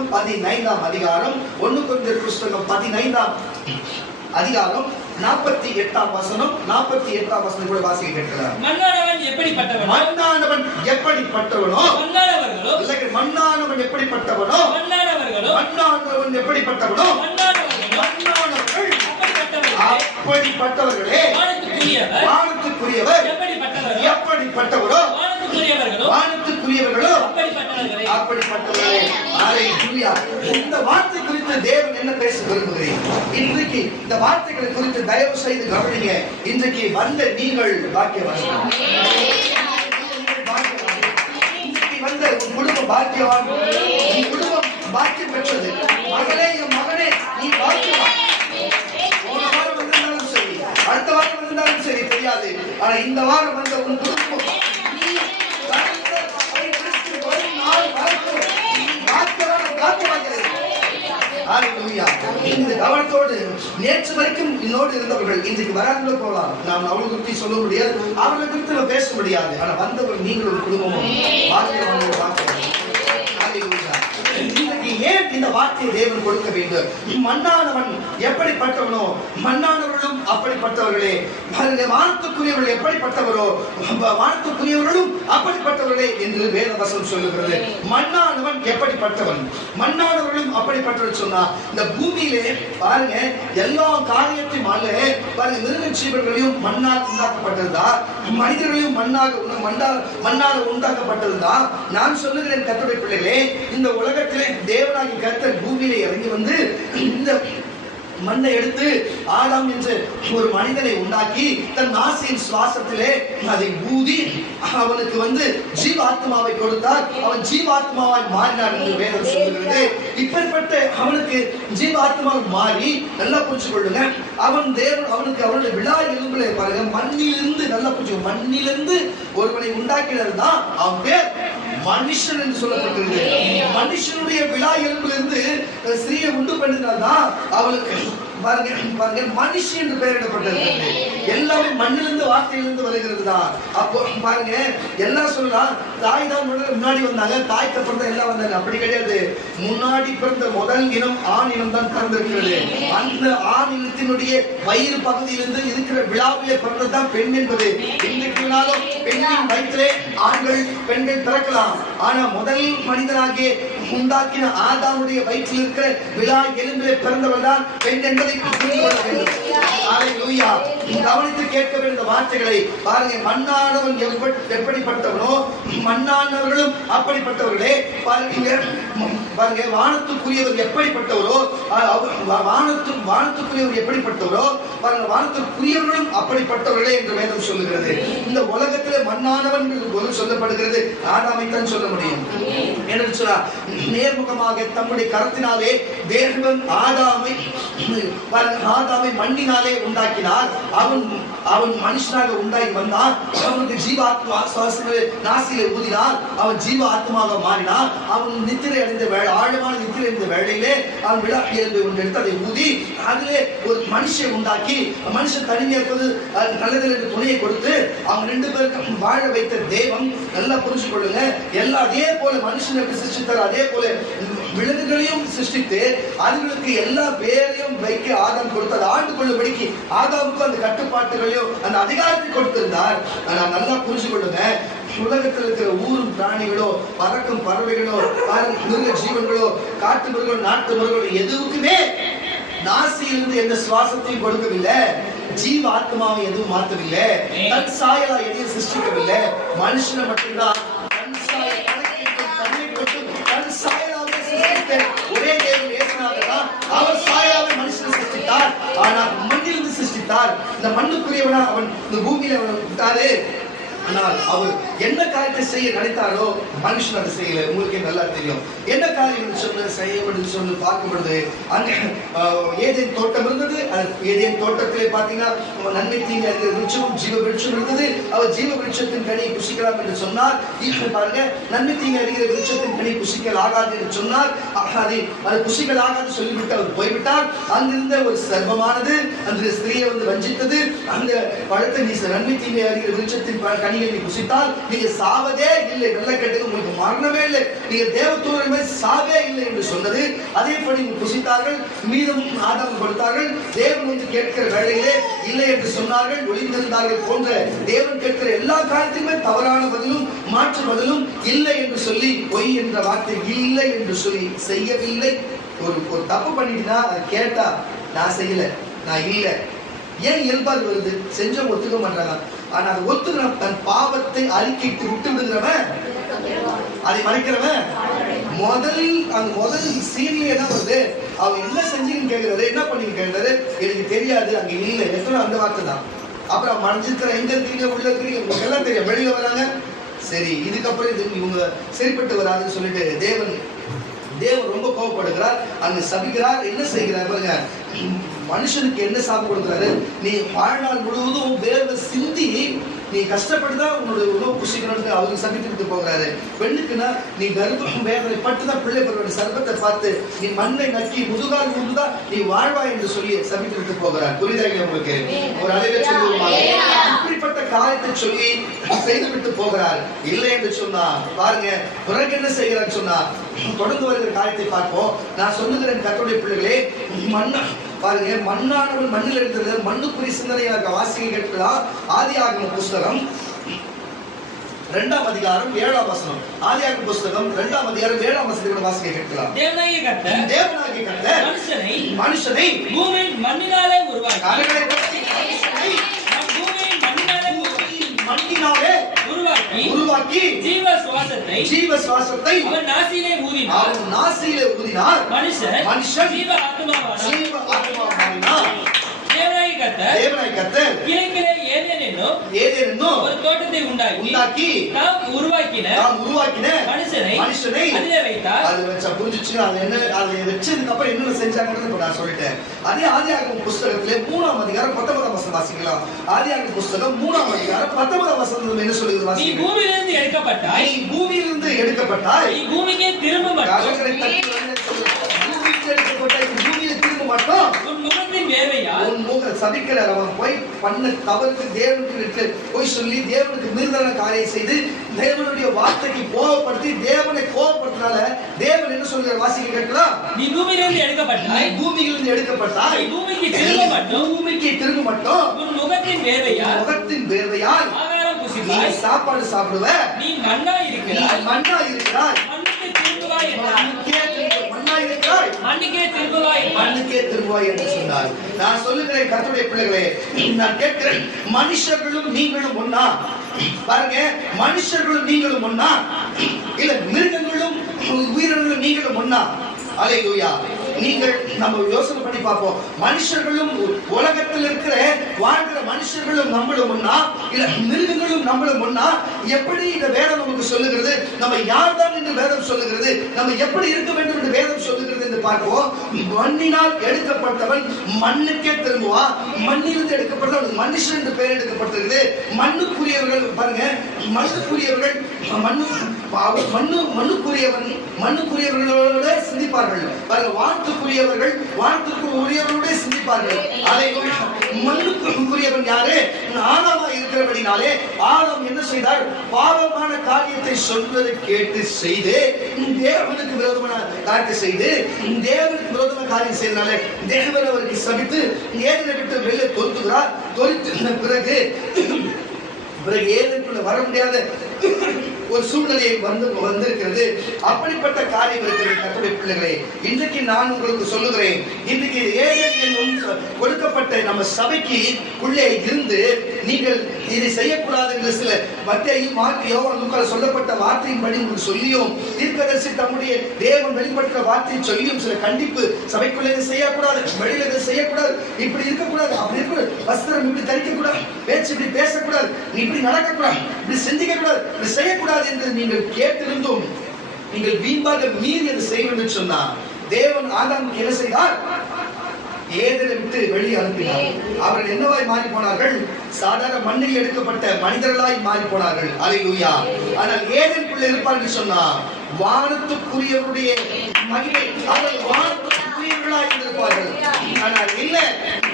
புஸ்தகம் 15ஆம் அதிகாரம், 1 கொரிந்தியர் புஸ்தகம் 15ஆம் அதிகாரம் 48ஆம் வசனம், 48ஆம் வசனம் கூட வாசிக்க கேட்கிறார். மண்ணானவன் எப்படிப்பட்டவனோ மண்ணானவன் எப்படிப்பட்டவனோ மண்ணானவர்களோ இல்லை, மண்ணானவன் எப்படிப்பட்டவனோ மண்ணானவர்களோ மண்ணானவன் எப்படிப்பட்டவனோ மண்ணானவர்கள் அப்படிப்பட்டவர்களே வானத்துக்குரியவர் எப்படிப்பட்டவரோ வானத்துக்குரியவர்களோ அப்படிப்பட்டவர்களே. ஹல்லேலூயா. இந்த வார்த்தை குறித்து தேவன் என்ன பேச விரும்புகிறேன்? இன்றைக்கு இந்த வார்த்தைகளை குறித்து தயவு செய்து கவனிங்க. இன்றைக்கு வந்த நீங்கள் பாக்கியவான்கள். இன்றைக்கு வந்த உன் குடும்பம் பாக்கியவான். உன் குடும்பம் பாக்கியம் பெற்றது. மகளே, என் மகனே, நீ பாக்கியவான். போன வாரம் வந்திருந்தாலும் சரி, அடுத்த வாரம் வந்திருந்தாலும் சரி தெரியாது. ஆனா இந்த வாரம் வந்த உன் குடும்பம் இந்த கவனத்தோடு நேற்று வரைக்கும் என்னோடு இருந்தவர்கள் இன்றைக்கு வராமல போகலாம். நாம் அவர்களை குறித்து சொல்ல முடியாது, அவர்களை குறித்து நம்ம பேச முடியாது. ஆனா வந்தவர்கள் நீங்கள் ஒரு குடும்பமும் ஏன் இந்த வார்த்தையை தேவன் கொடுக்க வேண்டும்? மண்ணானவன் எப்படிப்பட்டவனோ மண்ணானவர்களும் அப்படிப்பட்டவர்களே. வானத்துக்குரியவர்கள் எப்படிப்பட்டவரோ வானத்துக்குரியவர்களும் அப்படிப்பட்டவர்களே என்று வேத வசனம் சொல்லுகிறது. மண்ணானவன் எப்படிப்பட்டவன், மண்ணானவர்களும் அப்படிப்பட்டவர்கள் சொன்னா, இந்த பூமியிலே பாருங்க எல்லா காரியத்தையும் பாருங்க, மிருக ஜீவர்களையும் மண்ணால் உண்டாக்கப்பட்டிருந்தா, மனிதர்களையும் மண்ணால் உண்டாக்கப்பட்டிருந்தா. நான் சொல்லுகிறேன் கர்த்தருடைய பிள்ளைகளே, இந்த உலகத்திலே தேவனாகிய கர்த்தர் பூமியிலே இறங்கி வந்து இந்த மண்ணை எடுத்து ஆதாம் என்று ஒரு மனிதனை உண்டாக்கி தன் நாசியின் சுவாசத்திலே அதை ஊதி அவனுக்கு வந்து ஜீவாத்மாவை கொடுத்தார். அவன் ஜீவாத்மாவாய் மாறினார் என்று வேதம் சொல்லுகிறது. இப்படிப்பட்ட அவனுக்கு ஜீவாத்மாவை மாறி நல்லா புரிஞ்சு கொள்ளுங்க. அவனுக்கு அவனுடைய விழா எலும்புல பாருங்க, மண்ணிலிருந்து நல்லா புரிஞ்சு, மண்ணிலிருந்து ஒருவனை உண்டாக்கினது தான் அவன் பேர் மனுஷன் என்று சொல்லப்பட்டிருக்கு. மனுஷனுடைய விழா எலும்பிலிருந்து ஸ்திரீயை உண்டு பண்ணினால்தான் அவளுக்கு பாருங்க மனுஷி என்று பெயரிடப்பட்டது. எல்லாமே மண்ணிலிருந்து வார்த்தையிலிருந்து வருகிறது தான். அப்போ பாருங்க எல்லாம் சொல்லலாம், தாய் தான் முன்னாடி வந்தாங்க, தாய்க்கு அப்புறம் தான் எல்லாம் வந்தாங்க. அப்படி கிடையாது. முன்னாடி பிறந்த முதல் இனம் ஆண் இனம் தான் பிறந்திருக்கிறது. அந்த ஆண் இனத்தினுடைய வயிறு பகுதியிலிருந்து இருக்கிற விழாவிலே பிறந்ததுதான் பெண் என்பது. இன்றைக்கு நாளும் பெண்ணின் வயிற்றிலே ஆண்கள் பெண்கள் பிறக்கலாம். ஆனா முதல் மனிதனாகிய உண்டாக்கின ஆதாமுடைய வயிற்றில் இருக்கிற விழா எலும்பிலே பிறந்தவள் தான் பெண் என்பதை கவனித்து கேட்க வேண்டிய வார்த்தைகளை பாருங்க. மண்ணானவன் எப்படிப்பட்டவனோ மண்ணானவர்களும் அப்படிப்பட்டவர்களே. பாருங்க வானத்துக்குரியவர் எப்படிப்பட்டவரோ வானத்துக்குரியவர் எப்படிப்பட்டவரோ பாருங்க, வானத்துக்குரியவர்களும் அப்படிப்பட்டவர்களே என்று வேதம் சொல்லுகிறது. இந்த உலகத்திலே மண்ணானவன் சொல்லப்படுகிறது, ஆதாமை தான் சொல்ல முடியும். என்று சொன்னா நேர்முகமாக தம்முடைய கரத்தினாலே தேவன் ஆதாமை மண்ணினாலே உண்டாக்கினார். அவன் மனுஷனாக உண்டாகி வந்தான். அவனுக்கு ஜீவாத்மா நாசியிலே ஊதினார். அவன் ஜீவ ஆத்மாவாக மாறினான். அவன் நித்திரை அடைந்த ஆழமான நித்திரை அடைந்த வேளையிலே அவன் விழா எலும்பை ஒன்று எடுத்து அதை ஊதி அதிலே ஒரு மனுஷன் உண்டாக்கி, மனுஷன் தனிமையாக்குவது நல்லதில் என்று துணையை கொடுத்து அவங்க 2 பேருக்கும் வாழ வைத்த தேவன் நல்லா புரிஞ்சு கொள்ளுங்க. எல்லாம் அதே போல மனுஷனை சிருஷ்டித்தார், அதே போல விலங்குகளையும் சிருஷ்டித்து அதுகளுக்கு எல்லா பேரையும் வைக்க ஆதாம் கொடுத்தார். ஆண்டு கொள்ளும்படிக்கு ஆதாமுக்கு அந்த கட்டுப்பாட்டுகளையும் அந்த அதிகாரத்தை கொடுத்திருந்தார். நான் நல்லா புரிஞ்சு கொள்ளுங்க. உலகத்தில் இருக்கிற ஊரும் பிராணிகளோ பறக்கும் பறவைகளோ மிருக ஜீவன்களோ காட்டு மிருகங்களோ நாட்டு மிருகங்களோ எதுவுக்குமே நாசியிலிருந்து எந்த சுவாசத்தையும் கொடுக்கவில்லை, ஜீவ ஆத்மாவை எதுவும் மாற்றவில்லை, தன் சாயலா எதையும் சிருஷ்டிக்கவில்லை. மனுஷனை மட்டும்தான் தன் சாயலாவே சிருஷ்டித்த ஒரே தேவன் ஏசுனாதான் அவர் சாயலாவே மனுஷனை சிருஷ்டித்தார். ஆனால் மண்ணிலிருந்து சிருஷ்டித்தார். இந்த மண்ணுக்குரியவனா அவன் இந்த பூமியில அவன் விட்டாரு. ஆனால் அவர் என்ன காரியத்தை செய்ய நினைத்தாரோ மனுஷன் அதை செய்யல. உங்களுக்கு நல்லா தெரியும் என்ன காரியம் சொல்லு பார்க்கும் பொழுது அங்கே ஏதேன் தோட்டம் இருந்தது. ஏதேன் தோட்டத்திலே பார்த்தீங்கன்னா நன்மை தீங்கு அறிகிற விருட்சமும் ஜீவ விருட்சம் இருந்தது. அவர் ஜீவ விருட்சத்தின் கனியை புசிக்கலாம் என்று சொன்னார். பாருங்க, நன்மை தீங்கு அறிகிற விருட்சத்தின் கனி புசிக்கல் ஆகாது என்று சொன்னார். அது புசிக்கல் ஆகாது சொல்லிவிட்டு அவர் போய்விட்டார். அங்கிருந்த ஒரு சர்வமானது அந்த ஸ்திரீயை வந்து வஞ்சித்தது. அந்த பழத்தை நீ நன்மை தீங்கு அறிகிற விருட்சத்தின் கனி கனியை நீ புசித்தால் நீங்க சாவதே இல்லை. நல்ல கேட்டது, உங்களுக்கு மரணமே இல்லை, நீங்க தேவதூதர்கள் மேல் சாவே இல்லை என்று சொன்னது. அதேபடி நீங்க புசித்தார்கள், மீதம் ஆதாரம் கொடுத்தார்கள். தேவன் வந்து கேட்கிற வேளையிலே இல்லை என்று சொன்னார்கள், ஒளிந்திருந்தார்கள் போன்ற தேவன் கேட்கிற எல்லா காரியத்தையுமே தவறான பதிலும் மாற்று பதிலும் இல்லை என்று சொல்லி, பொய் என்ற வார்த்தை இல்லை என்று சொல்லி செய்யவில்லை. ஒரு தப்பு பண்ணிட்டுனா அதை கேட்டா நான் செய்யல, நான் இல்லை, ஏன் இயல்பால் வருது? செஞ்சவங்க ஒத்துக்க மாட்டாங்க. ஆனா அதை ஒத்துக்கிற தன் பாவத்தை அறிக்கைட்டு விட்டு விடுகிறவன், அதை மறைக்கிறவன் முதல் சீனிலே என்ன வருது? அவன் என்ன செஞ்சீங்கன்னு கேட்கிறாரு, என்ன பண்ணீங்க கேட்கிறாரு, எனக்கு தெரியாது, அங்க இல்லை, எத்தனை அந்த வார்த்தை தான். அப்புறம் மறைஞ்சிருக்கிற எங்க இருக்கீங்க, உள்ள இருக்கீங்க, உங்களுக்கு எல்லாம் தெரியும், வெளியில வராங்க. சரி, இதுக்கப்புறம் இது இவங்க சரிப்பட்டு வராதுன்னு சொல்லிட்டு தேவன் ரொம்ப கோபப்படுகிறார், அங்க சபிக்கிறார். என்ன செய்கிறார் பாருங்க, மனுஷனுக்கு என்ன சாப்பிட்டு கொடுக்குறாரு? நீ வாழ்நாள் முழுவதும் வேர்வை சிந்தி நீ கஷ்டப்பட்டுதான் உன்னுடைய உணவு புசிக்கணும்னு அவருக்கு சபித்துட்டு போகிறாரு. பெண்ணுக்குன்னா நீ கர்ப்பம் வேதனை பட்டுதான் பிள்ளை பெற சர்பத்தை பார்த்து நீ மண்ணை நக்கி முதுகால் முழுதா நீ வாழ்வாய் என்று சொல்லி சபித்துட்டு போகிறார். புரியுதா உங்களுக்கு? ஒரு அளவே சொல்லுவாங்க. இப்படிப்பட்ட காரியத்தை சொல்லி செய்துவிட்டு போகிறார். இல்லை என்று சொன்னா பாருங்க, பிறகு என்ன செய்கிறார் சொன்னா, தொடர்ந்து வருகிற காரியத்தை பார்ப்போம். நான் சொல்லுகிறேன் கர்த்தருடைய பிள்ளைகளே, பாருங்க, மண்ணானவன் மண்ணில் இருக்கிறது மண்ணுக்குரிய சிந்தனையாக வாசிக்க கேட்கலாம். ஆதியாகம புஸ்தகம் 2ஆம் அதிகாரம் 7ஆம் வசனம். ஆதியாகம புஸ்தகம் 2ஆம் அதிகாரம் 7ஆம் வசனத்தை வாசிக்க கேட்கலாம். தேவனாகிய கர்த்தர் மனுஷனை பூமியின் மண்ணினாலே உருவாக்கி உருவாக்கி ஜீவ சுவாசத்தை அவன் நாசியிலே ஊதினார். மனுஷன் ஜீவ ஆத்துமாவானார். தேவனாகிய கர்த்தர் கிழக்கிலே ஏதேனும் ஒரு தோட்டத்தை உண்டாக்கி தாம் உருவாக்கின மனுஷனை அதிலே வைத்தார். அது வச்சா புரிஞ்சுச்சு. அது என்ன, அதை வச்சதுக்கு அப்புறம் என்ன செஞ்சாங்கன்னு நான் சொல்லிட்டேன். அதே ஆதியாகம புஸ்தகத்திலே 3ஆம் அதிகாரம் 19ஆம் வசனம் வாசிக்கலாம். ஆதியாகம புஸ்தகம் 3ஆம் அதிகாரம் 19ஆம் வசனம் என்ன சொல்லுது வாசிக்கலாம். நீ பூமியிலிருந்து எடுக்கப்பட்டாய், நீ பூமிக்கே திரும்ப சபிக்கிறார். அவன் போய் பண்ண தவறுக்கு தேவனுக்கு போய் சொல்லி தேவனுக்கு மீறலான காரியம் செய்து தேவனுடைய வார்த்தைக்கு கோபப்படுத்தி தேவனை கோபப்படுத்தினால தேவன் என்ன சொல்கிற வாசிக்க கேட்கலாம். நீ பூமியிலிருந்து எடுக்கப்பட்டாய், பூமிக்கு திரும்ப மட்டும் உன் முகத்தின் வேர்வையால் சாப்பாடு சாப்பிடுவ. நீ மண்ணா இருக்கிறாய், மண்ணுக்கே திரும்புவாய் என்று சொன்னார். நான் சொல்லுகிறேன் கர்த்தருடைய பிள்ளைகளே, நான் கேட்கிறேன், மனுஷர்களும் நீங்களும் ஒண்ணா? பாருங்க, மனுஷர்களும் நீங்களும் ஒண்ணா? இல்ல மிருகங்களும் உயிரினங்களும் நீங்களும் ஒண்ணா? அல்லேலூயா. நீங்கள் நம்ம யோசனை பண்ணி பார்ப்போம். மனுஷர்களும் உலகத்தில் இருக்கிற வாழ்கிற மனுஷர்களும் நம்மளும் ஒண்ணா? இல்ல மிருகங்களும் நம்மளும் ஒண்ணா? எப்படி இந்த வேதம் நமக்கு சொல்லுகிறது? நம்ம யார் தான் என்று வேதம் சொல்லுகிறது? நம்ம எப்படி இருக்க வேண்டும் என்று வேதம் சொல்லுகிறது என்று பார்ப்போம். மண்ணினால் எடுக்கப்பட்டவன் மண்ணுக்கே திரும்புவான். மண்ணிலிருந்து எடுக்கப்பட்டவன் மனுஷன் என்று பெயர் எடுக்கப்பட்டிருக்கிறது. மண்ணுக்குரியவர்கள் பாருங்க, மண்ணுக்குரியவர்கள் மண்ணுக்குரியவர்களோட சிந்திப்பார்கள். வாழ்த்துக்குரியவர்கள் வாழ்த்துக்குரியவர்களோட சிந்திப்பார்கள். மண்ணுக்குரியவன் யாரு? ஆதாமா இருக்கிறபடினாலே ஆதாம் என்ன செய்தார்? பாவமான காரியத்தை சொல்வதை கேட்டு செய்து தேவனுக்கு விரோதமான காரியத்தை செய்து தேவனுக்கு விரோதமான காரியம் செய்தனாலே தேவன் அவருக்கு சபித்து ஏதனை விட்டு வெளியே தொடுத்துகிறார். தொடுத்த பிறகு ஏதனுக்குள்ள வர முடியாத ஒரு சூழ்நிலையை வந்திருக்கிறது. அப்படிப்பட்ட காரியம் இருக்கிறது. கர்த்தருடைய பிள்ளைகளே, இன்றைக்கு நான் உங்களுக்கு சொல்லுகிறேன், இன்றைக்கு ஏதேனும் கொடுக்கப்பட்ட நம்ம சபைக்கு உள்ளே இருந்து நீங்கள் இதை செய்யக்கூடாது என்று சில மத்தேயு, மார்க்கு, யோவான், லூக்கா சொல்லப்பட்ட வார்த்தையின்படி உங்களுக்கு சொல்லியும் தீர்க்கதரிசி தம்முடைய தேவன் வெளிப்படுத்த வார்த்தையை சொல்லியும் சில கண்டிப்பு, சபைக்குள்ளே இதை செய்யக்கூடாது, வெளியில இதை செய்யக்கூடாது, இப்படி இருக்கக்கூடாது, அப்படி இருக்கக்கூடாது, வஸ்திரம் இப்படி தரிக்கக்கூடாது, பேச்சு இப்படி பேசக்கூடாது, இப்படி நடக்கக்கூடாது, இப்படி சிந்திக்க கூடாது, இப்படி செய்யக்கூடாது என்று நீங்கள் கேட்டிருந்தும் நீங்கள் வீண்பாக மீறி அதை செய்ய என்று சொன்னார். தேவன் ஆதாமுக்கு என்ன செய்தார்? ஏதனை விட்டு வெளியே அனுப்பினார். அவர்கள் என்னவாய் மாறி போனார்கள்? சாதாரண மண்ணில் எடுக்கப்பட்ட மனிதர்களாய் மாறி போனார்கள். அல்லேலூயா. ஆனால் ஏதனுக்குள்ள இருப்பார் என்று சொன்னார் வானத்துக்குரியவருடைய மகிமை, அவர்கள் வானத்துக்குரியவர்களாய் இருந்திருப்பார்கள். ஆனால் இல்ல,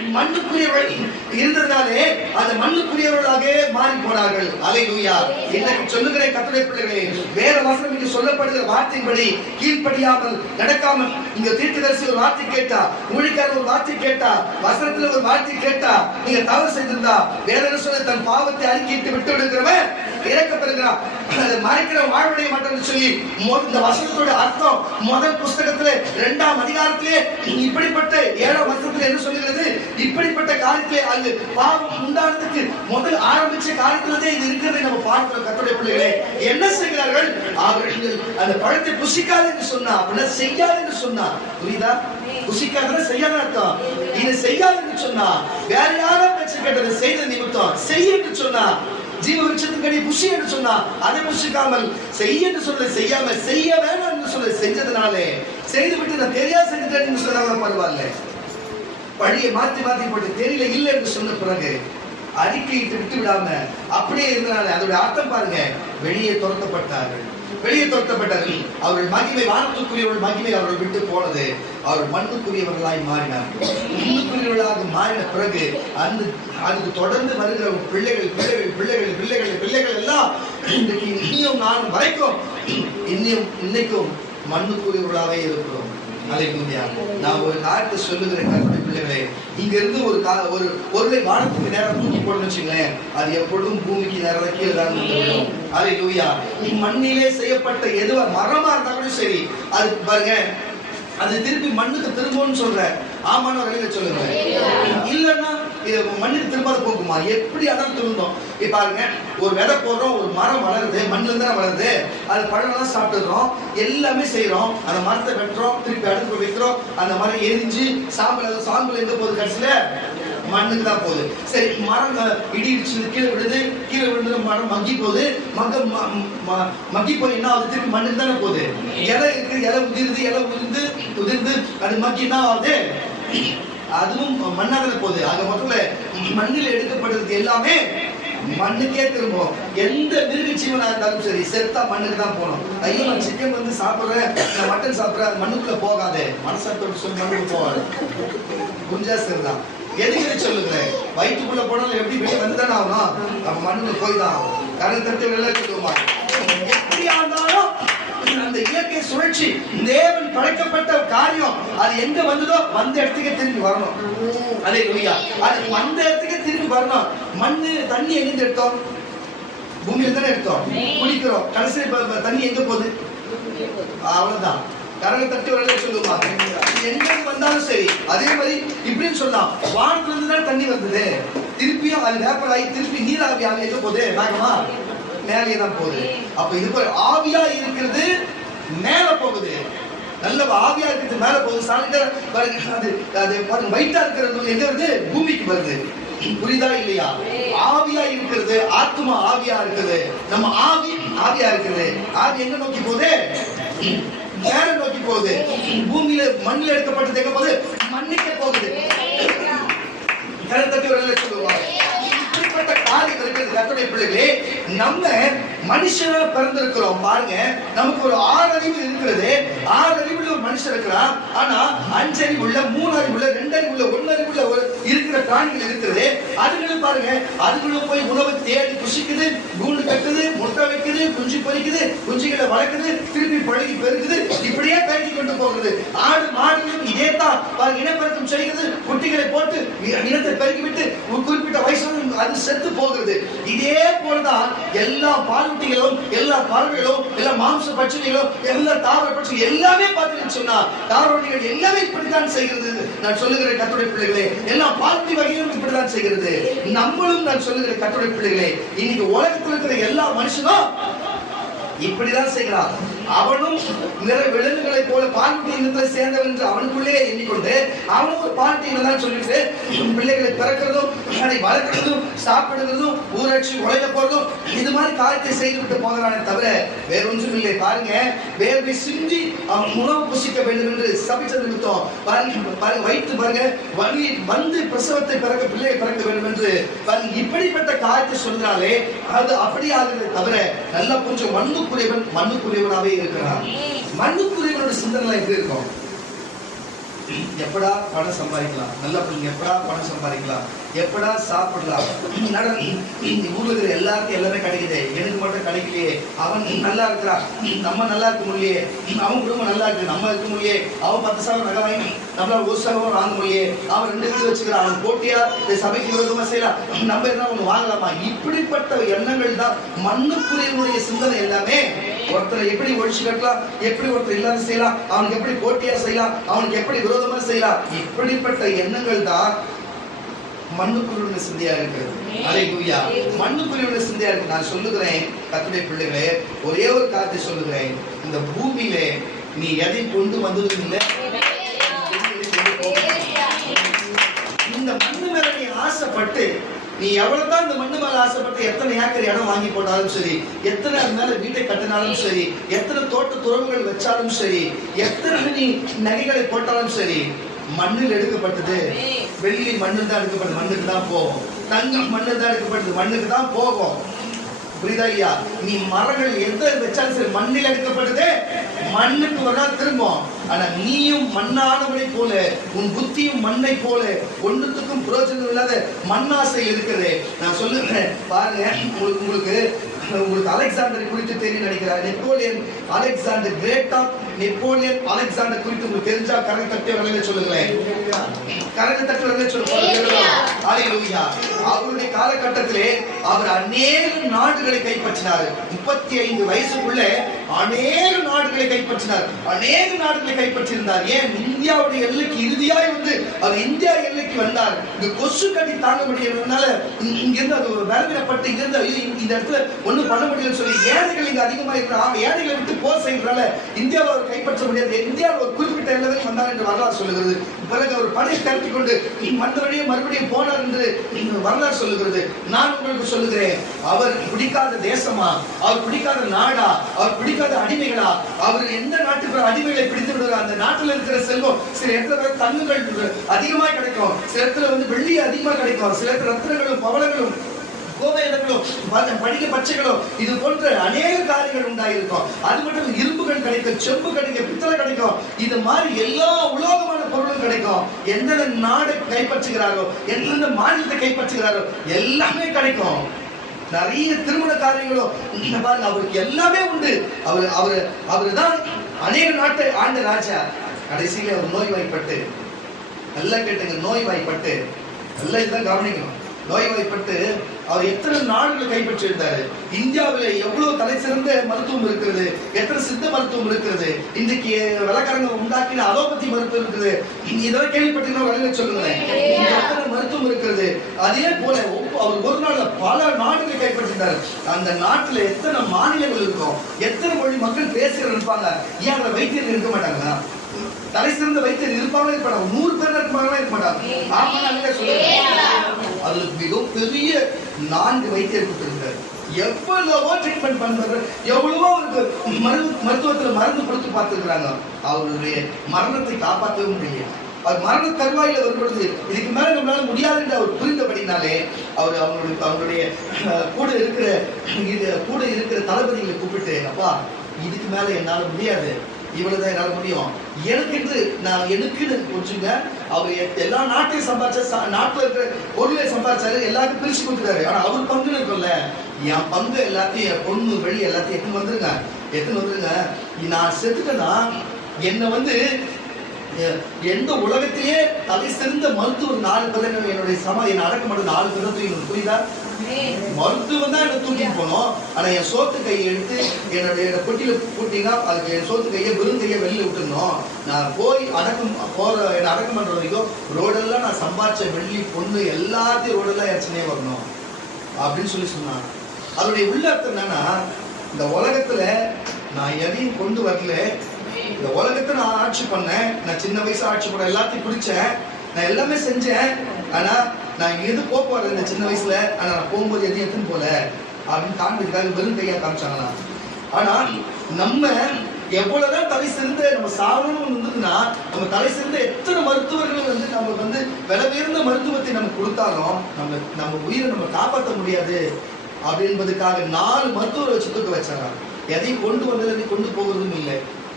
மண்ணுக்குரியவர்கள் இருந்ததுனாலே அந்த மண்ணுக்குரியவர்களாக மாறி போனார்கள். அல்லேலூயா. இன்னைக்கு சொல்லுகிறேன் கர்த்தருடைய பிள்ளைகளே, வேற வசனம் இங்கு சொல்லப்படுகிற வார்த்தையின்படி கீழ்ப்படியாமல் நடக்காமல், இங்க தீர்க்கதரிசி ஒரு வார்த்தை கேட்டா, ஊழியக்காரர் ஒரு வார்த்தை கேட்டா, வசனத்துல ஒரு வார்த்தை கேட்டா, நீங்க தவறு செய்திருந்தா வேற சொல்ல தன் பாவத்தை அறிக்கையிட்டு விட்டு விடுகிறவன் இறக்கப்படுகிறான். மறைக்கிற வாழ்வுடைய மட்டும் சொல்லி இந்த வசனத்தோட அர்த்தம் முதல் புஸ்தகத்திலே 2ஆம் அதிகாரத்திலே இப்படிப்பட்ட 7ஆம் வசனத்திலே என்ன சொல்லுகிறது? இப்படிப்பட்ட காரியத்திலே அங்கு பாவம் உண்டானதுக்கு முதல் ஆரம்பிச்ச காரியத்திலே இது இருக்கிறதை நம்ம பார்க்கிறோம். கர்த்தருடைய பிள்ளைகளே, என்ன செய்கிறார்கள்? அவர்கள் அந்த பழத்தை புசிக்காது என்று சொன்னா, அப்படின்னா செய்யாது என்று சொன்னா, புரியுதா? புசிக்காத செய்யாத அர்த்தம். இது செய்யாது என்று சொன்னா வேற யாரோ பேச்சு கேட்டதை செய்த நிமித்தம் செய்ய என்று சொன்னா, ஜீவ விருட்சத்துக்கடி புஷி என்று சொன்னா அதை புஷிக்காமல் செய்ய என்று சொல்ல செய்யாம செய்ய வேண்டாம் என்று சொல்ல செஞ்சதுனாலே செய்து விட்டு நான் தெரியா செஞ்சுட்டேன் என்று சொன்னாலும் பரவாயில்ல. பழியை மாற்றி மாற்றி போட்டு தெரியல இல்லை என்று சொன்ன பிறகு அறிக்கையிட்டு விட்டு விடாம அப்படியே இருந்தனால அதோட அர்த்தம் பாருங்க, வெளியே துரத்தப்பட்டார்கள். வெளியே துரத்தப்பட்டார்கள். அவர்கள் மகிமை, வானத்துக்குரியவர்கள் மகிமை அவர்கள் விட்டு போனது. அவர்கள் மண்ணுக்குரியவர்களாய் மாறினார்கள். மண்ணுக்குரியவர்களாக மாறின பிறகு அந்த அதுக்கு தொடர்ந்து வருகிற பிள்ளைகள் பிள்ளைகள் பிள்ளைகள் பிள்ளைகள் பிள்ளைகள் எல்லாம் இன்றைக்கு இன்னும் நான் வரைக்கும் இன்னைக்கும் மண்ணுக்குரியவர்களாகவே இருக்கிறோம். அல்லேலூயா. நான் ஒரு காரியத்தை சொல்லுகிறேன் கர்த்தருடைய பிள்ளைகளே, இங்க இருந்து ஒரு பொருளை வானத்துக்கு நேரம் தூக்கி போடணும்னு வச்சுங்களேன், அது எப்பொழுதும் பூமிக்கு நேரம் கீழே தான் விழும். அல்லேலூயா. மண்ணிலே செய்யப்பட்ட எதுவா மரமா இருந்தாலும் சரி, அது பாருங்க, அது திருப்பி மண்ணுக்கு திரும்பும்னு சொல்ற ஆமான வரையில சொல்லுங்க. இல்லன்னா இது மண்ணுக்கு திரும்பாத போகுமா? எப்படி அதான் திருந்தோம். இப்ப பாருங்க, ஒரு விதை போடுறோம், ஒரு மரம் வளருது, மண்ணுல இருந்தா வளருது, அது பழம் சாப்பிட்டுறோம், எல்லாமே செய்யறோம், அந்த மரத்தை வெட்டுறோம், திருப்பி அடுப்பு வைக்கிறோம், அந்த மரம் எரிஞ்சு சாம்பல் எங்க போகுது? கடைசியில மண்ணுக்கு தான் போகுது. சரி, மரம் இடி இடிச்சு கீழே விழுந்து மரம் மங்கி போகுது, மக்கி போய் என்ன ஆகுது? திருப்பி மண்ணுக்கு தானே போகுது. இலை இருக்கு, இலை உதிர்ந்து அது மக்கி என்ன ஆகுது? அதுவும் மண்ணாக போகுது. ஆக மொத்தத்தில் மண்ணில் எடுக்கப்படுறது எல்லாமே மண்ணுக்கே திரும்பும். எந்த மிருக ஜீவனா இருந்தாலும் சரி, செத்தா மண்ணுக்கு தான் போகணும். ஐயோ, நான் சிக்கன் வந்து சாப்பிடுறேன், நான் மட்டன் சாப்பிடுறேன், மண்ணுக்குள்ள போகாது, மனசாத்தோடு சொல்லி மண்ணுக்கு போகாது. குஞ்சா சரிதான். எதுக்கு சொல்லுகிறேன்? வயிற்றுக்குள்ள போனாலும் எப்படி வெளியே வந்துதானே ஆகணும், நம்ம மண்ணுக்கு போய் தான் ஆகும். கரை தட்டு வெள்ளம் சொல்லுமா? எப்படியா இருந்தாலும் அந்த இயற்கை சுழற்சி, தேவன் படைக்கப்பட்ட காரியம், அது எங்க வந்ததோ வந்த இடத்துக்கு திரும்பி வரணும். அல்லேலூயா. அது வந்த இடத்துக்கு திரும்பி வரணும். மண்ணு தண்ணி எங்க எடுத்தோம்? பூமியில தானே எடுத்தோம், குடிக்கிறோம். கடைசி தண்ணி எங்க போகுது? அவ்வளவுதான். கரங்க தட்டு வரல சொல்லுவாங்க. எங்க வந்தாலும் சரி, அதே மாதிரி இப்படின்னு சொல்லலாம். வானத்துல இருந்து தான் தண்ணி வந்தது, திருப்பியும் அது வேப்பர் ஆகி திருப்பி நீராவி ஆகி எங்க போகுது? நாகமா மேலே தான் போகுது. அப்ப இது போல ஆவியா இருக்கிறது மேல போகுது, நல்ல ஆவியா இருக்கிறது மேல போகுது. அது வைட்டா இருக்கிறது எங்க வருது? பூமிக்கு வருது. புரியுதா இல்லையா? ஆவியா இருக்கிறது, ஆத்மா ஆவியா இருக்குது. நம்ம ஆவியா இருக்கிறது. ஆவி எங்க நோக்கி போகுது? மேல நோக்கி போகுது. பூமியில மண்ணில் எடுக்கப்பட்டது எங்க போகுது? மண்ணுக்கே போகுது. கருத்தத்தை வரல சொல்லுவாங்க. இப்படிப்பட்ட காரியம் இருக்கிறது. கர்த்தருடைய பிள்ளைகளே, நம்ம மனுஷனா பிறந்திருக்கிறோம். பாருங்க, நமக்கு ஒரு 6 அறிவு இருக்கிறது. 6 அறிவுள்ள ஒரு மனுஷன் இருக்கிறான். ஆனா 5 அறிவுள்ள, 3 அறிவுள்ள, 2 அறிவுள்ள, 1 அறிவுள்ள இருக்கிற பிராணிகள் இருக்கிறது. அதுகளும் பாருங்க, அதுகளும் போய் உணவு தேடி புசிக்குது, கூண்டு கட்டுது, முட்டை வைக்குது, குஞ்சு பொறிக்குது, குஞ்சுகளை வளர்க்குது, திருப்பி பழகி பெருக்குது, இப்படியே பெருக்கி கொண்டு போகிறது. ஆடு மாடுகளும் இதே தான் இனப்பெருக்கம் செய்கிறது, குட்டிகளை போட்டு இனத்தை பெருக்கிவிட்டு குறிப்பிட்ட வயசு அது செத்து போகிறது. இதே போலதான் எல்லா பாலூட்டிகளும், எல்லா பறவைகளும், எல்லா மாംச பட்சிகளும், எல்லா தாவர பட்சி எல்லாமே பார்த்தீங்கன்னு சொன்னா தாவரங்கள் எல்லாமே இப்படித்தான் செய்கிறது. நான் சொல்லுகிறேன் கர்த்தருடைய பிள்ளைகளே, எல்லா பால்குடி வகைகளும் இப்படித்தான் செய்கிறது. நம்மளும் நான் சொல்லுகிறேன் கர்த்தருடைய பிள்ளைகளே, இன்னைக்கு உலகத்தில் இருக்கிற எல்லா மனுஷனும் இப்படிதான் செய்கிறான். அவனும் விலங்குகளை போல பால்குடி இனத்தில் சேர்ந்தவன் என்று அவனுக்குள்ளே எண்ணிக்கொண்டு அவனும் ஒரு பால்குடி இனம் சொல்லிட்டு பிள்ளைகளை பிறக்கிறதும், அதை வளர்க்கிறதும், சாப்பிடுறதும், ஊராட்சி உழைக்க போறதும், இது மாதிரி காரியத்தை செய்து விட்டு போகிறானே தவிர வேற ஒன்றும் இல்லை. பாருங்க, வேர்வை சிந்தி அவன் உணவு புசிக்க வேண்டும் என்று சபிச்சது நிமித்தம் பாருங்க, வைத்து பாருங்க வலி வந்து பிரசவத்தை பிறக்க பிள்ளையை பிறக்க வேண்டும் என்று பாருங்க, இப்படிப்பட்ட காரியத்தை சொல்றாலே அது அப்படி ஆகுது தவிர நல்லா கொஞ்சம் மண்ணுக்குரியவனாகவே இருக்கிறான். மண்ணுக்குரியவனோட சிந்தனை எப்படி இருக்கும்? எப்படா பணம் சம்பாதிக்கலாம், நல்ல பிள்ளைங்க எப்படா பணம் சம்பாதிக்கலாம், எப்படா சாப்பிடலாம், ஊர்ல இருக்கிற எல்லாருக்கும் எல்லாமே கிடைக்குது, எனக்கு மட்டும் கிடைக்கலையே, அவன் நல்லா இருக்கிறான், நம்ம நல்லா இருக்க முடியலையே, அவன் குடும்பம் நல்லா இருக்கு, நம்ம இருக்க முடியலையே, அவன் 10,000 நகை வாங்கி நம்மளால 1,000 வாங்க முடியலையே, அவன் 2 வீடு வச்சுக்கிறான், அவன் போட்டியா சபைக்கு விரோதமா செய்யலாம், நம்ம என்ன ஒண்ணு வாங்கலாமா? இப்படிப்பட்ட எண்ணங்கள் தான் மண்ணுக்குரியவனுடைய சிந்தனை எல்லாமே. ஒருத்தரை எப்படி ஒழிச்சு கட்டலாம், எப்படி ஒருத்தர் இல்லாத செய்யலாம், அவனுக்கு எப்படி போட்டியா செய்யலாம், அவனுக்கு எப்படி விரோதமா செய்யலாம், இப்படிப்பட்ட எண்ணங்கள் தான் மண்ணுக்குரிய சிந்தையா இருக்கிறது. அல்லேலூயா. மண்ணுக்குரிய சிந்தையா இருக்கு. நான் சொல்லுகிறேன் கர்த்தருடைய பிள்ளைகளே, ஒரே ஒரு காரியத்தை சொல்லுகிறேன், இந்த பூமியிலே நீ எதை கொண்டு வந்ததும் இல்லை, இந்த மண்ணு மேல நீ ஆசைப்பட்டு, நீ எவ்வளவுதான் இந்த மண்ணு மேல ஆசைப்பட்டு எத்தனை ஏக்கர் இடம் வாங்கி போட்டாலும் சரி, எத்தனை அது மேல வீட்டை கட்டினாலும் சரி, எத்தனை தோட்ட துறவுகள் வச்சாலும் சரி, எத்தனை நீ நகைகளை போட்டாலும் சரி, மண்ணில் எடுக்கப்பட்டது. வெள்ளி மண்ணில் தான் எடுக்கப்பட்டது, மண்ணுக்கு தான் போகும். தங்கம் மண்ணில் தான் எடுக்கப்பட்டது, மண்ணுக்கு தான் போகும். புரியுதா இல்லையா? நீ மரங்கள் எந்த வச்சாலும் சரி, மண்ணில் எடுக்கப்பட்டது மண்ணுக்கு ஒரு நாள் திரும்பும். ஆனா நீயும் மண்ணானவனை போல, உன் புத்தியும் மண்ணை போல, ஒன்றுத்துக்கும் பிரயோஜனம் இல்லாத மண்ணாசை இருக்கிறது. நான் சொல்லுறேன் பாருங்க, உங்களுக்கு அலெக்சாண்டர் குறித்து தெரியும் நினைக்கிறார். Napoleon Alexander, great of Napoleon Alexander குறித்து உங்களுக்கு தெரிஞ்சா கரங்க தட்டி வரல சொல்லுங்களேன். கரங்க தட்டி வரல சொல்லுங்க. அல்லேலூயா. அவருடைய காலகட்டத்திலே அவர் அநேக நாடுகளை கைப்பற்றினார். 35 வயசுக்குள்ள அநேக நாடுகளை கைப்பற்றினார், அநேக நாடுகளை கைப்பற்றியிருந்தார். ஏன்? இந்தியாவுடைய எல்லைக்கு இறுதியாய் வந்து அவர் இந்தியா எல்லைக்கு வந்தார். இந்த கொசு கட்டி தாங்க முடியறதுனால இங்கிருந்து அது பலவீனப்பட்டு இங்கிருந்து இந்த இடத்துல ஒண்ணும் பண்ண முடியலன்னு சொல்லி ஏழைகள் இங்க அதிகமா இருக்கிறாங்க, ஏழைகளை விட்டு போர் செய்யறதுனால இந்தியாவை அவர் கைப்பற்ற முடியாது. இந்தியாவில் ஒரு குறிப்பிட்ட எல்லைக்கு வந்தார் என்று வரலாறு சொல்லுகிறது. பிறகு அவர் படையை கருத்தி கொண்டு மறுபடியும் போனார் என்று வரலாறு சொல்லுகிறது. நான் உங்களுக்கு சொல்லுகிறேன், அவர் பிடிக்காத தேசமா, அவர் பிடிக்காத நாடா, அவர் பிடிக்காத அடிமைகளா, அவர் எந்த நாட்டுக்கு அடிமைகளை பிடித்து விடுறார், அந்த நாட்டில் இருக்கிற செல்வம், சில இடத்துல தங்கங்கள் அதிகமா கிடைக்கும், சில இடத்துல வந்து வெள்ளி அதிகமா கிடைக்கும், சில இடத்துல ரத்தினங்களும் பவளங்களும் கோவேதங்களும் படிக்க பச்சைகளும் இது போன்ற அநேக காரியங்கள் உண்டாயிருக்கும். அது மட்டும் இரும்புகள் கிடைக்கும், செம்பு கிடைக்கும், பித்தளை கிடைக்கும், இது மாதிரி எல்லா உலோகமான பொருளும் கிடைக்கும். எந்தெந்த நாடு கைப்பற்றுகிறாரோ, எந்தெந்த மாநிலத்தை கைப்பற்றுகிறாரோ எல்லாமே கிடைக்கும். நிறைய திருமண காரியங்களும் பாருங்க, அவருக்கு எல்லாமே உண்டு. அவரு தான் அநேக நாட்டை ஆண்ட ராஜா. கடைசியில அவர் நோய்வாய்ப்பட்டு, நல்லா கேட்டுங்க, நோய்வாய்ப்பட்டு, நல்லா இதுதான் கவனிக்கணும். நோய்வாய்ப்பட்டு அவர் எத்தனை நாடுகளை கைப்பற்றியிருந்தாரு. இந்தியாவில் எவ்வளவு தலை சிறந்த மருத்துவம் இருக்கிறது, எத்தனை சித்த மருத்துவம் இருக்கிறது, இன்றைக்கு விளக்கரங்க உண்டாக்கின அலோபதி மருத்துவம் இருக்குது. இதெல்லாம் கேள்விப்பட்டீங்கன்னா வழியில சொல்லுங்களேன், எத்தனை மருத்துவம் இருக்கிறது. அதே போல அவர் ஒரு நாள்ல பல நாடுகளை கைப்பற்றினார். அந்த நாட்டுல எத்தனை மாநிலங்கள் இருக்கும், எத்தனை மொழி மக்கள் பேசுகிற இருப்பாங்க. ஏன் அந்த வைத்தியர்கள் இருக்க மாட்டாங்களா? தலை சிறந்த வைத்தியர் இருப்பாங்களே இருப்பாங்க, 100 பேர் இருப்பாங்களே இருக்க மாட்டாங்க. அதுல மிகவும் பெரிய 4 வைத்தியர் கொடுத்திருந்தார். எவ்வளவோ ட்ரீட்மெண்ட் பண்றாரு, எவ்வளவோ அவருக்கு மருத்துவத்துல மருந்து கொடுத்து பார்த்துருக்காங்க. அவருடைய மரணத்தை காப்பாற்றவே முடியல. அவர் மரண தருவாயில வரும்பொழுது இதுக்கு மேல நம்மளால முடியாது என்று அவர் புரிந்தபடினாலே அவர் அவங்களுடைய கூட இருக்கிற தளபதிகளை கூப்பிட்டு, அப்பா இதுக்கு மேல என்னால முடியாது, இவ்வளவுதான் என்னால முடியும், எனக்குன்னு புரிஞ்சுங்க. அவர் எல்லா நாட்டையும் சம்பாதிச்சா, நாட்டுல இருக்கிற பொருளை சம்பாதிச்சாரு, எல்லாருக்கும் பிரிச்சு கொடுக்குறாரு. ஆனா அவர் பங்குன்னு இருக்கும்ல, என் பங்கு எல்லாத்தையும், என் பொண்ணு வெளி எல்லாத்தையும் எடுத்துன்னு வந்துருங்க. நான் செத்துட்டேன்னா என்ன வந்து எந்த உலகத்திலேயே தலை சிறந்த மருத்துவர் 4 பேர் என்னுடைய என்ன அடக்க மாட்டேன், 4 பேர் தூக்கணும். புரியுதா? மருத்துவம் தான் என்ன தூக்கிட்டு போனோம். ஆனா என் சோத்து கையை எடுத்து என்னுடைய பொட்டியில போட்டீங்கன்னா அதுக்கு என் சோத்து கையை வெறும் கையை வெளியில விட்டுருந்தோம். நான் போய் என்ன அடக்கம் பண்ற வரைக்கும் ரோடெல்லாம் நான் சம்பாதிச்ச வெள்ளி பொண்ணு எல்லாத்தையும் ரோடெல்லாம் எச்சனே வரணும் அப்படின்னு சொன்னான். அதோடைய உள்ளர்த்தம் என்னன்னா, இந்த உலகத்துல நான் எதையும் கொண்டு வரல, இந்த உலகத்தை நான் ஆட்சி பண்ணேன், நான் சின்ன வயசு ஆட்சி பண்ண எல்லாத்தையும் பிடிச்சேன், நான் எல்லாமே செஞ்சேன். ஆனா நான் எது போக்குவரத்து இந்த சின்ன வயசுல, ஆனா நான் போகும்போது எதையும் எடுத்துன்னு போல அப்படின்னு காண்பிக்காக வெறும் கையா காமிச்சாங்களா. ஆனா நம்ம எவ்வளவுதான் தலை சிறந்த நம்ம சாவணும் இருந்ததுன்னா, நம்ம தலை சிறந்த எத்தனை மருத்துவர்கள் வந்து நம்ம வந்து விலை உயர்ந்த மருத்துவத்தை நமக்கு கொடுத்தாலும் நம்ம உயிரை நம்ம காப்பாற்ற முடியாது அப்படின்பதுக்காக 4 மருத்துவரை வச்சு தூக்க வச்சாங்க. எதையும் கொண்டு வந்தது கொண்டு போகிறதும் இல்லை.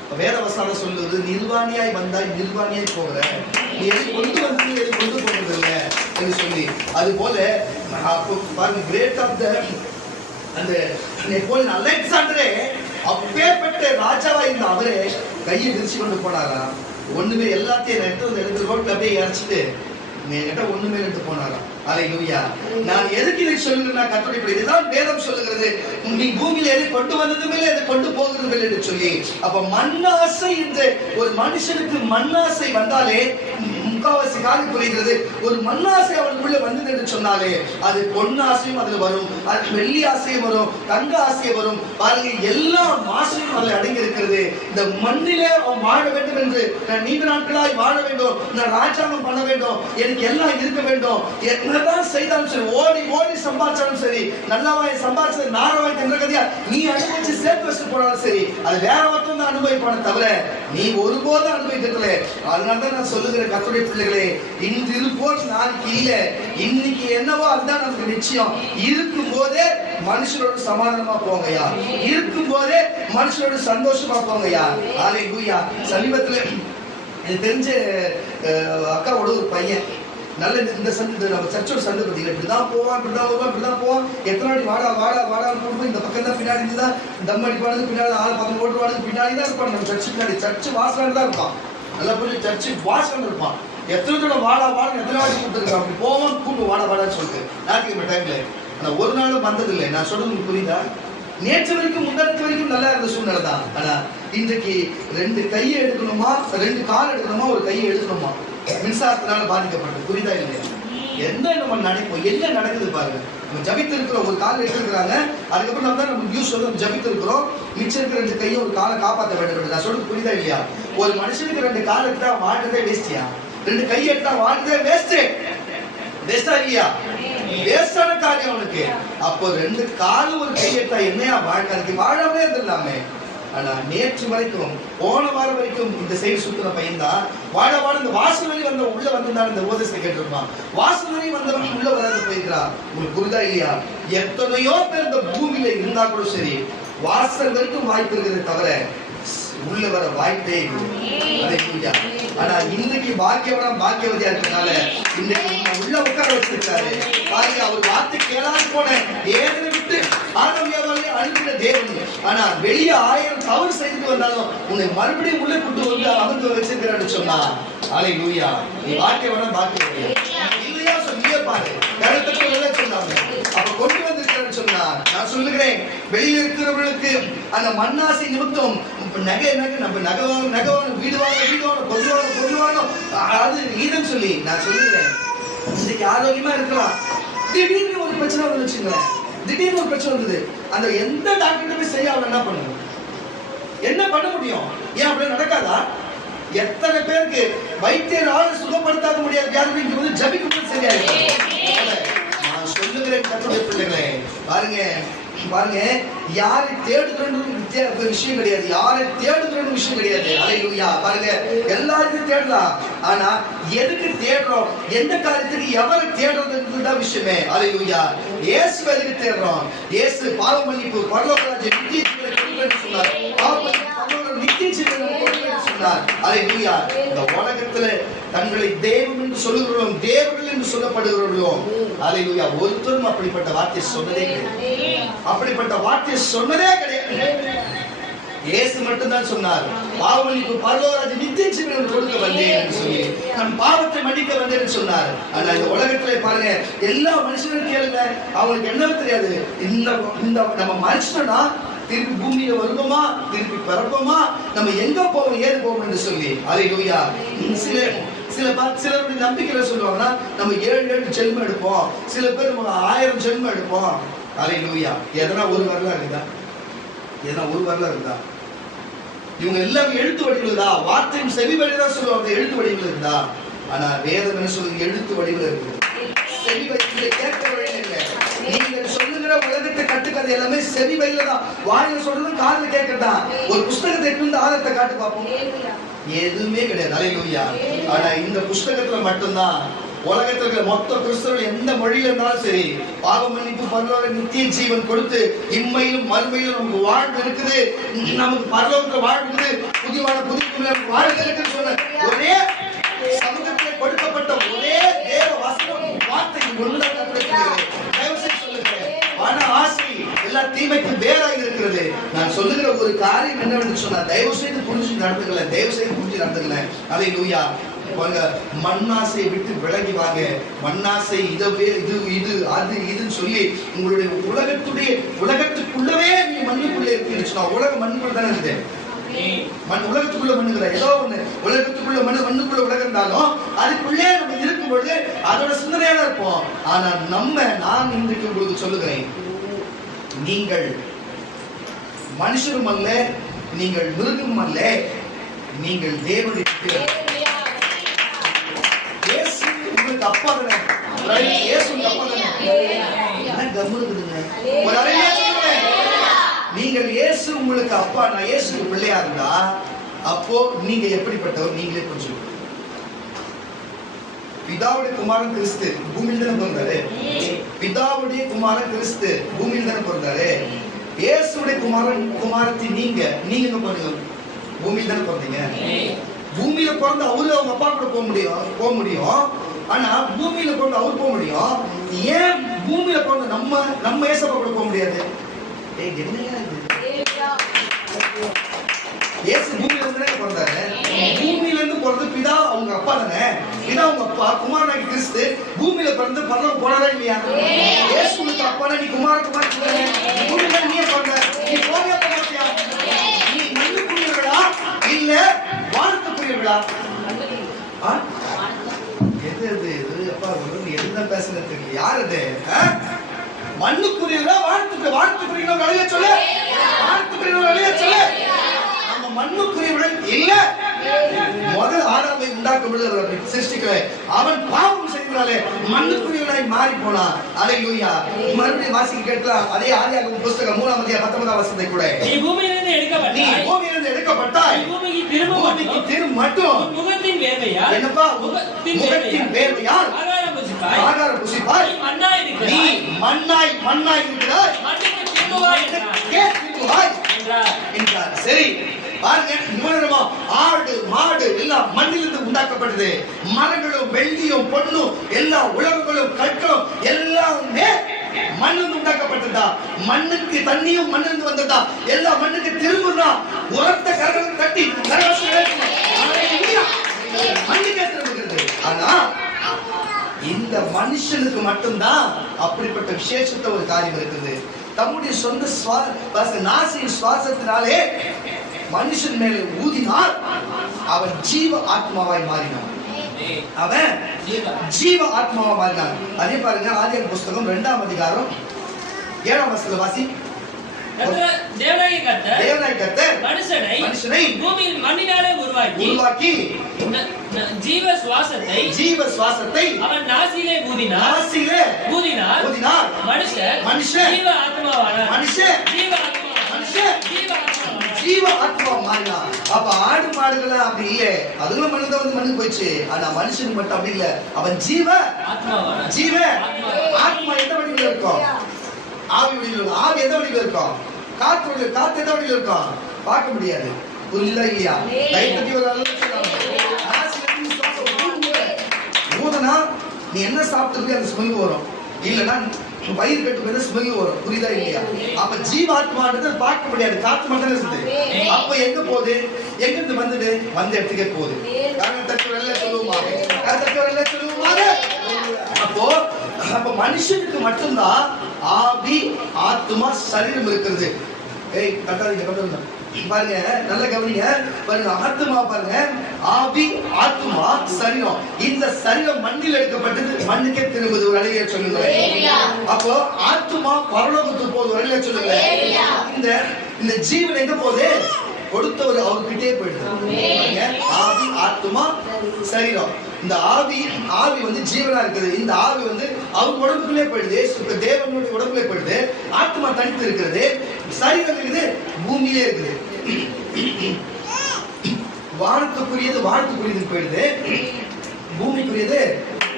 வேதவசனம் சொல்லுவது நிர்வாணியாய் வந்தாய் நிர்வாணியாய் போகிற, நீ எதை கொண்டு வந்து எதை கொண்டு போகிறது இல்லை என்று சொல்லி. அது போல பாருங்க, கிரேட் ஆஃப் த அந்த நெப்போலியன் அலெக்சாண்டரே அப்பேற்பட்ட ராஜாவா இருந்த அவரே கையை விரிச்சு கொண்டு போனாரா, ஒண்ணுமே எல்லாத்தையும் எடுத்து ரோட்ல அப்படியே இறச்சிட்டு என்கிட்ட ஒண்ணுமே எடுத்து போனாராம். அல்லேலூயா. நான் எதுக்கு இதை சொல்லுகிறேன்னா, கர்த்தருடைய இதுதான் வேதம் சொல்லுகிறது, நீ பூமியில எதை கொண்டு வந்ததும் இல்லை எதை கொண்டு போகிறதும் இல்லை என்று சொல்லி. அப்ப மண்ணாசை என்று ஒரு மனுஷனுக்கு மண்ணாசை வந்தாலே முக்காவாசி காலம் புரிகிறது. ஒரு மண்ணாசை அவனுக்குள்ள வந்தது என்று சொன்னாலே அது பொன்னாசையும் அதுல வரும், அது வெள்ளி ஆசையும் வரும், தங்க ஆசையும் வரும். பாருங்க, எல்லா மாசையும் அதில் அடங்கி இருக்கிறது. இந்த மண்ணிலே அவன் வாழ வேண்டும் என்று, நான் நீண்ட நாட்களாய் வாழ வேண்டும், நான் ராஜாங்கம் பண்ண வேண்டும், எனக்கு எல்லாம் இருக்க வேண்டும், என்னதான் செய்தாலும் சரி, ஓடி ஓடி சம்பாதிச்சாலும் சரி, நல்லவாய் சம்பாதிச்சது நாரவாய் என்ற கதையா நீ அனுபவிச்சு சேர்த்து வச்சு போனாலும் சரி, அது வேற ஒருத்தம் தான் அனுபவிப்பான தவிர நீ ஒருபோதும் அனுபவிக்கிறதுல. அதனாலதான் நான் சொல்லுகிறேன், கர்த்தருடைய பிள்ளைகளே, இன்று இருப்போம் நாளைக்கு இல்ல, இன்னைக்கு என்னவோ அதுதான் நமக்கு நிச்சயம். இருக்கும் போதே மனுஷனோட சமாதானமா போங்கயா, இருக்கும் போதே மனுஷனோட சந்தோஷமா போங்கயா. அல்லேலூயா. சமீபத்துல எனக்கு தெரிஞ்ச அக்காவோட ஒரு பையன் நல்ல இந்த சந்து, நம்ம சர்ச்சோட சந்து பார்த்தீங்கன்னா இப்படிதான் போவான், இப்படிதான் வருவான், இப்படிதான் போவான். எத்தனை வாட்டி வாடா வாடா வாடான்னு போடுவோம், இந்த பக்கம் தான் பின்னாடி இருந்துதான் தம் அடிப்பானது, பின்னாடி ஆள் பக்கம் ஓட்டுவானது பின்னாடி தான் இருப்பான். நம்ம சர்ச்சு பின்னாடி சர்ச்சு வாசலாண்டு தான் இருப்பான், நல்லா புரிஞ்சு சர்ச்சு வாசலாண்டு இருப்பான். எத்தனை தூர வாடா வாடா எத்தனை வாட்டி கூப்பிட்டுருக்கான், அப்படி போவான் கூப்பிட்டு வாடா வாடான்னு சொல்லிட்டு ஞாயிற்றுக்கிழமை டைம்ல. ஆனா ஒரு நாளும் வந்ததில்லை. நான் சொல்றது உங்களுக்கு புரியுதா? நேற்று வரைக்கும் முன்னேற்ற வரைக்கும் நல்லா இருந்த சூழ்நிலை தான். ஆனா இன்றைக்கு 2 கையை எடுக்கணுமா, 2 கால் எடுக்கணுமா, ஒரு கையை எடுக்கணுமா, மின்சாரத்தினால பாதிக்கப்பட்டது. புரியுதா இல்லையா? என்ன நம்ம நினைப்போம், என்ன நடக்குது பாருங்க. நம்ம ஜபித்து இருக்கிறோம், ஒரு கால் எடுத்துருக்காங்க, அதுக்கப்புறம் நம்ம தான் நம்ம நியூஸ் வந்து நம்ம ஜபித்து இருக்கிறோம், மிச்சம் இருக்கிற 2 கையும் ஒரு காலை காப்பாற்ற வேண்டும். நான் சொல்றது புரியுதா இல்லையா? ஒரு மனுஷனுக்கு 2 கால் எடுத்தா வாழ்றதே வேஸ்டியா, 2 கை எடுத்தா வாழ்றதே வேஸ்ட். வேஸ்டா இல்லையா? வேஸ்டான காரியம் அவனுக்கு. அப்போ 2 கால் ஒரு கை எடுத்தா என்னையா வாழ்க்கை, வாழவே இருந்திடலாமே. ஆனா நேற்று வரைக்கும் போன வாரம் வரைக்கும் இந்த சைடு சுத்தின பையன் தான் வாழ வாழ இந்த வாசல் வழி வந்த உள்ள வந்திருந்தான். இந்த ஓதத்தை கேட்டிருப்பான், வாசல் வழி வந்தவன் உள்ள வராது போயிருக்கிறான். உங்களுக்கு புரிதா இல்லையா? எத்தனையோ பேர் இந்த பூமியில இருந்தா கூட சரி, வாசல் வரைக்கும் வாய்ப்பு இருக்கிறத தவிர உள்ள வர வாய்ப்பே இல்லை. ஆனா இன்னைக்கு பாக்கியவதியா இருக்கனால இன்னைக்கு உள்ள உட்கார வச்சிருக்காரு. பாருங்க, அவர் வார்த்தை கேளாது போன ஏதனை விட்டு ஆதமியாவாலே அனுப்பின தேவன். ஆனா வெளியே 1000 தவறு செய்துட்டு வந்தாலும் உன்னை மறுபடியும் உள்ள கூட்டு வந்து அமர்ந்து வச்சிருக்கிறான்னு சொன்னா, அல்லேலூயா. நீ பாக்கியவதியா இல்லையா சொல்லியே பாரு. கருத்துக்கு சொன்னாங்க, அப்ப கொண்டு வந்திருக்கிறான்னு சொன்னா, நான் சொல்லுகிறேன், வெளியில் இருக்கிறவர்களுக்கு அந்த மண்ணாசை நிமித்தம் நகை நம்ம நகவான வீடு வாங்க பொருள்வானோ அது இதன்னு சொல்லி நான் சொல்லுகிறேன். இன்னைக்கு ஆரோக்கியமா இருக்கலாம், திடீர்னு ஒரு பிரச்சனை வந்து வச்சுங்களேன், திடீர்னு ஒரு பிரச்சனை வந்தது, அந்த எந்த டாக்டர் போய் செய்ய அவன் என்ன பண்ணணும், என்ன பண்ண முடியும்? ஏன் அப்படி நடக்காதா? எத்தனை பேருக்கு வைத்தியரால் சுகப்படுத்தாத முடியாது வியாதி இங்க வந்து ஜபிக்கும் சரியாயிடும். நான் சொல்லுகிறேன் கர்த்தருடைய பிள்ளைகளே, பாருங்க, யாரை தேடுகிறோம் விஷயம் கிடையாது, யாரை தேடுகிறோம் விஷயம் கிடையாது. அல்லேலூயா. பாருங்க, எல்லாருக்கும் தேடலாம், ஆனா எதுக்கு தேடுறோம், எந்த காரியத்துக்கு எவரை தேடுறதுதான் விஷயமே. அல்லேலூயா. இயேசு எதுக்கு தேடுறோம்? இயேசு பாவ மன்னிப்பு, பரலோகராஜ்ய நித்திய ஜீவனை கொடுப்பேன்னு சொன்னார். பாவ மன்னிப்பு, பரலோக நித்திய ஜீவனை கொடுப்பேன்னு சொன்னார். அல்லேலூயா. இந்த உலகத்துல தங்களை தெய்வம் என்று சொல்லுகிறோம், தேவர்கள் என்று சொல்லப்படுகிறோம். அல்லேலூயா. ஒருத்தரும் அப்படிப்பட்ட வார்த்தை சொன்னதே கிடையாது, அப்படிப்பட்ட வார்த்தை சொன்னதே கிடையாது. இயேசு மட்டும்தான் சொன்னார், பாவமன்னிப்பு, பரலோகராஜ்ய நித்திய ஜீவனை கொடுக்க வந்தேன் என்று சொல்லி, நான் பாவத்தை மன்னிக்க வந்தேன் என்று சொன்னார். ஆனா இந்த உலகத்திலே பாருங்க, எல்லா மனுஷனும் கேளுங்க, அவங்களுக்கு என்ன தெரியாது, இந்த நம்ம மனுஷனா திருப்பி பூமியில வருவோமா, திருப்பி பிறப்போமா, நம்ம எங்க போவோம், ஏது போவோம் என்று சொல்லி. அல்லேலூயா. சிலருடைய நம்பிக்கையில சொல்லுவாங்கன்னா, நம்ம 7 ஜென்மம் எடுப்போம், சில பேர் 1000 ஜென்மம் எடுப்போம். அல்லேலூயா. எதனா ஒரு வரலாறு இருக்குதா? எதனா ஒரு வரலாறு இருக்குதா? இவங்க எல்லாமே எழுத்து வடிவில் தான், வார்த்தையும் செவி வழியில் தான் சொல்லுவாங்க, எழுத்து வடிவில் இருந்தா. ஆனா வேதம் என்ன சொல்லுங்க, எழுத்து வடிவில் இருக்குது, செவி வழியில் கேட்க வழியில் இல்லை. நீங்க சொல்லுகிற உலகத்தை கட்டுக்கதை எல்லாமே செவி வழியில தான், வாயில சொல்றது காதுல கேட்கறதா. ஒரு புஸ்தகத்தை எடுத்து ஆதாரத்தை காட்டு பார்ப்போம், எதுவுமே கிடையாது. அல்லேலூயா. ஆனா இந்த புஸ்தகத்துல மட்டும்தான் உலகத்தில் இருக்கிற மொத்த கிறிஸ்தவர்கள் எந்த மொழியில இருந்தாலும் சரி, பாவ மன்னிப்பு, பரலோக நித்திய ஜீவன் கொடுத்து இம்மையிலும் மறுமையிலும் நமக்கு வாழ்வு இருக்குது, நமக்கு பரலோகத்துல வாழ்வு இருக்குது, புதிய நமக்கு வாழ்வு இருக்குன்னு சொன்ன ஒரே சமூகத்தில் கொடுக்கப்பட்ட ஒரே தேவ வசனம் வார்த்தை ஒன்றுதான் கற்றுக்கிறது. தயவு செய்து சொல்லுங்க, பண ஆசை எல்லா தீமைக்கும் வேறாக இருக்கிறது. நான் சொல்லுகிற ஒரு காரியம் என்னவென்று சொன்னா, தயவு செய்து புரிஞ்சு நடந்துக்கல, தயவு செய்து புரிஞ்சு நடந்துக்கல. அல்லேலூயா. மண்ணாசையை விட்டு விலகி வாங்க. மண்ணாசை இதவே இது இது அது இதுன்னு சொல்லி உங்களுடைய உலகத்துக்குள்ளவே நீ மண்ணுக்குள்ளே இருக்குன்னு, உலக மண்ணுக்குள்ள தானே இருக்குது. உலகத்துக்குள்ள மண்ணுங்கிற ஏதோ ஒண்ணு, உலகத்துக்குள்ள மண்ணுக்குள்ள உலகம் இருந்தாலும் அதுக்குள்ளே நம்ம இருக்கும் பொழுது அதோட சிந்தனையா இருப்போம். ஆனா நான் இன்றைக்கு உங்களுக்கு சொல்லுகிறேன், நீங்கள் மனுஷரும் அல்ல, நீங்கள் மிருகம் அல்ல, நீங்கள் தேவனுடைய பிள்ளைகள். இயேசு உங்களுக்கு அப்பா தானே. இயேசு உங்களுக்கு அப்பா தானே. என்ன கம்மு இருக்குதுங்க? ஒரு அறையிலே சொல்லுங்க, நீங்கள் இயேசு உங்களுக்கு அப்பா, நான் இயேசுக்கு பிள்ளையா இருந்தா அப்போ நீங்க எப்படிப்பட்டவர் நீங்களே கொஞ்சம். பிதாவுடைய குமாரன் கிறிஸ்து பூமியில் தானே பிறந்தாரு. பிதாவுடைய குமாரன் கிறிஸ்து பூமியில் தானே பிறந்தாரு. இயேசுடைய குமாரத்தி நீங்க எங்க பாருங்க, பூமியில் தானே பிறந்தீங்க. பூமியில பிறந்த அவரு அவங்க அப்பா கூட போக முடியும். ஆனா பூமியில பிறந்த அவரு போக முடியும். ஏன் பூமியில பிறந்த நம்ம ஏசப்பா கூட போக முடியாது? இயேசு பூமியில இருந்து பிறந்தாரு. பூமியில இருந்து பிறந்து பிதா அவங்க அப்பா தானே. பிதா அவங்க அப்பா, குமாரனாகி கிறிஸ்து பூமியில பிறந்து பரலோகம் போனதா இல்லையா? இயேசுக்கு அப்பா, நீ குமாரன் பூமியில நீ பிறந்த, நீ போக மாட்டியா? நீ மண்ணுக்குரியவர்களா இல்ல வானத்துக்குரியவர்களா? எது அப்பா என்ன பேசுறது தெரியல. யார் அது? மண்ணுக்குரியவர்களா வானத்துக்குரியவர்களா? அழிய சொல்லு. வானத்துக்குரியவர்கள் அழிய சொல்லு. நம்ம மண்ணுக்குரியவர்கள் இல்ல. முதல் ஆதாமை உண்டாக்கும் பொழுது சிருஷ்டிக்கல, அவன் பாவம் செய்தனாலே மண்ணுக்குரியவனாய் மாறி போனான். அல்லேலூயா. மறுபடியும் வாசிக்க கேட்கலாம். அதே ஆதியாகமம் புத்தகம் 3ஆம் அதிகாரம் 19ஆம் வசனத்தை கூட, நீ பூமியிலிருந்து எடுக்கப்பட்டாய், பூமிக்கு திரும்ப மட்டும் முகத்தின் வேர்வையால், என்னப்பா முகத்தின் வேர்வையால் ஆகாரம் புசிப்பாய், நீ மண்ணாய் இருக்கிறாய், என்றார். சரி பாருங்க, ஆடு மாடு எல்லாம் மண்ணிலிருந்து உண்டாக்கப்பட்டது. மரங்களும் வெள்ளியும் பொண்ணும் எல்லா உலகங்களும் கற்களும் எல்லாமே மண்ணிலிருந்து உண்டாக்கப்பட்டதா. மண்ணுக்கு தண்ணியும் மண்ணிலிருந்து வந்ததா. எல்லா மண்ணுக்கு திரும்புறா. உரத்த கரங்களை தட்டி மண்ணுக்கே திரும்புகிறது. ஆனா இந்த மனுஷனுக்கு மட்டும்தான் அப்படிப்பட்ட விசேஷத்த ஒரு காரியம் இருக்குது. தம்முடைய சொந்த நாசியின் சுவாசத்தினாலே மனுஷன் மேலே ஊதினார். அவன் ஜீவ ஆத்மாவாய் மாறினான். அவன் ஜீவ ஆத்மாவா மாறினான். அதே பாருங்க, ஆதியாகமம் புத்தகம் 2ஆம் அதிகாரம் 7ஆம் வசனம் வாசி. தேவனாகிய கர்த்தர் மனுஷனை பூமியில் மண்ணினாலே உருவாக்கி ஜீவ சுவாசத்தை அவன் நாசியிலே ஊதினார். மனுஷன் ஜீவ ஆத்மாவானான். ஜீவ ஆத்மா மாறினா. அப்ப ஆடு மாடுகள அப்படி இல்ல, அதுவும் மனித வந்து மண்ணுக்கு போயிடுச்சு. ஆனா மனுஷனுக்கு மட்டும் அப்படி இல்ல, அவன் ஜீவ ஆத்மா எந்த வடிவில் இருக்கும்? ஆவி வடிவில் இருக்கும். ஆவி எந்த வடிவில் இருக்கும்? காத்து எந்த வடிவில் இருக்கும்? பார்க்க முடியாது. புரியுதா இல்லையா? லைட் ஒரு அளவு ஊதனா நீ என்ன சாப்பிட்டு அந்த ஸ்மெல் வரும், இல்லைன்னா வயிறு கட்டு போய் ஸ்மெல் வரும். புரியுதா இல்லையா? அப்ப ஜீவாத்மான்றது பார்க்க முடியாது, காத்து மட்டும் இருக்குது. அப்ப எங்க போகுது? எங்க இருந்து வந்த இடத்துக்கே போகுது. அப்ப மனுஷனுக்கு மட்டும்தான் ஆவி ஆத்மா சரீரம் இருக்கிறது. பாருங்க, நல்ல கவனிங்க. பாருங்க, ஆத்மா பாருங்க, ஆவி ஆத்மா சரீரம். இந்த சரீரம் மண்ணில் எடுக்கப்பட்டது, மண்ணுக்கே திரும்புது. ஒரு அழகிய சொல்லுங்க. அப்போ ஆத்மா பரலோகத்துக்கு போகுது. ஒரு அழகிய சொல்லுங்க. இந்த ஜீவன் எங்க போகுது? கொடுத்தவர் அவர்கிட்டே போயிடுது. ஆவி ஆத்மா சரீரம். இந்த ஆவி வந்து ஜீவனா இருக்குது. இந்த ஆவி வந்து அவர் உடம்புக்குள்ளே போயிடுது, தேவனுடைய உடம்புலே போயிடுது. ஆத்மா தனித்து இருக்கிறது. சரீரம் இருக்குது, பூமியிலே இருக்குது. வானத்துக்குரியது போயிடுது, பூமிக்குரியது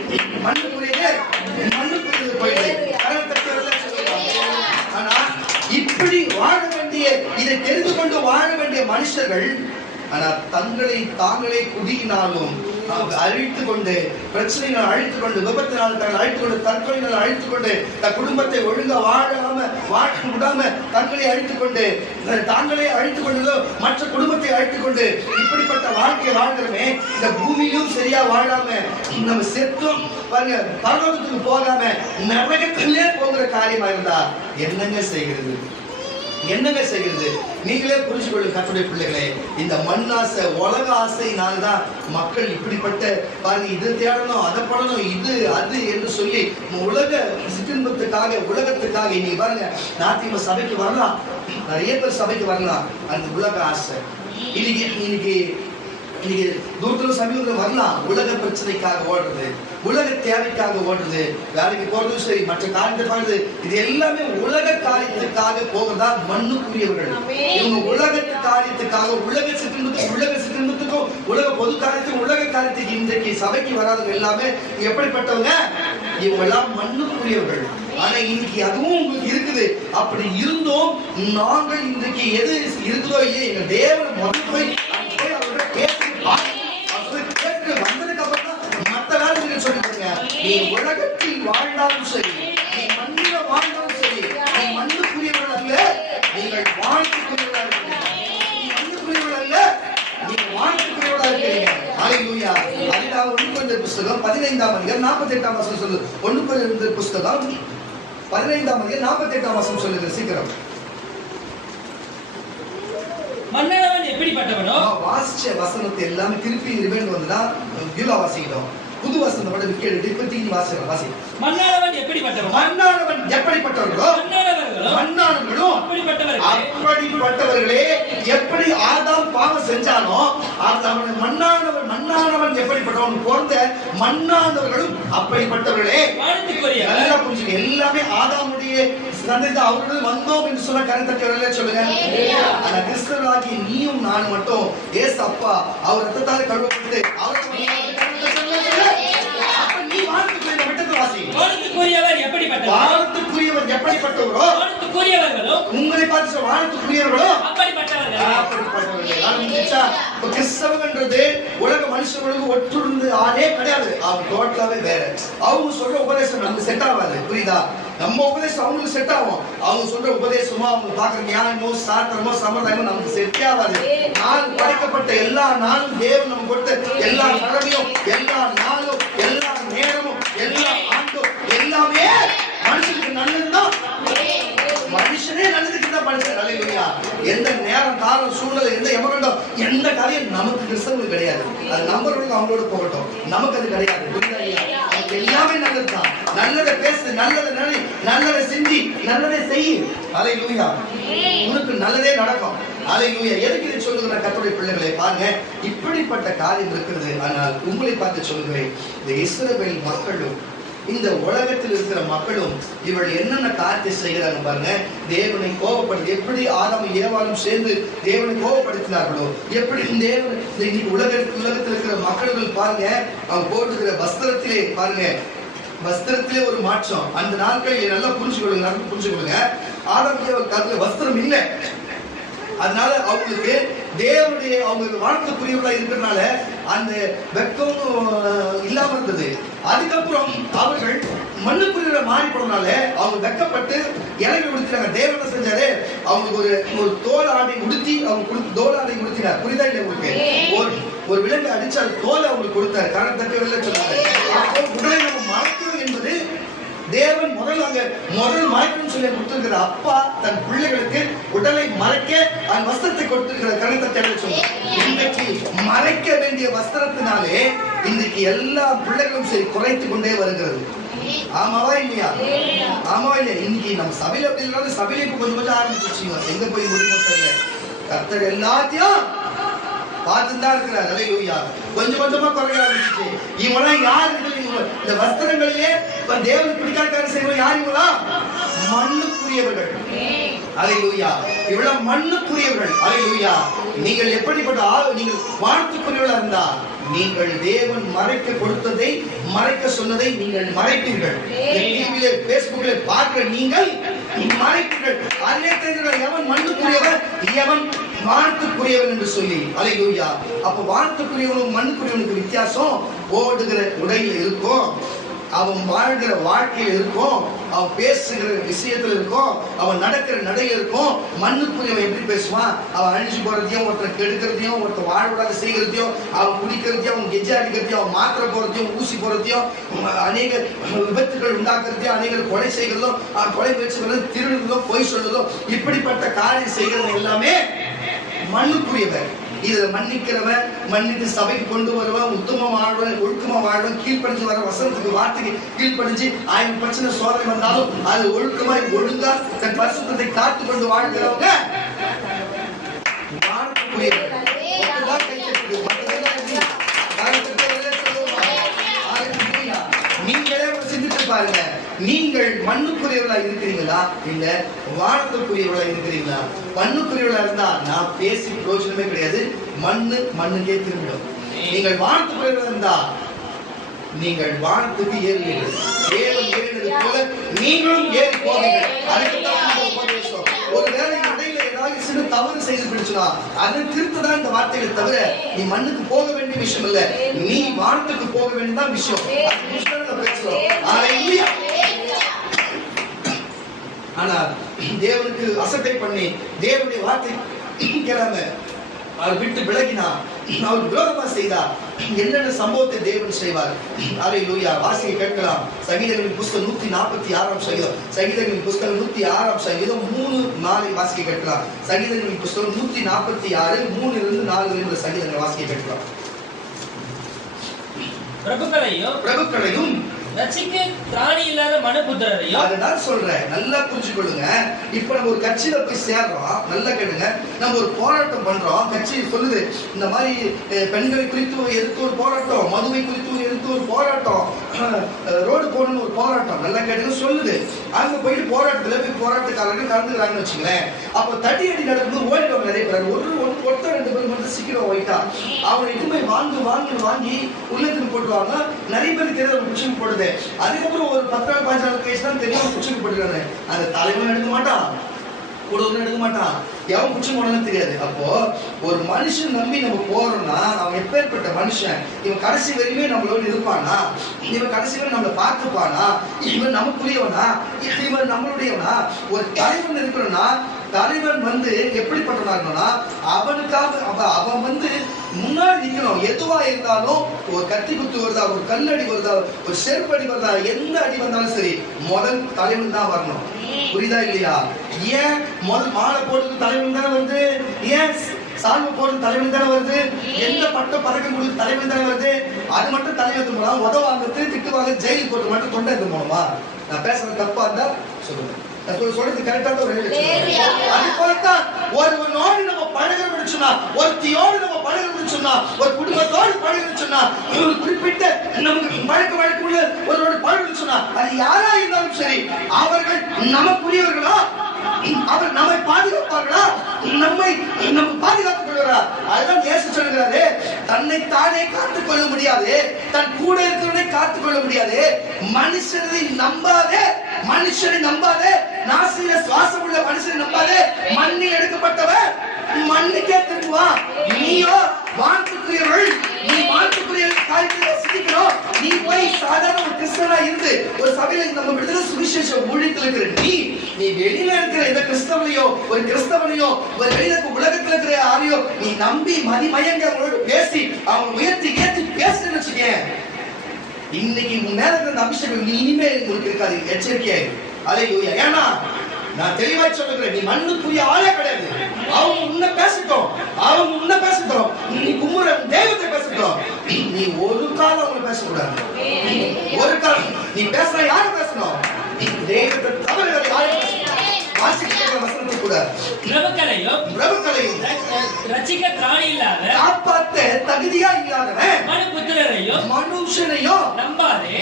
மண்ணுக்குரியது மண்ணுக்குரியது போயிடுது. ஆனா இப்படி வாழ வேண்டிய, இதை தெரிந்து கொண்டு வாழ வேண்டிய மனுஷர்கள் ஆனா தங்களை தாங்களே குடியினாலும் அழித்துக் கொண்டு, பிரச்சனைகள் அழித்துக் கொண்டு, விபத்தினால் தங்களை அழித்துக் கொண்டு, தற்கொலைகள் அழித்துக் கொண்டு, தன் குடும்பத்தை ஒழுங்க வாழ விடாம தங்களை அழித்துக் கொண்டு, தாங்களே அழித்துக் கொண்டு மற்ற குடும்பத்தை அழித்துக் கொண்டு இப்படிப்பட்ட வாழ்க்கையை வாழ்கிறோமே, இந்த பூமியிலும் சரியா வாழாம நம்ம செத்தும் பாருங்க பரலோகத்துக்கு போகாம நரகத்திலே போகிற காரியமா இருந்தா என்னங்க செய்கிறது? என்னங்க செய்கிறது? நீங்களே புரிஞ்சு கொள்ளுங்க கர்த்தருடைய பிள்ளைகளே. இந்த மண்ணாசை, உலக ஆசையினால்தான் மக்கள் இப்படிப்பட்ட பாருங்க, இது தேடணும், அதை பண்ணணும், இது அது என்று சொல்லி உலக சிற்றின்பத்துக்காக, உலகத்துக்காக இன்னைக்கு பாருங்க நாத்தியம சபைக்கு வரலாம், நிறைய பேர் சபைக்கு வரலாம், அந்த உலக ஆசை. இன்னைக்கு தூரத்துல சமீபத்தில் வரலாம், உலக பிரச்சனைக்காக ஓடுறது, உலக தேவைக்காக ஓடுறது, வேலைக்கு போறதும் சரி, மற்ற காரியத்தை பார்த்து, இது எல்லாமே உலக காரியத்துக்காக போகிறதா மண்ணுக்குரியவர்கள். இவங்க உலக காரியத்துக்காக, உலக சிற்றின்பத்துக்கும், உலக பொது காரியத்துக்கும், உலக காரியத்துக்கு இன்றைக்கு சபைக்கு வராதவங்க எல்லாமே எப்படிப்பட்டவங்க? இவங்க எல்லாம் மண்ணுக்குரியவர்கள். ஆனா இன்னைக்கு அதுவும் உங்களுக்கு இருக்குது. அப்படி இருந்தோம் நாங்கள் இன்றைக்கு எது இருக்குதோ இல்லையே, எங்க தேவன் முதல் போய் அவரோட பேசி வந்ததுக்கு அப்புறம் தான் மற்ற வேலைகளை சொல்லிடுங்க. நீ உலகத்தில் வாழ்ந்தாலும் சரி, நீ மண்ணில வாழ்ந்தாலும் சரி, நீ மண்ணுக்குரியவர்கள் அல்ல, நீங்கள் வாழ்த்துக்குரியவர்களா இருக்கிறீங்க. நீ மண்ணுக்குரியவர்கள் அல்ல, நீங்க வாழ்த்துக்குரியவர்களா இருக்கிறீங்க. ஹல்லேலூயா. அதுக்காக 1 கொரிந்தியர் புத்தகம் 15ஆம் அதிகாரம் 48ஆம் வசனம் சொல்லுது. 1 கொரிந்தியர் புத்தகம் 15ஆம் அதிகாரம் 48ஆம் வசனம் சொல்லுது. சீக்கிரம். மன்னவன் எப்படிப்பட்டவனோ, வாசிச்ச வசனத்தை எல்லாமே திருப்பி ரிமைண்ட் வந்துனா பியூலா வாசிக்கிட்டோம். புது வசனம் மட்டும் கேட்டு இப்போதைக்கு வாசிக்கலாம். வாசி. மன்னவன் எப்படிப்பட்டவனோ, மன்னானவன் எப்படிப்பட்டவர்களோ, மன்னானவர்களும் அப்படிப்பட்டவர்களே. எப்படி ஆதாம் பாவம் செஞ்சானோ அவன் மன்னானவன் எப்படிப்பட்டவன் பிறந்த மன்னானவர்களும் அப்படிப்பட்டவர்களே. நல்லா புரிஞ்சுக்க, எல்லாமே ஆதாமுடைய சந்ததி, அவர்கள் வந்தோம் என்று சொன்ன கருத்தட்டவர்களே சொல்லுங்க. ஆனா கிறிஸ்தவராகிய நீயும் நான் மட்டும் ஏசு அப்பா அவர் ரத்தத்தால் கழுவப்பட்டு அவர் எப்படிப்பட்டவரோ, உங்களை பார்த்து வாழ்த்துக்குரியவர்களோ கிறிஸ்தவன்றது உலக மனுஷர்களுக்கு ஒற்றுந்து ஆளே கிடையாது. அவங்க டோட்டலாவே வேற. அவங்க சொல்ற உபதேசம் நமக்கு செட் ஆகாது. புரியுதா? நம்ம உபதேசம் அவங்களுக்கு செட் ஆகும். அவங்க சொல்ற உபதேசமோ, அவங்க பாக்குற ஞானமோ, சாத்திரமோ, சம்பிரதாயமோ நமக்கு செட் ஆகாது. நாள் படைக்கப்பட்ட எல்லா நாளும் தேவன் நம்ம கொடுத்த எல்லா கடமையும், எல்லா நாளும், எல்லா நேரமும், எல்லா ஆண்டும் எல்லாமே மனுஷனுக்கு நல்லதுதான். மனுஷனே நல்லதுக்கு தான் மனுஷன். ஹல்லேலூயா. எந்த நேரம், காலம், சூழ்நிலை, எந்த எமகண்டம், எந்த காரியம் நமக்கு கிறிஸ்தவங்களுக்கு கிடையாது. அது நம்பர்களுக்கு அவங்களோட போகட்டும், நமக்கு அது கிடையாது. எல்லாமே நல்லதுதான். நல்லதை பேசு, நல்லதை நினை, நல்லதை செஞ்சு, நல்லதை செய்யு. ஹல்லேலூயா. உனக்கு நல்லதே நடக்கும். ஹல்லேலூயா. எதுக்கு இதை சொல்லுகிற கர்த்தருடைய பிள்ளைகளை பாருங்க, இப்படிப்பட்ட காரியம் இருக்கிறது. ஆனால் உங்களை பார்த்து சொல்லுகிறேன், இந்த இஸ்ரவேல் மக்களும் இந்த உலகத்தில் இருக்கிற மக்களும் இவள் என்னென்ன காரியத்தை செய்கிறாங்க பாருங்க. தேவனை கோபப்படுத்தி, எப்படி ஆதாமும் ஏவாளும் சேர்ந்து தேவனை கோபப்படுத்தினார்களோ, எப்படி தேவன் இன்னைக்கு உலகத்தில் இருக்கிற மக்கள் பாருங்க, அவங்க போட்டுக்கிற வஸ்திரத்திலே பாருங்க, வஸ்திரத்திலே ஒரு மாற்றம். அந்த நாட்கள் நல்லா புரிஞ்சுக்கொள்ளுங்க. ஆதாம் ஏவாள் காலத்துல வஸ்திரம் இல்லை. அதனால அவங்களுக்கு தேவனுடைய அவங்க வாழ்த்துக்குரியவர்களா இருக்கிறதுனால அந்த வெக்கம் இல்லாம இருந்தது. அதுக்கப்புறம் அவர்கள் மண்ணுக்குரிய மாறி போனதுனால அவங்க வெக்கப்பட்டு இறங்கி உடுத்தினாங்க. தேவன் செஞ்சாரு, அவங்களுக்கு ஒரு தோல் ஆடை உடுத்தி அவங்க தோல் ஆடை உடுத்தினார். புரிதா இல்லை உங்களுக்கு? ஒரு விலங்கு அடிச்சு அது தோலை அவங்களுக்கு கொடுத்தாரு. காரணம் தக்கவில்லை சொன்னாங்க. அப்போ உடலை நம்ம மறைக்கணும் என்பது தேவன் முதல் மறைக்கணும்னு சொல்லி கொடுத்திருக்கிற அப்பா தன் பிள்ளைகளுக்கு உடலை மறைக்க அந்த வஸ்திரத்தை கொடுத்திருக்கிற கருத்தை சொல்லுங்க. இன்றைக்கு மறைக்க வேண்டிய வஸ்திரத்தினாலே இன்னைக்கு எல்லா பிள்ளைகளும் சரி குறைத்து கொண்டே வருகிறது. ஆமாவா இல்லையா? ஆமாவா இல்லையா? இன்னைக்கு நம்ம சபையில அப்படி இல்லாத சபையில இப்ப கொஞ்சம் ஆரம்பிச்சிருச்சீங்க. எங்க போய் முடியுமோ தெரியல. கர்த்தர் எல்லாத்தையும் பார்த்துதான் இருக்கிறார். ஹல்லேலூயா. கொஞ்சமா குறைய ஆரம்பிச்சு. இவங்களாம் யார்? இந்த வஸ்திரங்களிலே தேவனுக்கு பிடிக்காத காரியம் செய்வோம். யார் இவங்களா? மண்ணுக்குரியவர்கள். அல்லேலூயா. இவ்வளவு மண்ணுக்குரியவர்கள். அல்லேலூயா. நீங்கள் எப்படிப்பட்ட நீங்கள் வானத்துக்குரியவர்களா இருந்தா நீங்கள் தேவன் மறைக்க கொடுத்ததை மறைக்க சொன்னதை நீங்கள் மறைப்பீர்கள். டிவியில பேஸ்புக்ல பார்க்கிற நீங்கள் மறைப்பீர்கள். அதிலே தெரிஞ்சுக்கிறார் எவன் மண்ணுக்குரியவன் எவன் வானத்துக்குரியவன் என்று சொல்லி. அல்லேலூயா. அப்ப வானத்துக்குரியவனும் மண்ணுக்குரியவனுக்கு வித்தியாசம் ஓடுகிற உடையில இருக்கும், அவன் வாழ்கிற வாழ்க்கையில் இருக்கும், அவன் பேசுகிற விஷயத்துல இருக்கும், அவன் நடக்கிற நடையில இருக்கும். மண்ணுக்குரியவன் எப்படி பேசுவான்? அவன் அழிஞ்சு போறதையும் ஒருத்தர் கெடுக்கிறதையும் ஒருத்தர் வாழ்விடாத செய்கிறதையும் அவன் குடிக்கிறதையும் அவன் கெஜா அடிக்கிறதையும் அவன் மாத்திரை போறதையும் ஊசி போறதையும் அநேக விபத்துகள் உண்டாக்குறதையும் அநேக கொலை செய்கிறதும் கொலை முயற்சி திருடுறதும் பொய் சொல்றதும் இப்படிப்பட்ட காரியம் செய்கிறது எல்லாமே மண்ணுக்குரியவன். இதுல மன்னிக்கிறவன், மன்னித்து சபைக்கு கொண்டு வருவன், உத்தம வாழ்வன், ஒழுக்கமா வாழ்வன், கீழ்ப்படிஞ்சு வர வசனத்துக்கு வார்த்தைக்கு கீழ்ப்படிஞ்சு 1000 பிரச்சனை சோதனை வந்தாலும் அது ஒழுக்கமாய் ஒழுங்கா தன் பரிசுத்தத்தை காத்து கொண்டு வாழ்கிறவங்க நீங்களே சிந்தித்து பாருங்க. நீங்கள் மண்ணுக்குரியவர்களா இருக்கிறீங்களா இல்ல வானத்துக்குரியவர்களா இருக்கிறீங்களா? மண்ணுக்குரியவர்களா இருந்தா நான் பேசி பிரயோஜனமே கிடையாது, மண்ணுக்கே திரும்பிடும். நீங்கள் வானத்துக்குரியவர்களா இருந்தா நீங்கள் வானத்துக்கு ஏறுவீர்கள். தேவன் ஏறினது போல நீங்களும் ஏறி போவீர்கள். ஒருவேளை இடையில ஏதாவது சிறு தவறு செய்து பிடிச்சுனா அதை திருத்ததான் இந்த வார்த்தைகள் தவிர நீ மண்ணுக்கு போக வேண்டிய விஷயம் இல்ல, நீ வானத்துக்கு போக வேண்டியதான் விஷயம். ஆனா தேவனுக்கு அசட்டை பண்ணி தேவனுடைய வார்த்தை கேளாம அவர் விட்டு விலகினா, அவர் விரோதமா செய்தா என்னென்ன சம்பவத்தை தேவன் செய்வார்? அல்லேலூயா. வாசிக்க கேட்கலாம். சங்கீதங்களின் புஸ்தகம் 146ஆம் சங்கீதம், சங்கீதங்களின் புஸ்தகம் 106ஆம் சங்கீதம் 3-4 வாசிக்க கேட்கலாம். சங்கீதங்களின் புஸ்தகம் 146 3-4 சங்கீதங்களை வாசிக்க கேட்கலாம். பிரபுக்களையும் ரட்சிக்க திராணி இல்லாத மனுபுத்திரரையும். அதனால சொல்றேன், நல்லா புரிஞ்சுக்கொள்ளுங்க. இப்ப நம்ம ஒரு கட்சியில போய் சேர்றோம், நல்லா கேளுங்க. நம்ம ஒரு போராட்டம் பண்றோம், கட்சி சொல்லுது இந்த மாதிரி பெண்களை குறித்து எதிர்த்து ஒரு போராட்டம், மதுவை குறித்து எதிர்த்து ஒரு போராட்டம், ரோடு போடணும்னு ஒரு போராட்டம், நல்லா கேட்டுங்க சொல்லுது. அங்க போயிட்டு போராட்டத்துல போய் போராட்டக்காரர்கள் கலந்துக்கிறாங்கன்னு வச்சுங்களேன். அப்ப தடி அடி நடக்கும்போது ஓடிடுவாங்க நிறைய பேர். ஒருத்தர் 2 பேர் மட்டும் சிக்கிடும் ஒயிட்டா. அவனை இட்டுமே வாங்கி உள்ளத்துக்கு போட்டுருவாங்க. நிறைய பேருக்கு தெரியாது குச்சிக்கு போடுது. அதுக்கப்புறம் ஒரு 10 நாள் 15 நாள் கழிச்சு தான் தெரியும் குச்சிக்கு போட்டுருக்காங்க. அந்த தலைவன் எடுக்க மாட்டான், கூட ஒன்றும் எடுக்க மாட்டான், எவன் குச்சி போடணும்னு தெரியாது. அப்போ ஒரு மனுஷன் நம்பி நம்ம போறோம்னா அவன் எப்பேற்பட்ட மனுஷன்? இவன் கடைசி வரையுமே நம்மளோட இருப்பானா? இவன் கடைசி வரை நம்மளை பார்த்துப்பானா? இவன் நமக்குரியவனா? இவன் நம்மளுடையவனா? ஒரு தலைவன் இருக்கிறோம்னா தலைவன் எப்படிப்பட்டவனா இருக்கணும்னா அவன் முன்னாடி நிக்கணும். எதுவா இருந்தாலும் ஒரு கத்தி குத்து வருதா, ஒரு கல்லடி வருதா, ஒரு செருப்படி வருதா, எந்த அடி வந்தாலும் சரி முதல் தலைவன் தான் வரணும். புரியுதா இல்லையா? ஏன் முதல் மாலை போடுறது தலைவன் தானே வருது? ஏன் சால்வை போடுறது தலைவன் தானே வருது? எந்த பட்ட பதக்கம் கொடுத்து தலைவன் தானே வருது? அது மட்டும் தலைவர் மூலம் உதவாங்க திட்டுவாங்க, ஜெயிலுக்கு போட்டு மட்டும் தொண்டை மூலமா? நான் பேசுறது தப்பா இருந்தா சொல்லுங்க, சொல்றது கரெக்டா தான். அது போலத்தான் ஒருவனோடு நம்ம பழகணும்னு சொன்னா, ஒருத்தியோடு நம்ம பழகணும்னு சொன்னா, ஒரு குடும்பத்தோடு பழகணும்னு சொன்னா, ஒரு குறிப்பிட்ட நமக்கு வழக்கமுள்ள ஒருவரோடு பழகணும்னு சொன்னா, அது யாரா இருந்தாலும் சரி அவர்கள் நமக்குரியவர்களா? அவர் நம்மை பாதுகாப்பார்களா? நம்ம பாதுகாத்துக் கொள்கிறாரா? அதுதான் இயேசு சொல்கிறாரு, தன்னைத்தானே காத்துக் கொள்ள முடியாது, தன் கூட இருக்கிறவனை காத்துக் கொள்ள முடியாது. மனுஷனை நம்பாதே, நாசில சுவாசம் உள்ள மனுஷனை நம்பாதே. மண்ணில் எடுக்கப்பட்டவர் மண்ணுக்கே திரும்புவான். நீயோ வானத்துக்குரியவர்கள், நீ வானத்துக்குரிய காரியத்தை சிந்திக்கணும். நீ போய் சாதாரண ஒரு கிறிஸ்தவனா இருந்து ஒரு சபையில நம்ம விடுதலை சுவிசேஷ ஊழியத்தில் இருக்கிற நீ வெளியில இருக்கிற இந்த கிறிஸ்தவனையோ ஒரு கிறிஸ்தவனையோ ஒரு வெளியில உலகத்துல இருக்கிற யாரையோ நீ நம்பி மதிமயங்க அவங்களோட பேசி அவங்க ஏற்றி பேசுன்னு வச்சுக்கேன், இன்னைக்கு உன் மேல இருக்கிற அபிஷேகம் நீ இனிமே உங்களுக்கு இருக்காது. எச்சரிக்கையாய். அல்லேலூயா. ஏன்னா நான் தெளிவா சொல்லுகிறேன், நீ மண்ணுக்குரிய ஆளே கிடையாது. அவங்க உன்னை பேசட்டும், நீ கும்புற தெய்வத்தை பேசட்டும், நீ ஒரு காலம் அவங்க பேசக்கூடாது. ஒரு காலம் நீ பேசுற யாரு பேசணும்? தெய்வத்தை தவிர யாரும் பேசணும். வாசிக்கிற வசனத்தை கூட பிரபுக்களையும் ரட்சிக்க திராணி இல்லாத காப்பாத்த தகுதியா இல்லாதவன் மனுபுத்திரரையும் மனுஷனையும்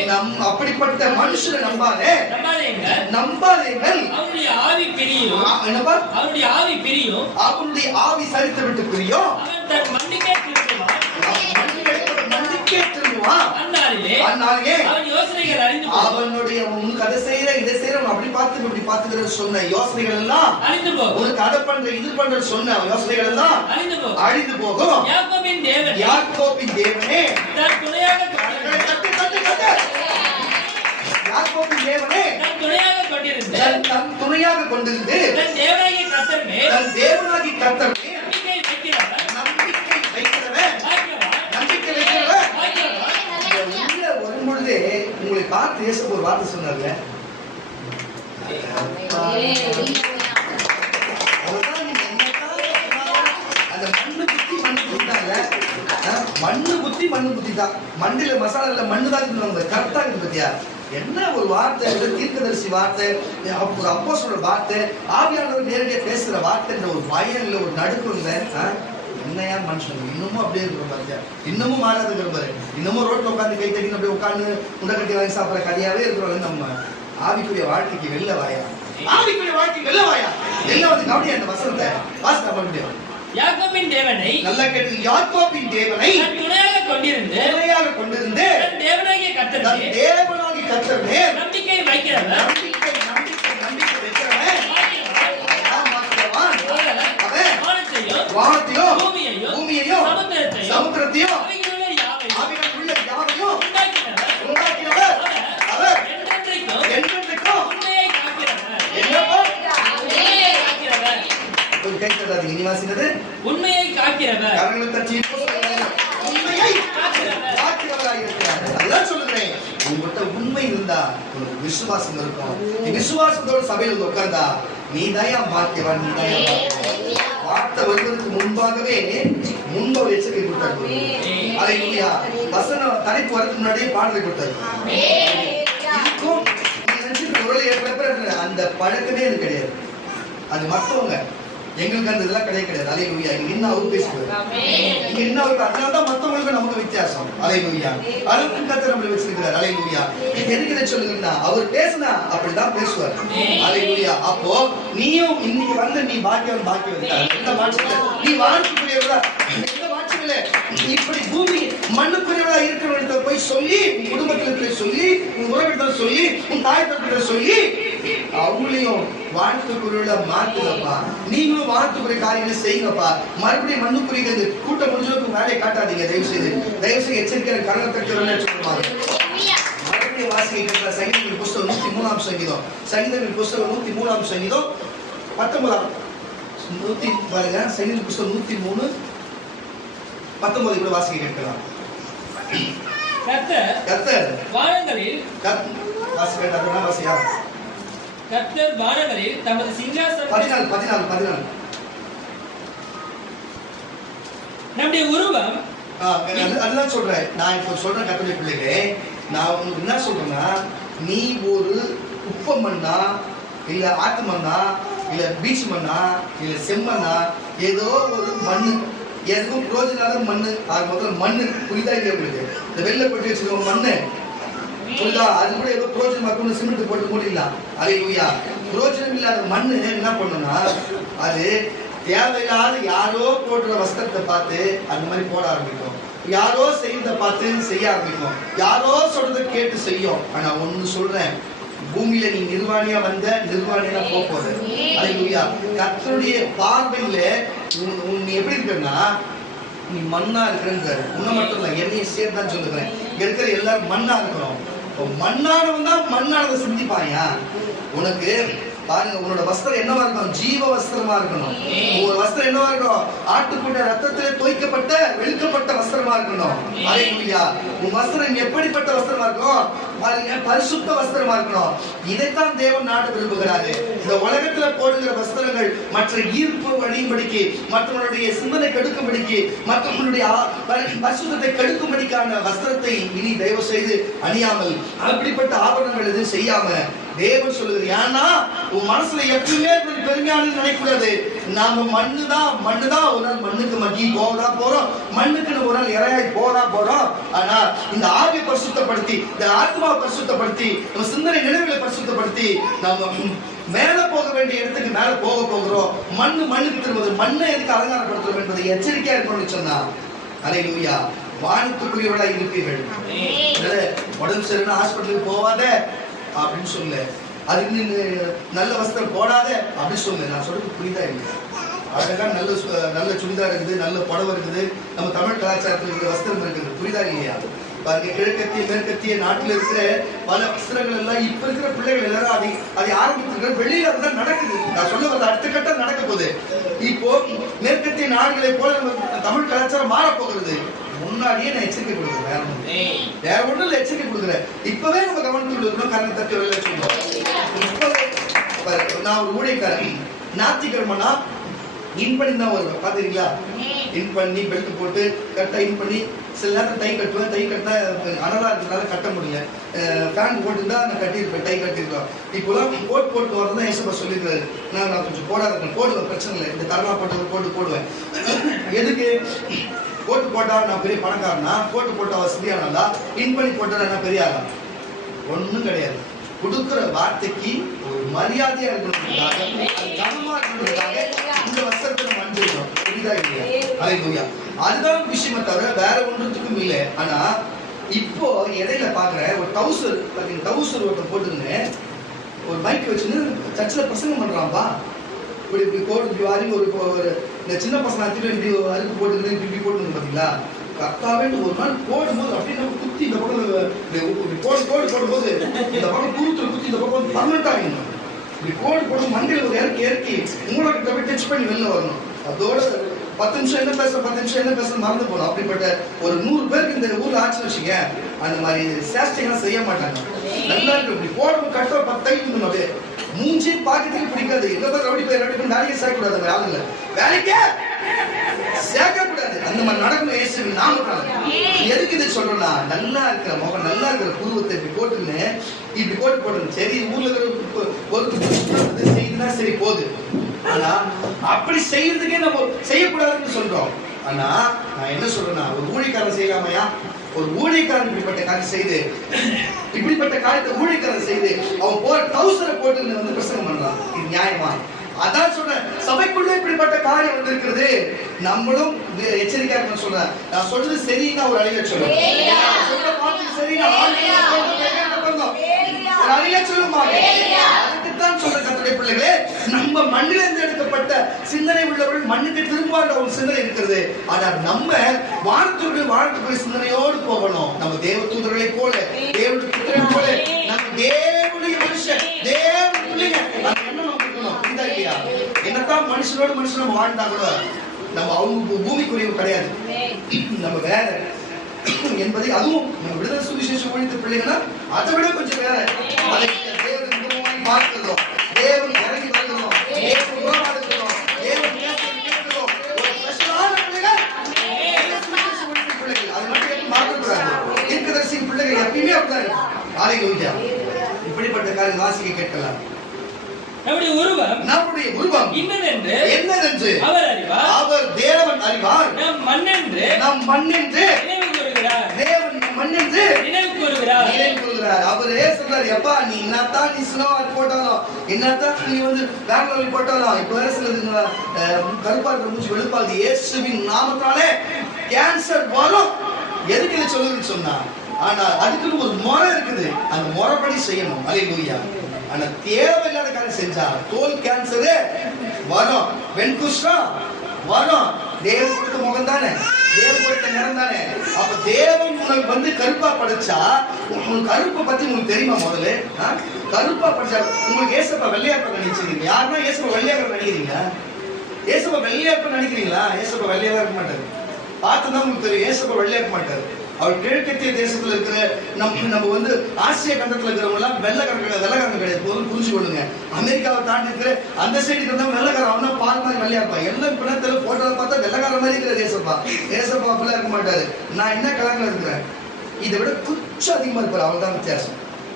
அப்படிப்பட்ட மனுஷனை நம்பாதே. நம்பாதீங்கள். அவருடைய ஆவி பிரியும். என்னப்பா? அவருடைய ஆவி பிரியும். அவருடைய ஆவி சரித்து விட்டு பிரியும். அவன் தன் மண்ணுக்கே திரும்புவான். அந்நாளிலே அவன் யோசனைகள் அறிந்து போகும். அவனுடைய உன் கதை செய்யற இதை செய்யற அப்படி பார்த்து இப்படி பார்த்துக்கிற சொன்ன யோசனைகள் எல்லாம் அழிந்து போகும். உனக்கு அதை பண்ற இது பண்ற சொன்ன யோசனைகள் எல்லாம் அழிந்து போகும். யாக்கோபின் தேவனே, யாக்கோபின் தேவனே, தன் துணையாக யாக்கோபின் தேவனே, தன் துணையாக கொண்டிருந்து தன் துணையாக கொண்டிருந்து தன் தேவனாகிய கர்த்தர் மேல் தன் தேவனாகிய கர்த்தர் மேல் நம்பிக்கை வைக்கிறவன் நம்பிக்கை வைக்கிறவன் உள்ள வரும்பொழுதே உங்களை பார்த்து இயேசு ஒரு வார்த்தை சொன்னார்ல, அந்த மண்ணு புத்தி மண்ணு புத்திதான்ல, மண்ணு புத்தி மண்ணு புத்தி தான். மண்ணில மசாலா இல்ல, மண்ணு தான் கரெக்டா இருக்கு பத்தியா? என்ன ஒரு வார்த்தை, தீர்க்கதரிசி வார்த்தை, ஒரு அப்போஸ்தலர் வார்த்தை, ஆவியானவர் நேரடியாக பேசுற வார்த்தைன்ற ஒரு பயம் இல்ல, ஒரு நடுக்கம் இல்ல. என்னையா மனுஷன் இன்னமும் அப்படியே இருக்கிற பாருங்க, இன்னமும் மாறாதுங்கிற பாரு, இன்னமும் ரோட்ல உட்காந்து கை தட்டி அப்படியே உட்காந்து உண்டை கட்டி வாங்கி சாப்பிட்ற கதையாவே இருக்கிறோம். நம்ம ஆவிக்குரிய வாழ்க்கைக்கு வெளில வாயா, ஆவிக்குரிய வாழ்க்கை வெளில வாயா. எல்லாம் வந்து கவனியா அந்த வசனத்தை வாசிக்க பண்ண முடியும். யாக்கோபின் தேவனை, நல்லா கேட்டு, யாக்கோபின் தேவனை தன் துணையாக கொண்டிருந்து தன் தேவனாகிய கர்த்தர் மேல் நம்பிக்கை வைக்கிறவன் நம்பிக்கை வைக்கிறவன் வானத்தையும் பூமியையும் சமுத்திரத்தையும் அவைகளுள்ள யாவையும் உண்டாக்கினவர் அவர் என்றென்றைக்கும் ஒரு கை தட்டாதீங்க. இனி வாசிக்கிறது உண்மையை காக்கிறவர், கரங்களை தட்டி உண்மையை காக்கிறவராக இருக்கிறார். அதுதான் சொல்லுகிறேன், உங்கள்கிட்ட உண்மை இருந்தா உனக்கு விசுவாசம் இருக்கும். நீ விசுவாசத்தோட சபையில் வந்து உட்கார்ந்தா நீ தயா பாக்கியவன், நீ தயா வார்த்தை வருவதற்கு முன்பாகவே முன்பு ஒரு எச்சரிக்கை கொடுத்தாரு. அல்லேலூயா. வசனம் தலைப்பு வரதுக்கு முன்னாடியே பாடலை கொடுத்தாரு. இதுக்கும் நீ நினைச்சிட்டு ஒரு அந்த பழக்கமே எனக்கு கிடையாது, அது மற்றவங்க, எங்களுக்கு அந்த இதெல்லாம் கிடையாது. அல்லேலூயா. இங்க என்ன அவர் பேசுவார், இங்க என்ன அவர், அதனாலதான் மற்றவங்களுக்கு நமக்கு வித்தியாசம். அல்லேலூயா. அளவுக்கு கர்த்தர் நம்மளை வச்சிருக்கிறார். அல்லேலூயா. எதுக்கு இதை சொல்லுங்கன்னா, அவர் பேசினா அப்படிதான் பேசுவார். அல்லேலூயா. அப்போ நீயும் இன்னைக்கு வந்து நீ பாக்கியவன் எந்த மாற்றத்துல நீ வாழ்க்கைக்குரியவரா, எந்த மாற்றமில்ல, இப்படி பூமி மண்ணுக்குரியவரா இருக்கிறவங்க போய் சொல்லி, உன் குடும்பத்துல சொல்லி, உன் உறவினர் சொல்லி, உன் தாய் தப்பிட சொல்லி அவங்களையும் வாழ்த்துக்குரிய மாத்துங்கப்பா. நீங்களும் வாழ்த்துக்குரிய காரியங்களை செய்யுங்கப்பா. மறுபடியும் மண்ணுக்குரிய கூட்டம் முடிஞ்சதுக்கு வேலையை காட்டாதீங்க. தயவு செய்து எச்சரிக்கை கரணத்தட்டு சொல்லுவாங்க. மறுபடியும் வாசிக்க சங்கீதங்கள் புஸ்தகம் 103 சங்கீதம், சங்கீதங்கள் புஸ்தகம் 103 சங்கீதம் 19 பாருங்க. சங்கீத புஸ்தகம் 103 19 கூட வாசிக்க கேட்கலாம். கர்த்தர் வானங்களில் வாசியா கர்த்தர் வானங்களில் தமது சிங்காசனம் 14 நம்முடைய உருவம், அதுதான் சொல்றேன். நான் இப்ப சொல்றேன் கர்த்தருடைய பிள்ளைகளே, நான் உங்களுக்கு என்ன சொல்றேன்னா, நீ ஒரு உப்பு மண்ணா இல்ல ஆத்து மண்ணா இல்ல பீச் மண்ணா இல்ல செம்மண்ணா, ஏதோ ஒரு மண்ணு, எதுவும் புரோஜனால மண்ணு, அது முதல்ல மண்ணு புரிதா இல்லையா உங்களுக்கு? இந்த வெள்ளை போட்டு வச்சிருக்க மண்ணு புரிதா, அது கூட ஏதோ புரோஜனம் மக்கள் சிமெண்ட் போட்டு மூடிடலாம். அல்லேலூயா. புரோஜனம் இல்லாத மண்ணு என்ன பண்ணுன்னா, அது தேவையில்லாத யாரோ போடுற வஸ்திரத்தை பார்த்து அந்த மாதிரி போட ஆரம்பிக்கும், யாரோ செய்யறதை பார்த்து செய்ய ஆரம்பிக்கும், யாரோ சொல்றதை கேட்டு செய்யும். ஆனா ஒண்ணு சொல்றேன், பூமியில நீ நிர்வாணியா வந்த நிர்வாணியா போறது. அல்லேலூயா. கர்த்தருடைய பார்வையில நீ எப்படி இருக்குன்னா, நீ மண்ணா இருக்கிறேன்னு உன்னை மட்டும் இல்ல என்னையும் சேர்த்தான் சொல்லுகிறேன். இங்க இருக்கிற எல்லாரும் மண்ணா இருக்கிறோம். மண்ணானவன் தான் மண்ணானதை சிந்திப்பாயா. உனக்கு பாருங்க, உன்னோட வஸ்திரம் என்னவா இருக்கணும்? ஜீவ வஸ்திரமா இருக்கணும். உங்க வஸ்திரம் என்னவா இருக்கணும்? ஆட்டுக்குட்ட ரத்தத்திலே தோய்க்கப்பட்ட வெளுக்கப்பட்ட வஸ்திரமா இருக்கணும். அல்லேலூயா. உன் வஸ்திரம் எப்படிப்பட்ட வஸ்திரமா இருக்கும்? பாருங்க, பரிசுத்த வஸ்திரமா இருக்கணும். இதைத்தான் தேவன் நாட விரும்புகிறாரு. இந்த உலகத்துல போடுகிற வஸ்திரங்கள் மற்ற ஈர்ப்பு அணியும்படிக்கு, மற்றவனுடைய சிந்தனை கெடுக்கும்படிக்கு, மற்றவனுடைய பரிசுத்தத்தை கெடுக்கும்படிக்கான வஸ்திரத்தை இனி தயவு செய்து அணியாமல், அப்படிப்பட்ட ஆபரணங்கள் எதுவும் செய்யாம தேவன் சொல்லுது, ஏன்னா உன் மனசுல எப்பவுமே பெருமையானு நினைக்கூடாது. நாம மண்ணுதான் ஒரு நாள் மண்ணுக்கு மக்கி போறோம், மண்ணுக்குன்னு ஒரு நாள் இறையாய் போறோம். ஆனா இந்த ஆவியை பரிசுத்தப்படுத்தி, இந்த ஆத்மாவை பரிசுத்தப்படுத்தி, நம்ம சிந்தனை நினைவுகளை பரிசுத்தப்படுத்தி நம்ம மேல போக வேண்டிய இடத்துக்கு மேல போகிறோம். மண்ணுக்கு திரும்புவது. மண்ணை எதுக்கு அலங்காரப்படுத்துறோம் என்பதை எச்சரிக்கையா இருக்கணும்னு சொன்னா, அல்லேலூயா, வானத்துக்குரியவர்களாய் இருப்பீர்கள். உடம்பு சரியில்லை ஹாஸ்பிட்டலுக்கு போவாத அப்படின்னு சொல்ல, அதுக்கு நல்ல வஸ்திரம் போடாத அப்படின்னு சொல்ல. நான் சொல்றது புரியுதா இல்லை? அழகா நல்ல சுடிதார் இருக்குது, நல்ல புடவை இருக்குது, நம்ம தமிழ் கலாச்சாரத்தில் இருக்கிற வஸ்திரம் இருக்குது. புரியுதா இல்லையா? பாருங்க, கிழக்கத்திய மேற்கத்திய நாட்டில் இருக்கிற பல வஸ்திரங்கள் எல்லாம் இப்ப இருக்கிற பிள்ளைகள் எல்லாரும் அதை ஆரம்பித்திருக்கிற வெளியில அதுதான் நடக்குது. நான் சொல்ல வந்த அடுத்த கட்டம் நடக்க போகுது. இப்போ மேற்கத்திய நாடுகளை போல நம்ம தமிழ் கலாச்சாரம் மாறப்போகிறது. முன்னாடியே நான் எச்சரிக்கை கொடுக்குறேன், வேற ஒன்றும் இல்லை, எச்சரிக்கை கொடுக்குறேன். இப்பவே நம்ம கவனத்தில் இருக்கணும். கரணை தட்டி வெளில வச்சுக்கணும். இப்பவே நான் ஒரு ஊழியக்காரன், ஞாயிற்றுக்கிழமைனா இன் பண்ணி தான் வருவேன். பாத்தீங்களா? இன் பண்ணி பெல்ட் போட்டு கரெக்டா இன் பண்ணி, சில நேரம் டை கட்டுவேன். டை கட்டா அனலா இருக்கிறதுனால கட்ட முடியல, ஃபேன் போட்டுருந்தா நான் கட்டியிருப்பேன், டை கட்டிருக்கோம். இப்போலாம் போட்டு வரதான் ஏசப்பா சொல்லியிருக்காரு, நான் கொஞ்சம் போடாத இருக்கேன். போடுவேன், பிரச்சனை இல்லை. இந்த கரலா போடுவேன். எதுக்கு போட்டா நான் பெரிய பணக்காரனா? போட்டா வசதியானதா? இன் பண்ணி போட்டா நான் பெரிய ஆளா? ஒன்றும் கிடையாது. கொடுக்குற வார்த்தைக்கு ஒரு மரியாதையா இருக்கிறதுக்காக, கனமா இருக்கிறதுக்காக இந்த வஸ்திரத்தை நம்ம அணிஞ்சிருக்கோம். புரியுதா இல்லையா? அல்லேலூயா. அதுதான் விஷயமே தவிர வேற ஒன்றுத்துக்கும் இல்லை. ஆனா இப்போ இடையில பாக்குற ஒரு டவுசர் ஒருத்தர் போட்டுன்னு ஒரு மைக் வச்சுன்னு சர்ச்சில் பிரசங்கம் பண்றான்பா. இப்படி கோடு வாரி ஒரு இந்த சின்ன பசங்க இப்படி அறுப்பு போட்டுன்னு இப்படி போட்டுன்னு பாத்தீங்களா? கத்தாவே ஒரு நாள் போடும்போது அப்படியே நம்ம குத்தி இந்த பக்கம் கோடு போடும்போது இந்த பக்கம் குத்தி இந்த பக்கம் பர்மனெண்ட் ஆகிடணும். இப்படி கோடு போட்டு மண்டையில் ஒரு இறக்கி மூளைக்கிட்ட போய் டச் பண்ணி வெளில வரணும். அதோட 10 நிமிஷம் என்ன பேச மறந்து போகணும். அப்படிப்பட்ட ஒரு 100 பேருக்கு இந்த ஊர்ல ஆச்சு வச்சுங்க. அந்த மாதிரி சேஷ்டைகள்லாம் செய்ய மாட்டாங்க. நல்லா இருக்கு. இப்படி போடும்போது கரெக்டாக 10 தைக்கணும். அப்படியே மூஞ்சி பாக்கிறதுக்கு பிடிக்காது. எங்க ரவுடி போய் வேலைக்கே சேர்க்கக்கூடாது. அந்த ஆளுங்க வேலைக்கே சேர்க்கக்கூடாது. அந்த மாதிரி நடக்கணும். ஏசுவின் நாமத்தால. எதுக்கு இதை சொல்றேன்னா, நல்லா இருக்கிற முகம், நல்லா இருக்கிற புருவத்தை இப்படி போட்டு சரி ஊர்ல இருக்கிற செய்யுதுன்னா சரி போகுது. ஆனா அப்படி செய்யறதுக்கே நம்ம செய்யக்கூடாதுன்னு சொல்றோம். ஆனா நான் என்ன சொல்றேன்னா, ஒரு ஊழியக்காரன் செய்யலாமையா? ஒரு ஊழியக்காரன் இப்படிப்பட்ட காரியத்தை ஊழியக்காரன் செய்து அவன் போற டவுசரை போட்டு வந்து பிரசங்கம் பண்றான். இது நியாயமா? அதான் சொல்றேன், சபைக்குள்ள இப்படிப்பட்ட காரியம் வந்து இருக்கிறது. நம்மளும் எச்சரிக்கையா இருக்கணும்னு சொல்றேன். நான் சொல்றது சரின்னா ஒரு அழிய சொல்லுவேன், சரின்னா ஒரு அழிய சொல்லுமா? அதுக்குத்தான் சொல்ற கர்த்தருடைய பிள்ளைகளே, நம்ம மண்ணிலிருந்து எடுக்கப்பட்ட சிந்தனை உள்ளவர்கள் மண்ணுக்கு திரும்பாத ஒரு சிந்தனை இருக்கிறது. ஆனால் நம்ம வானத்துக்குரிய சிந்தனையோடு போகணும். நம்ம தேவ தூதர்களை போல, தேவனுடைய புத்திரனை போல, நம்ம தேவனுடைய மனுஷன், தேவனுடைய பிள்ளைங்க, அந்த எண்ணம் நமக்கு இருக்கணும். புரியுதா இல்லையா? என்னத்தான் மனுஷனோடு நம்ம வாழ்ந்தா கூட நம்ம அவங்க பூமிக்குரியவங்க கிடையாது, நம்ம வேற என்பதை, அதுவும் நம்ம விடுதலை சுவிசேஷம் ஒழித்த பிள்ளைங்கன்னா அதை விட கொஞ்சம் வேற. அதை தேவன் பார்க்கிறோம், தேவன் இறங்கி வருகிறோம், தேவன் உருவாடுகிறோம், தேவன் கேட்கிறோம். ஒரு ஸ்பெஷலான பிள்ளைகள் அது மட்டும் மாற்றக்கூடாது. தீர்க்கதரிசி பிள்ளைகள் எப்பயுமே அப்படிதான் இருக்கும். ஹல்லேலூயா. இப்படிப்பட்ட காரியம் வாசிக்க கேட்கலாம். நம்முடைய உருவம் என்னதென்று அவர் தேவன் அறிவார். நம் மண்ணென்று தேவன் மண்ணென்று நினைவு கூறுகிறார். அவரே சொல்றாரு, எப்பா நீ என்னத்தான் நீ ஸ்னோவார் போட்டாலும், என்னத்தான் நீ வந்து பேங்களூர் போட்டாலும், இப்ப வேற சிலது கருப்பா இருக்கிற மூச்சு வெளுப்பாது. இயேசுவின் நாமத்தாலே கேன்சர் வரும். எதுக்கு இதை சொல்லுன்னு சொன்னா, ஆனா அதுக்குன்னு ஒரு முறை இருக்குது. அந்த முறைப்படி செய்யணும். அல்லேலூயா. ஆனா தேவையில்லாத காரியம் செஞ்சா தோல் கேன்சரு வரும், வெண்குஷ்டம் வரும். தேவன் கொடுத்த முகம் தானே, தேவன் கொடுத்த நிறம் தானே. அப்ப தேவன் உங்களுக்கு வந்து கருப்பா படைச்சா, உங்களுக்கு கருப்பை பத்தி உங்களுக்கு தெரியுமா? முதல்ல கருப்பா படிச்சா உங்களுக்கு ஏசப்பா வெள்ளையாப்ப நினைச்சிருக்கீங்க? யாருன்னா ஏசப்பா வெள்ளையாக்க நினைக்கிறீங்க? ஏசப்பா வெள்ளையாப்ப நினைக்கிறீங்களா? ஏசப்பா வெள்ளையா இருக்க மாட்டாரு. பார்த்துதான் உங்களுக்கு தெரியும், ஏசப்பா வெள்ளையாக்க மாட்டாரு. அவர் கிழக்கத்திய தேசத்துல இருக்கிற நம்ம வந்து ஆசிய கண்டத்துல இருக்கிறவங்க எல்லாம் வெள்ளக்காரங்க கிடையாது. போதும் புரிஞ்சு கொள்ளுங்க. அமெரிக்காவை தாண்டி இருக்கிற அந்த சைடு இருக்கிறவங்க வெள்ளக்காரன், அவன் தான் பால் மாதிரி வெள்ளையா இருப்பான். எல்லாம் பிணத்துல போட்டோல பார்த்தா வெள்ளக்கார மாதிரி இருக்கிற ஏசப்பா அப்படிலாம் இருக்க மாட்டாரு. நான் என்ன கலர்ல இருக்கிறேன், இதை விட கொஞ்சம் அதிகமா இருப்பாரு. அவள் தான் வித்தியாசம்.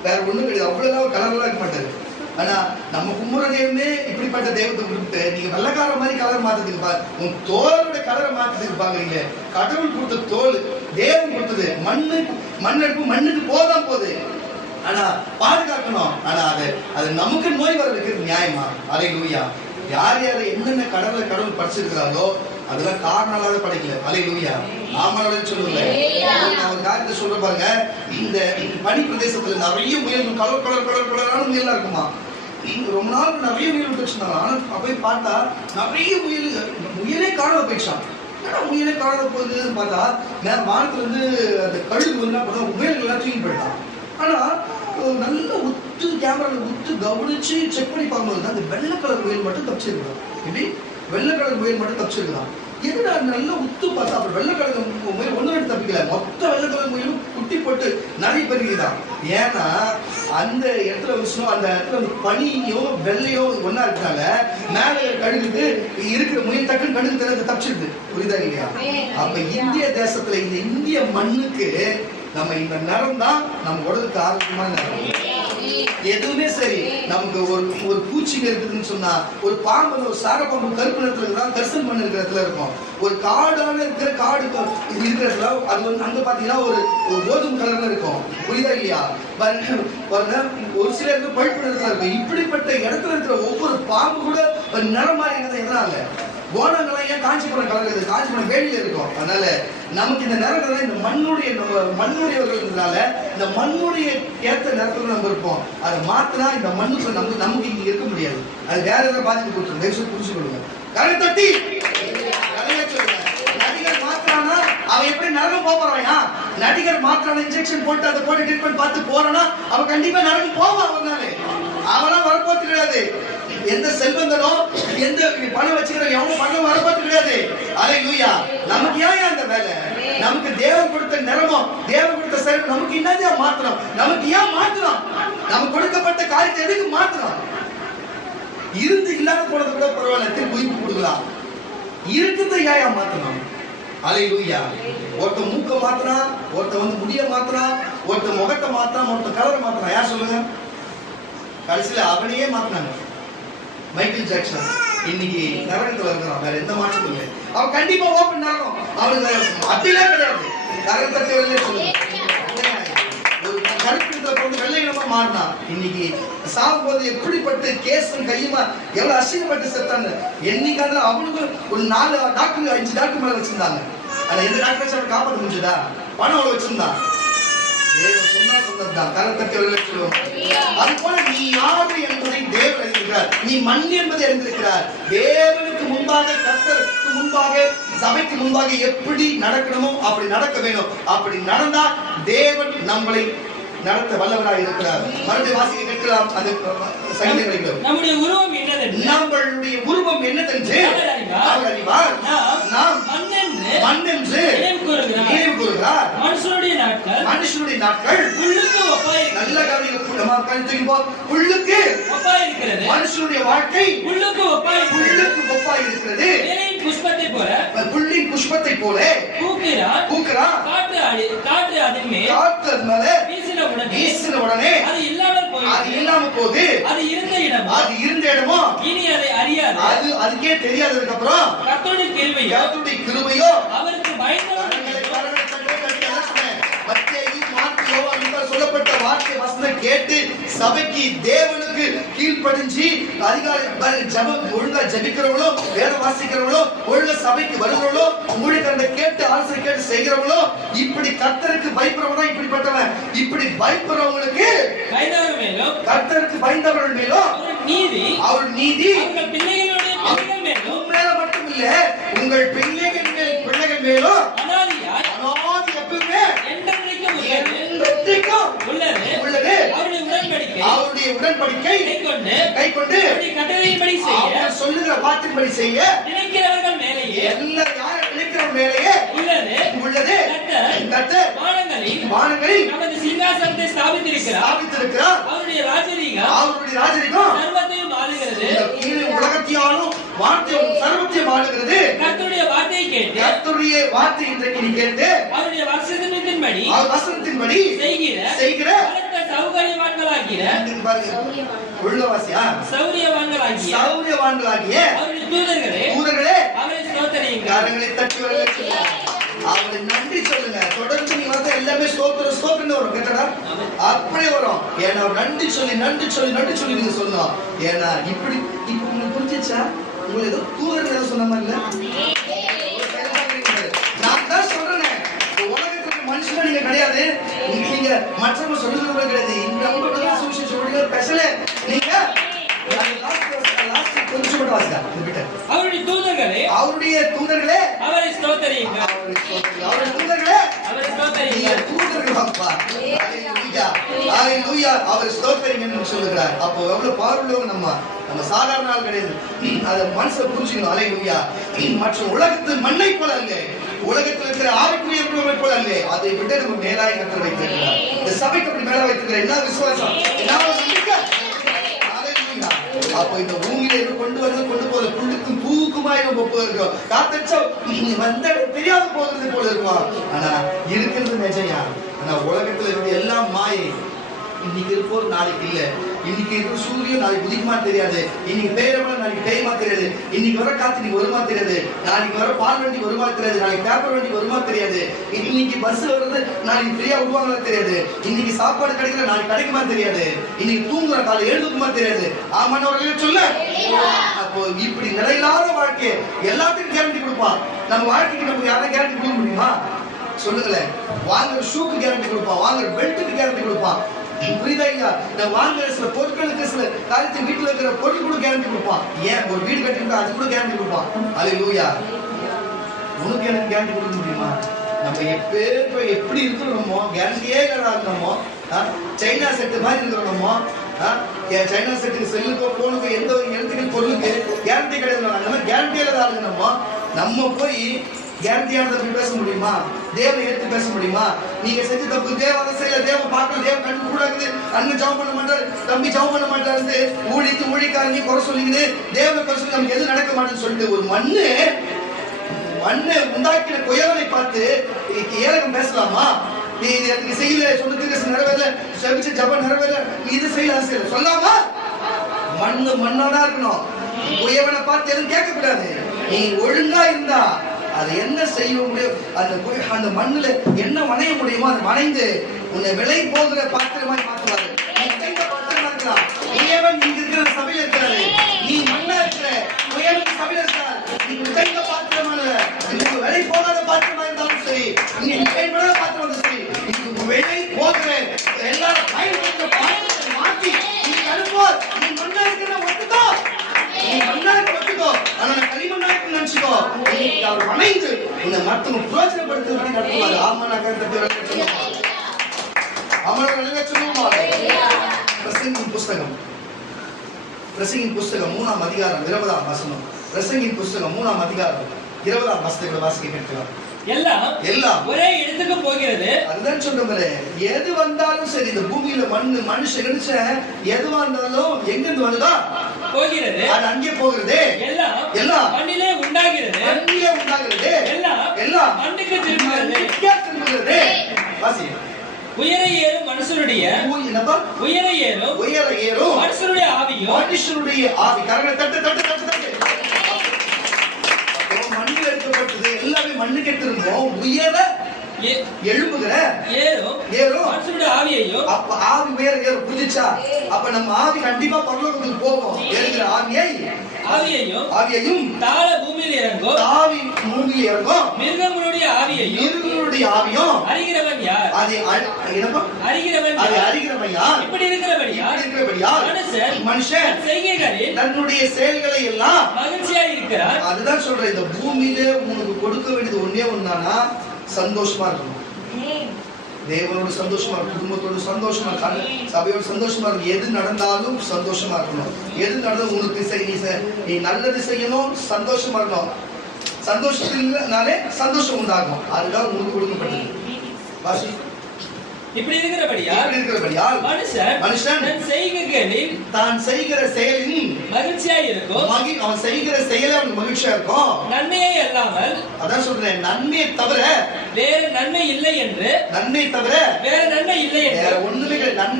வேற ஒண்ணும் கிடையாது. அவ்வளவுதான் கலர்லாம் இருக்க மாட்டாரு. ஆனா நம்ம கும்புற தெய்வமே இப்படிப்பட்ட தெய்வத்தை கொடுத்து நீங்க வெள்ளக்கார மாதிரி கலர் மாத்ததுக்கு உன் தோலோட கலரை மாத்ததுக்கு பாக்குறீங்க. கடவுள் கொடுத்த தோல், தேவன் கொடுத்தது மண்ணுக்கு மண்ணுக்கு போதான் போகுது. ஆனா பாதுகாக்கணும். ஆனா அது நமக்கு நோய் வர வைக்கிறது நியாயமா? அல்லேலூயா. யார் யாரை என்னென்ன கடவுள் படிச்சிருக்கிறாரோ அதெல்லாம் காரணால படைக்கல. அல்லேலூயா. ஆமாம் சொல்லுங்க. நான் ஒரு காரியத்தை சொல்ற பாருங்க. இந்த பனி பிரதேசத்துல நிறைய முயல்கள் கலரான முயலா இருக்குமா. ரொம்ப நாள் நிறைய முயல் விட்டுருந்தாங்க. ஆனா போய் பார்த்தா நிறைய முயலே காணாத போயிடுச்சான். முயலே காணாத போகுதுன்னு பார்த்தா வானத்துல இருந்து அந்த கழுகு வந்து முயல்கள் எல்லாம் தூக்கி போயிட்டான். ஆனா நல்ல உத்து கேமரால உத்து கவனிச்சு செக் பண்ணி பார்க்கும்போது அந்த வெள்ளை கலர் முயல் மட்டும் தப்பிச்சிருக்கலாம். எப்படி வெள்ளை கலர் முயல் மட்டும் தப்பிச்சிருக்கலாம். எதுனா நல்லா உத்து பார்த்தா அப்புறம் வெள்ளை கலர் முயல் ஒன்றும் எடுத்து தப்பிக்கல. மொத்த வெள்ளை கலர் முயலும் குட்டி போட்டு நிறைய பெருகிதான். ஏன்னா அந்த இடத்துல விஷயம் அந்த இடத்துல பனியோ வெள்ளையோ ஒன்னா இருக்கிறாங்க. மேலே கழுகுக்கு இருக்கிற முயல் டக்குன்னு கழுகு தனக்கு தப்பிச்சிருது. புரியுதா இல்லையா? அப்ப இந்திய தேசத்துல இந்த இந்திய மண்ணுக்கு நம்ம இந்த நிறம் தான் நம்ம உடலுக்கு ஆரோக்கியமான நிறம். எதுவுமே சரி, நமக்கு ஒரு பூச்சிங்க இருக்குதுன்னு சொன்னா, ஒரு பாம்பு, ஒரு சாரப்பாம்பு கருப்பு நிறத்துல இருக்கிறதா கரிசல் மண் இருக்கிற இடத்துல இருக்கும். ஒரு காடான இருக்கிற காடு இருக்கிற இடத்துல அது வந்து அங்க பாத்தீங்கன்னா ஒரு கோதுமை கலர்ல இருக்கும். புரியுதா இல்லையா? ஒரு சில இடத்துல பழுப்பு நிறத்துல இருக்கும். இப்படிப்பட்ட இடத்துல இருக்கிற ஒவ்வொரு பாம்பு கூட ஒரு நிறம் மாதிரி எதனால கோணங்கள்லாம் ஏன் காஞ்சிபுரம் கலர் இருக்குது? காஞ்சிபுரம் வேலியில இருக்கும். அதனால நமக்கு இந்த நிறங்கள் இந்த மண்ணுடையவர்கள்னால இந்த மண்ணுடைய ஏற்ற நேரத்துல நம்ம இருப்போம். அதை மாத்தினா இந்த மண்ணுக்குள்ள நமக்கு இங்க இருக்க முடியாது. அது வேற ஏதாவது பாதிப்பு கொடுத்துரும். தயவுசெய்து புரிஞ்சு கொள்ளுங்க. கரை தட்டி சொல்லுங்க. நடிகர் மாத்திரானா அவன் எப்படி நரகம் போறாயா? நடிகர் மாத்திரான இன்ஜெக்ஷன் போட்டு அதை போட்டு ட்ரீட்மெண்ட் பார்த்து போறானா அவன் கண்டிப்பா நரகம் போவான். அவனாலே அவனா வரப்போறது கிடையாது. எந்த செல்வங்களோ எந்த பணம் வச்சுக்கிற எவனும் பணம் வரப்போறது கிடையாது. அல்லேலூயா. நமக்கு ஏன் அந்த வேலை? நமக்கு தேவன் கொடுத்த நிறமோ தேவன் கொடுத்த செல்வம் நமக்கு என்னதே மாத்திரம். நமக்கு ஏன் மாத்திரம்? நமக்கு கொடுக்கப்பட்ட காரியத்தை எதுக்கு மாத்திரம்? இருந்து இல்லாத போனது கூட பரவாயில்ல, திருப்பி உயிர் கொடுக்கலாம். இருக்குது ஏன் மாத்தணும்? அல்லேலூயா. ஒருத்த மூக்க மாத்தினா, ஒருத்த வந்து முடிய மாத்தினா, ஒருத்த முகத்தை மாத்தினா, ஒருத்த கலரை மாத்தினா. யார் சொல்லுங்க? கடைசியில அவனையே மாத்தினாங்க. மைக்கேல் ஜாக்சன் இன்னைக்கு நரகத்துல இருக்கிறான். வேற எந்த மாற்றமும் இல்லை. அவன் கண்டிப்பா ஓப்பன் நரகம். அவனுக்கு அப்படிலாம் கிடையாது. நரகத்தை வெளியே சொல்லுங்க. ஒரு கருத்துல போட்டு வெள்ளையினமா மாறினா இன்னைக்கு சாகும்போது எப்படிப்பட்ட கேஸும் கையுமா எவ்வளவு அசிங்கப்பட்டு செத்தாங்க. என்னைக்கான அவனுக்கு ஒரு 4 டாக்டர் 5 டாக்டர் மேல வச்சிருந்தாங்க. ஆனா எந்த டாக்டர் வச்சு அவன் காப்பாற்ற முடிஞ்சதா? பணம் அவ்வளவு வச்சிருந்தான். அது போல நீ யாரு என்பதை தேவன் அறிந்திருக்கிறார். நீ மண் என்பதை அறிந்திருக்கிறார். தேவனுக்கு முன்பாக, கர்த்தருக்கு முன்பாக, சபைக்கு முன்பாக எப்படி நடக்கணுமோ அப்படி நடக்க வேணும். அப்படி நடந்தா தேவன் நம்மளை நடத்த வல்லவராக இருக்கிறார். மறுபடியும் வாசிக்க கேட்கலாம். அது சங்கீதங்களில் நம்முடைய உருவம் என்னதென்று அவர் அறிவார். நாம் மண் என்று நினைவு கூறுகிறார். மனுஷனுடைய நாட்கள் புல்லுக்கு ஒப்பாய். நல்ல கவனிங்க. புல்லுக்கு ஒப்பாய் இருக்கிறது. மனுஷனுடைய வாழ்க்கை புல்லுக்கு ஒப்பாய் இருக்கிறது. புஷ்பத்தை போல, புல்லின் புஷ்பத்தை போல பூக்கிறான். காற்று அதன் மேலே வீசின உடனே அது இல்லாம போகுது. அது இருந்த இடமோ இனி அதை அறியாது. அதுக்கே தெரியாததுக்கு அப்புறம் கர்த்தருடைய கிருபையோ அவருக்கு சொல்லப்பட்ட வார்த்தை வசனம் கேட்டு சபைக்கு தேவனுக்கு கீழ்ப்படிஞ்சு அதிகாரி ஜபம் ஒழுங்கா ஜபிக்கிறவங்களோ, வேத வாசிக்கிறவங்களோ, ஒழுங்கா சபைக்கு வருகிறவங்களோ, ஊழியக்காரனை கேட்டு ஆலோசனை கேட்டு செய்கிறவங்களோ, இப்படி கர்த்தருக்கு பயப்படுறவங்க இப்படிப்பட்டவன். இப்படி பயப்படுறவங்களுக்கு கர்த்தருக்கு பயந்தவர்கள் மேலும் அவர் நீதி மேல மட்டும் இல்ல, உங்கள் பிள்ளைகள் மேலும் அவருடைய உடன்படிக்கை கைக்கொண்டு சொல்லுகிற வார்த்தைப்படி செய்ய நினைக்கிறவர்கள் மேலேயே உள்ளது. வானங்களில் நமது சிங்காசனத்தை ஸ்தாபித்திருக்கிறார். அவருடைய ராஜரீகம் சர்வத்தையும் ஆளுகிறது. உலகத்தையாலும் வார்த்தையும் சர்வத்தையும் ஆளுகிறது. கர்த்தருடைய வார்த்தையை கேட்டு, கர்த்தருடைய வார்த்தை இன்றைக்கு நீ கேட்டு அவருடைய வசனத்தின்படி செய்கிற சௌகரியவான்கள் பாருங்க, உள்ளவாசியா சௌரியவான்களாகிய அவருடைய தூதர்களே அவரை ஸ்தோத்திரியுங்கள். கரங்களை தட்டி வரவேற்று அவரை நன்றி சொல்லுங்க. தொடர்ந்து நீங்க வந்து எல்லாமே ஸ்தோத்திரம் வரும். கேட்டடா அப்படியே வரும். ஏன்னா நன்றி சொல்லி நீங்க சொல்லணும். ஏன்னா இப்படி இப்ப உங்களுக்கு புரிஞ்சிச்சா? உங்களுக்கு ஏதோ தூதர்கள் சொன்ன மாதிரி இல்ல, நான் தான் சொல்றேன். உலகத்துக்கு மனுஷனா நீங்க கிடையாது. நீங்க மற்றவங்க சொல்றது கூட கிடையாது. இந்த உங்களுக்கு சுவிசேஷம் சொல்றீங்க ஸ்பெஷல். நீங்க கொஞ்சம் மட்டும் வாசிக்கா. அவருடைய தூதர்களே அவரை ஸ்தோத்திரியுங்கள். அவருடைய தூதர்களே அவரை ஸ்தோத்திரியுங்கள். தூதர்கள் அப்பா. ஹalleluya ஹalleluya அவர் ஸ்தோத்திரிங்கன்னு சொல்றார். அப்போ எவ்வளவு பவர்ஃபுல் நம்ம சாதாரண ஆள் கிடையாது. அத மனசுல புரிஞ்சுக்கணும். ஹalleluya. மற்ற உலகத்து மண்ணை போல அல்ல, உலகத்தில் இருக்கிற ஆவிக்குரிய பொருளை போல அல்ல, அதை விட நம்ம மேலாய் கர்த்தர் வைத்திருக்கிறார். இந்த சபைக்கு அப்படி மேல வைத்திருக்கிற என்ன விசுவாசம், என்ன நம்பிக்கை. ஹalleluya. அப்போ இந்த பூமியில கொண்டு போற புல்லுக்கும் பூவுக்குமாய் நம்ம போயிருக்கோம். காத்தடிச்சா வந்த தெரியாத போகிறது போல இருக்கும். ஆனா இருக்கிறது நிஜம்யா. ஆனா உலகத்துல இருக்கிற எல்லாம் மாயை. இன்னைக்கு இருப்போம் நாளைக்கு இல்ல. இன்னைக்கு இருக்கிற சூரியன் நாளைக்கு உதிக்குமா தெரியாது. இன்னைக்கு பெய்யறவங்க நாளைக்கு பெய்யுமா தெரியாது. இன்னைக்கு வர காத்து இன்னைக்கு வருமா தெரியாது. நாளைக்கு வர பால் வண்டி வருமா தெரியாது. நாளைக்கு பேப்பர் வண்டி வருமா தெரியாது. இன்னைக்கு பஸ் வருது நாளைக்கு ஃப்ரீயா விடுவாங்களா தெரியாது. இன்னைக்கு சாப்பாடு கிடைக்கிற நாளைக்கு கிடைக்குமா தெரியாது. இன்னைக்கு தூங்குற காலை எழுதுக்குமா தெரியாது. ஆமானவர்களே சொல்ல. அப்போ இப்படி நிலையில்லாத வாழ்க்கை எல்லாத்துக்கும் கேரண்டி கொடுப்பான். நம்ம வாழ்க்கைக்கு நமக்கு யாரும் கேரண்டி கொடுக்க முடியுமா சொல்லுங்களேன். வாங்குற ஷூக்கு கேரண்டி கொடுப்பான், வாங்குற பெல்ட்டுக்கு கேரண்டி கொடுப்பான். புரியுதா இல்லையா? நான் வாங்குற சில பொருட்களுக்கு சில காலத்து வீட்டுல இருக்கிற பொருள் கூட கேரண்டி கொடுப்பான். ஏன் ஒரு வீடு கட்டிருந்தா அது கூட கேரண்டி கொடுப்பான். ஹalleluya. உனக்கு எனக்கு கேரண்டி கொடுக்க முடியுமா? நம்ம எப்படி இருக்கிறோமோ கேரண்டியே இருக்கிறோமோ. சைனா செட்டு மாதிரி இருக்கிறோமோ. சைனா செட்டுக்கு செல்லுக்கோ போனுக்கோ எந்த ஒரு எழுத்துக்கள் பொருளுக்கு கேரண்டி கிடையாது. நம்ம கேரண்டியில தான் நம்ம போய் கேரண்டியானதை போய் பேச முடியுமா? தேவனை எடுத்து பேச முடியுமா? நீங்க செஞ்சு தப்பு தேவ அதை செய்யல, தேவ பார்க்கல, தேவ கண்ணு கூட இருக்குது, அண்ணன் ஜெபம் பண்ண மாட்டாரு, தம்பி ஜெபம் பண்ண மாட்டாரு, ஊழிக்காரங்க குறை சொல்லிக்கிது, தேவனை குறை சொல்லி நமக்கு எது நடக்க மாட்டேன்னு சொல்லிட்டு ஒரு மண்ணை உண்டாக்கின குயவனை பார்த்து ஏலகம் பேசலாமா? நீ இது எனக்கு செய்யல, சொன்னதுக்கு நிறைவேறல, செவிச்சு ஜபம் நிறைவேறல, நீ இது செய்யல சொல்லாமா? மண்ணாதான் இருக்கணும். குயவனை பார்த்து எதுவும் கேட்க கூடாது. நீ ஒழுங்கா இருந்தா அது என்ன செய்ய முடியும்? அந்த மண்ணுல என்ன வணைய முடியுமோ அதை வணைந்து உன்னை விலை போகிற பாத்திரமாய் மாற்றுவாரு. நீ உடைந்த பாத்திரமா இருக்கலாம். குயவன் இங்க இருக்கிற சபையில இருக்கிறாரு, நீ மண்ணா இருக்கிற குயவன் சபையில இருக்கிறார். நீ உடைந்த பாத்திரமான நீங்க விலை போகாத பாத்திரமா இருந்தாலும் சரி, நீங்க பயன்படாத பாத்திரம் வந்து சரி, நீங்க விலை போகிற எல்லாரும் பயன்படுத்த பாத்திரத்தை மாற்றி நீ அனுப்புவார். நீ மண்ணா இருக்கிற ஒத்துக்கோ, நீ மண்ணா இருக்கிற ஒத்துக்கோ, ஆனா களிமண்ணா இருக்கிற நினைச்சுக்கோ. அவர் வணைந்து உன்னை மற்றவங்க புரோஜனப்படுத்துவதை நடத்துவார். ஆமா நான் கருத்து பிரசங்கின் புஸ்தகம் 3ஆம் அதிகாரம் 20ஆம் வசனம். பிரசங்கின் புஸ்தகம் 3ஆம் அதிகாரம் 20ஆம் வசனத்தை வாசிக்க கேட்கலாம். எல்லாம் ஒரே இடத்துக்கு போகிறது. அதுதான் சொல்றேன். எது வந்தாலும் சரி, இந்த பூமியில மனுஷன் எதுவா இருந்தாலும் எங்கிருந்து வந்துதா போகிறது, அது அங்கே போகிறது. எல்லாம் மண்ணிலே உண்டாகிறது, எல்லாம் மண்ணுக்கு திரும்புகிறது. வாசி. உயர ஏறும் மனுஷனுடைய மனுஷனுடைய ஆவி கரங்களை தட்டு. மண்ணில் எடுக்கப்பட்டது எல்லாமே மண்ணுக்கு திரும்பும். உயர எழுப்புகிற ஏறும் மனுஷனுடைய ஆவியையும். அப்ப ஆவி உயர ஏறும். புரிஞ்சுச்சா? அப்ப நம்ம ஆவி கண்டிப்பா பரலோகத்துக்கு போகும். ஏறுகிற ஆவியையும் தாழ பூமியில் இறங்கும். ஆவி பூமியில் இறங்கும். மிருகங்களுடைய ஆவியும் அறிகிறவன் யார்? அது அறிகிறவன் யார்? இப்படி இருக்கிறபடியால் மனுஷன் செய்கைகளில் தன்னுடைய செயல்களை எல்லாம் மகிழ்ச்சியா இருக்கிறார். அதுதான் சொல்றேன். இந்த பூமியில உனக்கு கொடுக்க வேண்டியது ஒன்னே ஒன்னானா சந்தோஷமா இருக்கணும். தேவனோட சந்தோஷமா இருக்கணும், குடும்பத்தோட சந்தோஷமா இருக்கணும், சபையோட சந்தோஷமா இருக்கணும். எது நடந்தாலும் சந்தோஷமா இருக்கணும். எது நடந்தாலும் உனக்கு நீ நல்லது செய்யணும், சந்தோஷமா இருக்கணும். சந்தோஷத்தினாலே சந்தோஷம் உண்டாகும். அதுதான் உனக்கு கொடுக்கப்பட்டது. வாசி. இப்படி இருக்கிறபடியால் மனுஷன் தான் செய்கிற செயலின் மகிழ்ச்சியா இருக்கும். அவன் செய்கிற செயல அவனுக்கு மகிழ்ச்சியா இருக்கும். நன்மையே அல்லாமல், அதான் சொல்றேன், நன்மையை தவிர வேற நன்மை இல்லை என்று. நன்மை தவிர வேற நன்மை இல்லை என்று. ஒண்ணுமே கிடையாது.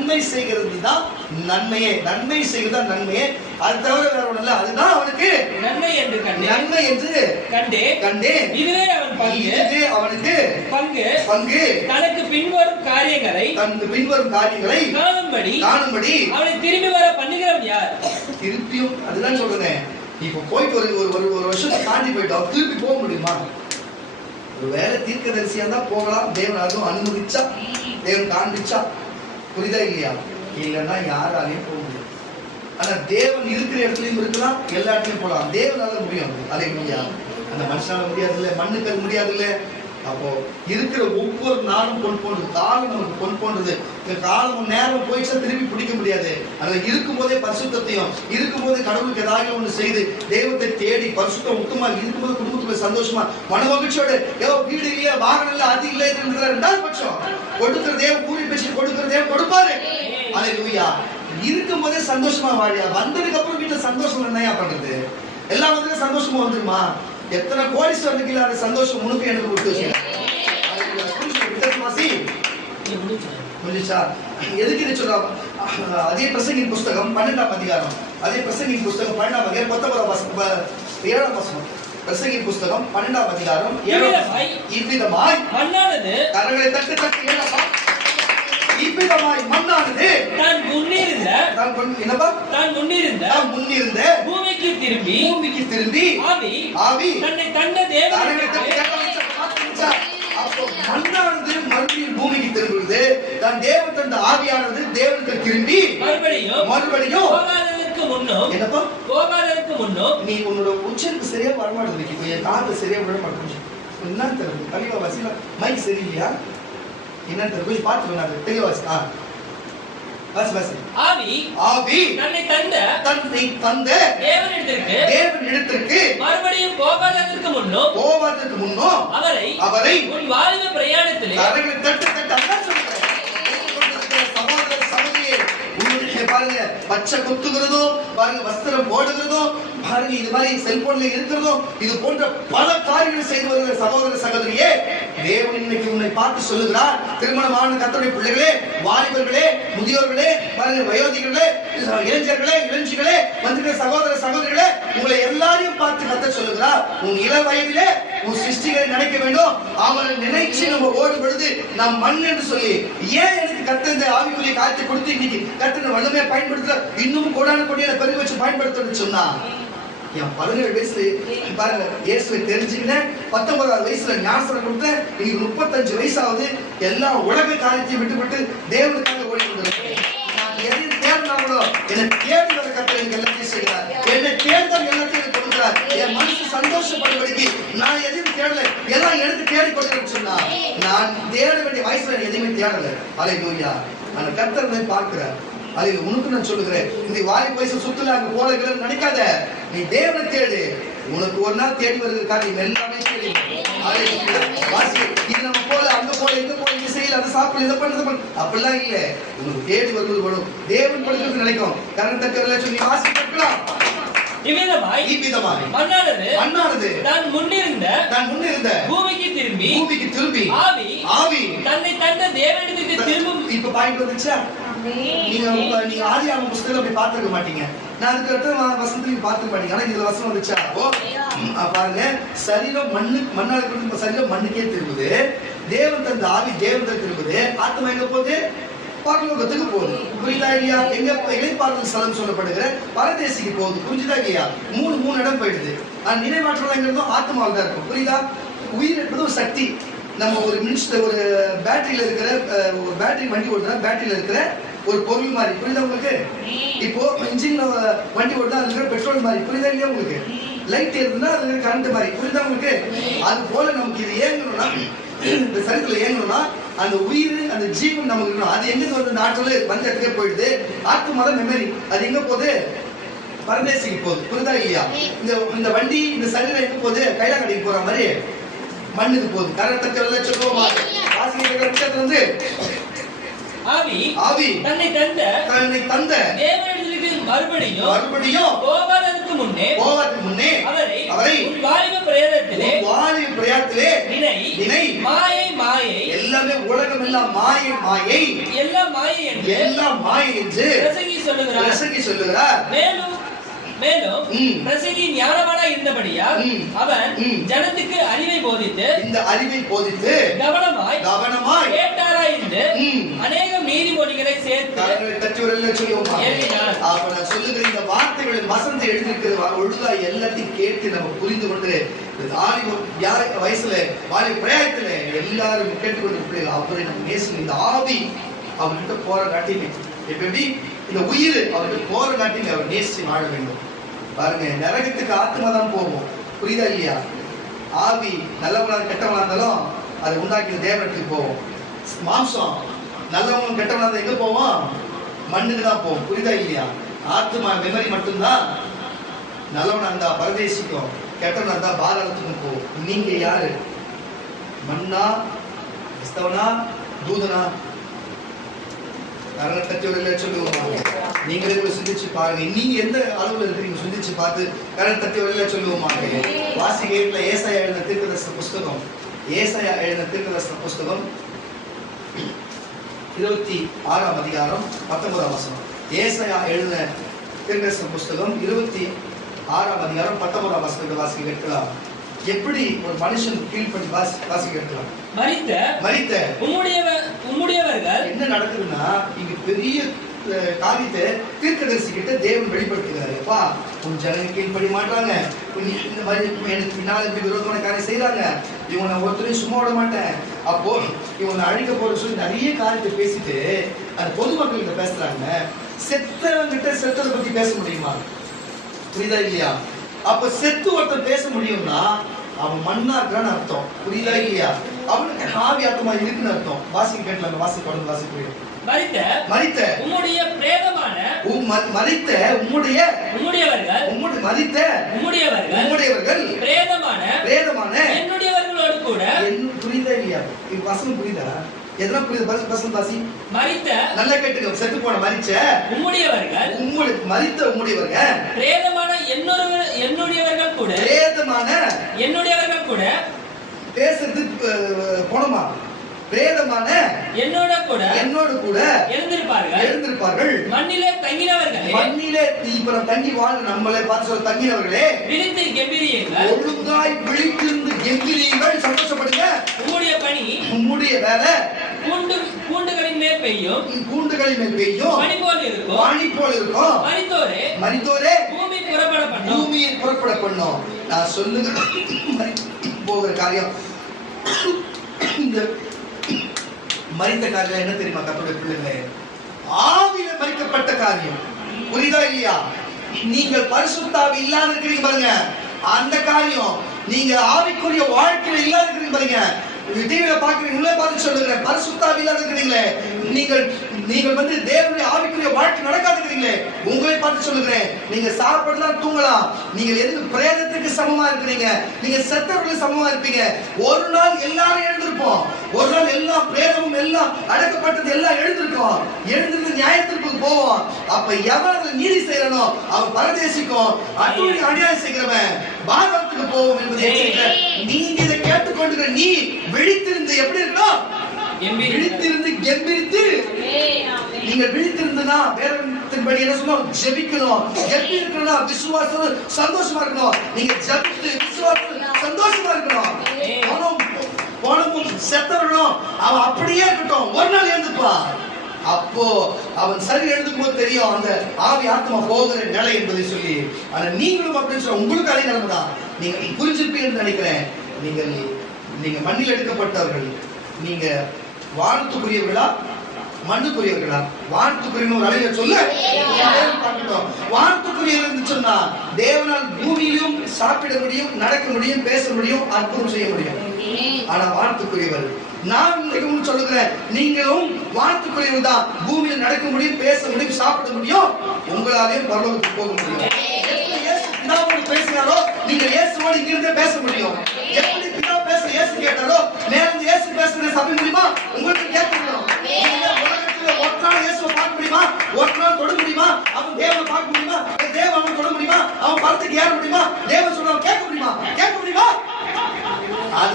நன்மை செய்கிறது தான் நன்மையே, நன்மை செய்கிறது தான் நன்மையே. அது தவிர வேற ஒண்ணு இல்ல. அதுதான் அவனுக்கு நன்மை என்று கண்டேன், நன்மை என்று கண்டேன். இதுவே அவன் பங்கு, இதுவே அவனுக்கு பங்கு. தனக்கு பின்வரும் காரியங்களை காணும்படி அவனை திரும்பி வர பண்ணுகிறவன் யார்? திருப்பியும் அதுதான் சொல்றேன். இப்ப போயிட்டு ஒரு வருஷத்தை தாண்டி போயிட்டோம், திருப்பி போக முடியுமா? ஒரு வேலை தீர்க்கதரிசியா தான் போகலாம், தேவன் அதுவும் அனுமதிச்சா, தேவன் காண்பிச்சா. புரியுதா இல்லையா? இல்லைன்னா யாராலையும் போக முடியும். ஆனா தேவன் இருக்கிற இடத்துலயும் இருக்கலாம், எல்லா இடத்துலயும் போகலாம். தேவனால முடியும். அதே முடியாது, அந்த மனுஷனால முடியாது இல்ல, மண்ணுக்கு அது முடியாது இல்ல. அப்போ இருக்கிற ஒவ்வொரு நாளும் பொன் போன்றது, காலம் நமக்கு பொன் போன்றது. இந்த காலம் நேரம் போயிடுச்சா திருப்பி பிடிக்க முடியாது. அதுல இருக்கும் போதே பரிசுத்தையும், இருக்கும் போதே கடவுளுக்கு ஏதாவது ஒண்ணு செய்து தெய்வத்தை தேடி பரிசுத்தம் உத்தமா இருக்கும்போது குடும்பத்துல சந்தோஷமா மன மகிழ்ச்சியோட, வீடு இல்ல, வாகனம் இல்ல, அது இல்ல, ரெண்டாவது பட்சம் கொடுக்கிறதே கூலி பேசி கொடுக்கிறதே கொடுப்பாரு. அல்லேலூயா. இருக்கும் போதே சந்தோஷமா வாழியா. வந்ததுக்கு அப்புறம் வீட்டுல சந்தோஷம் என்னையா பண்றது? எல்லா வந்து சந்தோஷமா வந்துருமா? எத்தனை கோடீஸ்வரனுக்கு இல்லாத சந்தோஷம் உனக்கு எனக்கு கொடுத்து வச்சுக்கா. எதுக்கு இதை சொல்றா? அதே பிரசங்கின் புஸ்தகம் 12ஆம் அதிகாரம், அதே பிரசங்கின் புஸ்தகம் 12ஆம் அதிகாரம் 7ஆம் வசனம். பிரசங்கின் புஸ்தகம் 12ஆம் அதிகாரம் 7. இவ்விதமாய் மண்ணானது கரங்களை தட்டு தட்டு ஏழப்பா, இவ்விதமாய் மண்ணானது தான் முன்னிருந்த பூமிக்கு திரும்பி ஆவி தன்னை தந்த தேவனுக்கு மண்ணானது மறுபடியும் பூமிக்கு திரும்புகிறது. தான் தேவன் தந்த ஆவியானது தேவனுக்கு திரும்பி மறுபடியும் என்னப்பா கோபாலனுக்கு முன்னும் நீ உன்னோட உச்சரிப்பு சரியா வரமாட்டேங்குது. என் காது சரியா விட மாட்டேங்குது. என்ன தெரியும்? கலிவா வாசில மைக் சரியில்லையா? என்ன தெரியும்? கொஞ்சம் பார்த்து தெளிவாசி. ஆவி தன்னை தந்த தேவனிடத்திற்கு மறுபடியும் கோபாலனுக்கு முன்னும் அவரை உன் வாழ்வு பிரயாணத்திலே தட்டு பாருங்க, பச்சை குத்துகிறதோ பாருங்க, வஸ்திரம் போடுகிறதோ பாருங்க, இது மாதிரி செல்போன்ல இருக்கிறதோ, இது போன்ற பல காரியங்களை செய்து வருகிற சகோதர சகோதரியே, தேவன் இன்னைக்கு உன்னை பார்த்து சொல்லுகிறார். திருமணமான கர்த்தருடைய பிள்ளைகளே, வாலிபர்களே, முதியோர்களே, பாருங்க, வயோதிகர்களே, இளைஞர்களே, இளஞ்சிகளே, வந்திருக்கிற சகோதர சகோதரிகளே, உங்களை எல்லாரையும் பார்த்து கர்த்தர் சொல்லுகிறார். உன் இள வயதிலே உன் சிருஷ்டிகளை நினைக்க வேண்டும். அவனை நினைச்சு நம்ம ஓடும் பொழுது நாம் மண் என்று சொல்லி, ஏன் எனக்கு கர்த்தர் இந்த ஆவிக்குரிய காரியத்தை கொடுத்து இன்னைக்கு கர்த்தர் வல்லமையை பயன்படுத்த இன்னும் கோடான கொடியான பெருக வச்சு பயன்படுத்தணும்னு சொன்னா, என் 17 வயசுல பாருங்க இயேசுவை தெரிஞ்சுக்கினேன், 19வது வயசுல ஞானஸ்நானம் கொடுத்தேன், இன்னைக்கு 35 வயசாவது. எல்லா உலக காரியத்தையும் விட்டுவிட்டு தேவனுக்காக ஓடி கொண்டிருக்கேன். நான் எதையும் தேடினாங்களோ என்னை தேடி வர கர்த்தர் எனக்கு எல்லாத்தையும் செய்கிறார். என்னை தேர்தல் எல்லாத்தையும் கொடுக்கிறார். என் மனசு சந்தோஷப்படும்படிக்கு நான் எதையும் தேடல, எல்லாம் எனக்கு தேடி கொடுக்கிறேன்னு சொன்னா, நான் தேட வேண்டிய வயசுல எதையுமே தேடல. அல்லேலூயா. அந்த கர்த்தர் பார்க்கிறார். அதை உனக்கு நான் சொல்லுகிறேன், இந்த வாய்ப்பு வயசு சுத்துல அங்க போல நினைக்காத, நீ தேவனை தேடு. உனக்கு ஒரு நாள் தேடி வருகிற காரியம் எல்லாமே தேடி. இது நம்ம போல அங்க போல இங்க போல இங்க செய்யல, அதை சாப்பிடல, இதை பண்ண அப்படிலாம் இல்லை. உனக்கு தேடி வருவது வரும். தேவன் படுக்கிறது நினைக்கும். கரணத்தக்க சொல்லி ஆசைப்படலாம். இவ்விதமாய் மண்ணானது தான் முன்னிருந்த பூமிக்கு திரும்பி ஆவி தன்னை தந்த தேவனிடத்திற்கு திரும்பும். இப்ப பாயிண்ட் வந்துச்சா? நீங்க ஆதியாகம புஸ்தகத்துல போய் பார்த்திருக்க மாட்டீங்க. நான் அதுக்கு அடுத்த வசனத்தையும் பார்த்துக்க மாட்டீங்க. ஆனா இதுல வசனம் வந்துச்சா? பாருங்க, சரீரம் மண்ணால இருந்து சரீரம் மண்ணுக்கே திரும்புது. தேவன் தந்த ஆவி தேவன் திரும்புது. ஆத்மா எங்க போகுது? பரலோகத்துக்கு போகுது. புரியுதா இல்லையா? எங்க இளைப்பாறுதல் ஸ்தலம் சொல்லப்படுகிற பரதேசிக்கு போகுது. புரிஞ்சுதா இல்லையா? மூணு இடம் போயிடுது. நினைவாற்றல் ஆத்மாவில் தான் இருக்கும். புரியுதா? உயிர் என்பது ஒரு சக்தி. நம்ம ஒரு மினிஸ்டர் ஒரு பேட்டரியில இருக்கிற ஒரு பேட்டரி வண்டி ஓடுறா, பேட்டரியில இருக்கிற ஒரு பொருள் மாதிரி. புரியுதா உங்களுக்கு? இப்போ இன்ஜின்ல வண்டி ஓடுறா, அது இருக்கிற பெட்ரோல் மாதிரி. புரியுதா இல்லையா உங்களுக்கு? லைட் இருக்குன்னா அது இருக்கிற கரண்ட் மாதிரி. புரியுதா உங்களுக்கு? அது போல நமக்கு இது ஏங்கணும்னா, இந்த சரீரத்துல ஏங்கணும்னா அந்த உயிர் அந்த ஜீவன் நமக்கு இருக்கணும். அது எங்க வந்து நாட்டுல வந்த இடத்துக்கே போயிடுது. ஆத்மா தான் மெமரி. அது எங்க போகுது? பரதேசிக்கு போகுது. புரியுதா இல்லையா? இந்த வண்டி இந்த சரீரம் எங்க போகுது? கைலாங்கடிக்கு போற மாதிரி மண்ணுக்கு போகுது. கரெக்டா சொல்லுவோமா? வாசிக்கிற வந்து ஆவி தன்னை தந்த மறுபடியும் போவதற்கு முன்னே அவரை வாலிப பிரயாணத்திலே நினை மாயை எல்லாமே உலகம் எல்லாம் மாயை எல்லாம் மாயை என்று பிரசங்கி சொல்லுகிறார். மேலும் பிரசங்கி ஞானவானாய் இருந்தபடியால் அவன் ஜனத்துக்கு அறிவை போதித்து கவனமாய் கேட்டாராயிருந்து அநேகம் நீதிமொழிகளை சேர்த்து எழுதினார். அப்ப நான் சொல்லுகிற இந்த வார்த்தைகளின் வசனத்தை எழுதியிருக்கிற ஒழுங்கா எல்லாத்தையும் கேட்டு நம்ம புரிந்து கொண்டு வயசுல வாலிப பிரயாணத்துல எல்லாரும் கேட்டுக்கொண்டு அவரை நம்ம நேசம் இந்த ஆவி அவர்கிட்ட போற காட்டிங்க எப்படி இந்த உயிர் அவருக்கு போற காட்டிங்க அவர் நேசிச்சு வாழ வேண்டும். பாருங்க, நரகத்துக்கு ஆத்மா தான் போகும், புரியுதா இல்லையா? ஆவி நல்லவனா கெட்டவனா இருந்தாலும் அதை உண்டாக்கின தேவனத்துக்கு போவோம். மாம்சம் நல்லவங்க கெட்டவனா இருந்தா எங்க போவோம்? மண்ணுக்கு தான் போவோம், புரியுதா இல்லையா? ஆத்மா மெமரி மட்டும்தான் நல்லவனா இருந்தா பரதேசிக்கும், கெட்டவனா இருந்தா பாதாளத்துக்கும் போவோம். நீங்க யாரு? மண்ணா, கிறிஸ்தவனா, தூதனா? கரணத்தட்டியவர்கள் சொல்லுவோம். நீங்களே சிந்திச்சு பாருங்க, நீங்க எந்த அளவுல இருக்கீங்க சிந்திச்சு பார்த்து கரணத்தட்டியவர்கள் சொல்லுவோமாங்க. வாசிகையில ஏசாயா எழுதின தீர்க்கதரிசன புஸ்தகம், ஏசாயா எழுதின தீர்க்கதரிசன புஸ்தகம் 26ஆம் அதிகாரம் 19ஆம் வசனம். ஏசாயா எழுதின தீர்க்கதரிசன புஸ்தகம் 26ஆம் அதிகாரம் 19ஆம் வசனத்தை வாசிக்க கேட்கலாம். எப்படி ஒரு மனுஷன் கீழ் பண்ணி வாசிக்க கேட்கலாம். மரித்த உம்முடையவர்கள் என்ன நடக்குதுன்னா, இங்க பெரிய காரியத்தை தீர்க்கதரிசி கிட்ட தேவன் வெளிப்படுத்துகிறாரு. அப்பா, உன் ஜனங்க கீழ்படி மாட்டாங்க, இந்த மாதிரி எனக்கு பின்னால் இப்படி விரோதமான காரியம் செய்யறாங்க, இவனை ஒருத்தரையும் சும்மா விட மாட்டேன், அப்போ இவனை அழிக்க போற சொல்லி நிறைய காரியத்தை பேசிட்டு அந்த பொதுமக்கள் கிட்ட பேசுறாங்க. செத்தவங்கிட்ட செத்ததை பத்தி பேச முடியுமா? புரியுதா இல்லையா? அப்ப செத்து ஒருத்தர் பேச முடியும்னா அவன் மண்ணா இருக்கான்னு அர்த்தம், புரியுதா இல்லையா? அவனுக்கு ஆவி ஆத்மா இருக்குன்னு அர்த்தம். வாசிக்க கேட்கலாம், வாசிக்க தொடர்ந்து வாசிக்க. மரித்த உம்முடைய பிரேதமான மரித்த உம்முடையவர்கள் பிரேதமான என்னுடையவர்களோடு கூட. புரியுதா இல்லையா? வசனம் புரியுதா? எதனா புரியுது? வசனம் வாசி. மரித்த, நல்லா கேட்டுக்க, செத்து போன மரிச்ச மரித்த உம்முடையவர்கள் பிரேதமான என்னுடையவர்கள் கூட பேசுறது போனமா? பிரேதமான என்னோடு கூட எழுந்திருப்பார்கள். மண்ணிலே இப்ப தங்கி வாழ நம்மளே பார்த்து சொல்ல தங்கினவர்களே, விழித்து கெம்பீரியுங்கள், ஒழுங்காய் விழித்திருந்து கெம்பீரியுங்கள், சந்தோஷப்படுங்க. உம்முடைய பணி, உம்முடைய வேலை கூண்டுகளின் மேல் பெய்யும், பனி போல் இருக்கும். மரித்தோரே பூமியை புறப்பட பண்ணோம். நான் சொல்லுங்க போகிற காரியம், இந்த மரித்த காரியம் என்ன தெரியுமா? கர்த்தருடைய பிள்ளைகளே, ஆவியில மரிக்கப்பட்ட காரியம், புரியுதா இல்லையா? நீங்கள் பரிசுத்தாவி இல்லாத இருக்கிறீங்க பாருங்க, அந்த காரியம். நீங்க ஆவிக்குரிய வாழ்க்கையில இல்லாத இருக்கிறீங்க பாருங்க, டிவியில பாக்குறீங்க, உள்ள பார்த்து சொல்லுங்க, பரிசுத்தாவி இல்லாத இருக்கிறீங்களே, நீங்கள் வந்து தேவனுடைய ஆவிக்குரிய வாழ்க்கை நடக்காது இருக்கிறீங்களே, உங்களை பார்த்து சொல்லுகிறேன். நீங்க சாப்பிடலாம், தூங்கலாம், நீங்க எதுக்கு பிரேதத்துக்கு சமமா இருக்கிறீங்க, நீங்க செத்தவர்களுக்கு சமமா இருப்பீங்க. ஒரு நாள் எல்லாரும் எழுந்திருப்போம், ஒரு நாள் எல்லா பிரேதமும் எல்லாம் அடக்கப்பட்டது எல்லாம் எழுந்திருக்கும், எழுந்திருந்து நியாயத்திற்கு போவோம். அப்ப எவன் நீதி செய்யறனோ அவன் பரதேசிக்கும், அட்டுவழி அநியாயம் செய்கிறவன் பாரதத்துக்கு போவோம் என்பதை நீங்க இதை கேட்டுக்கொண்டு நீ விழித்திருந்து எப்படி இருக்கணும்? விழித்திருந்து கெம்பீரித்து. நீங்கள் விழித்திருந்தா வேதத்தின்படி என்ன சொல்லணும்? ஜெபிக்கணும். எப்படி இருக்கணும்? விசுவாசம் சந்தோஷமா இருக்கணும். நீங்க ஜெபித்து விசுவாசம் சந்தோஷமா இருக்கணும். போனமும் செத்தவனும் அவன் அப்படியே இருக்கட்டும், ஒரு நாள் எழுந்துப்பா. அப்போ அவன் சரி எழுதும் போது தெரியும் அந்த ஆவி ஆத்மா போகிற நிலை என்பதை சொல்லி. ஆனா நீங்களும் அப்படின்னு சொல்ல உங்களுக்கு அதே நிலைமை தான். நீங்க புரிஞ்சிருப்பீங்கன்னு நினைக்கிறேன். நீங்க மண்ணில் எடுக்கப்பட்டவர்கள், நீங்க வானத்துக்குரியவர்களா மண்ணுக்குரியவர்களா? வானத்துக்குரிய ஒரு அழகிய சொல்ல வானத்துக்குரியவர் சொன்னா தேவனால் பூமியிலும் சாப்பிட முடியும், நடக்க முடியும், பேச முடியும், அற்புதம் செய்ய முடியும். ஆனா வானத்துக்குரியவர் நான் உங்களுக்கு சொல்லுகிறேன், நீங்களும் வானத்துக்குரியவர் தான். பூமியில் நடக்க முடியும், பேச முடியும், சாப்பிட முடியும், உங்களாலேயும் பரலோகத்துக்கு போக முடியும். பேசினாலோ நீங்க இயேசுவோடு இங்கிருந்தே பேச முடியும். எப்படி பிதா பேச இயேசு கேட்டாலோ நேரம் இயேசு பேசுற சபை முடியுமா? உங்களுக்கு கேட்க முடியும். உலகத்துல ஒரு நாள் இயேசுவை பார்க்க முடியுமா? ஒரு நாள் தொட முடியுமா? அவன் தேவனை பார்க்க முடியுமா?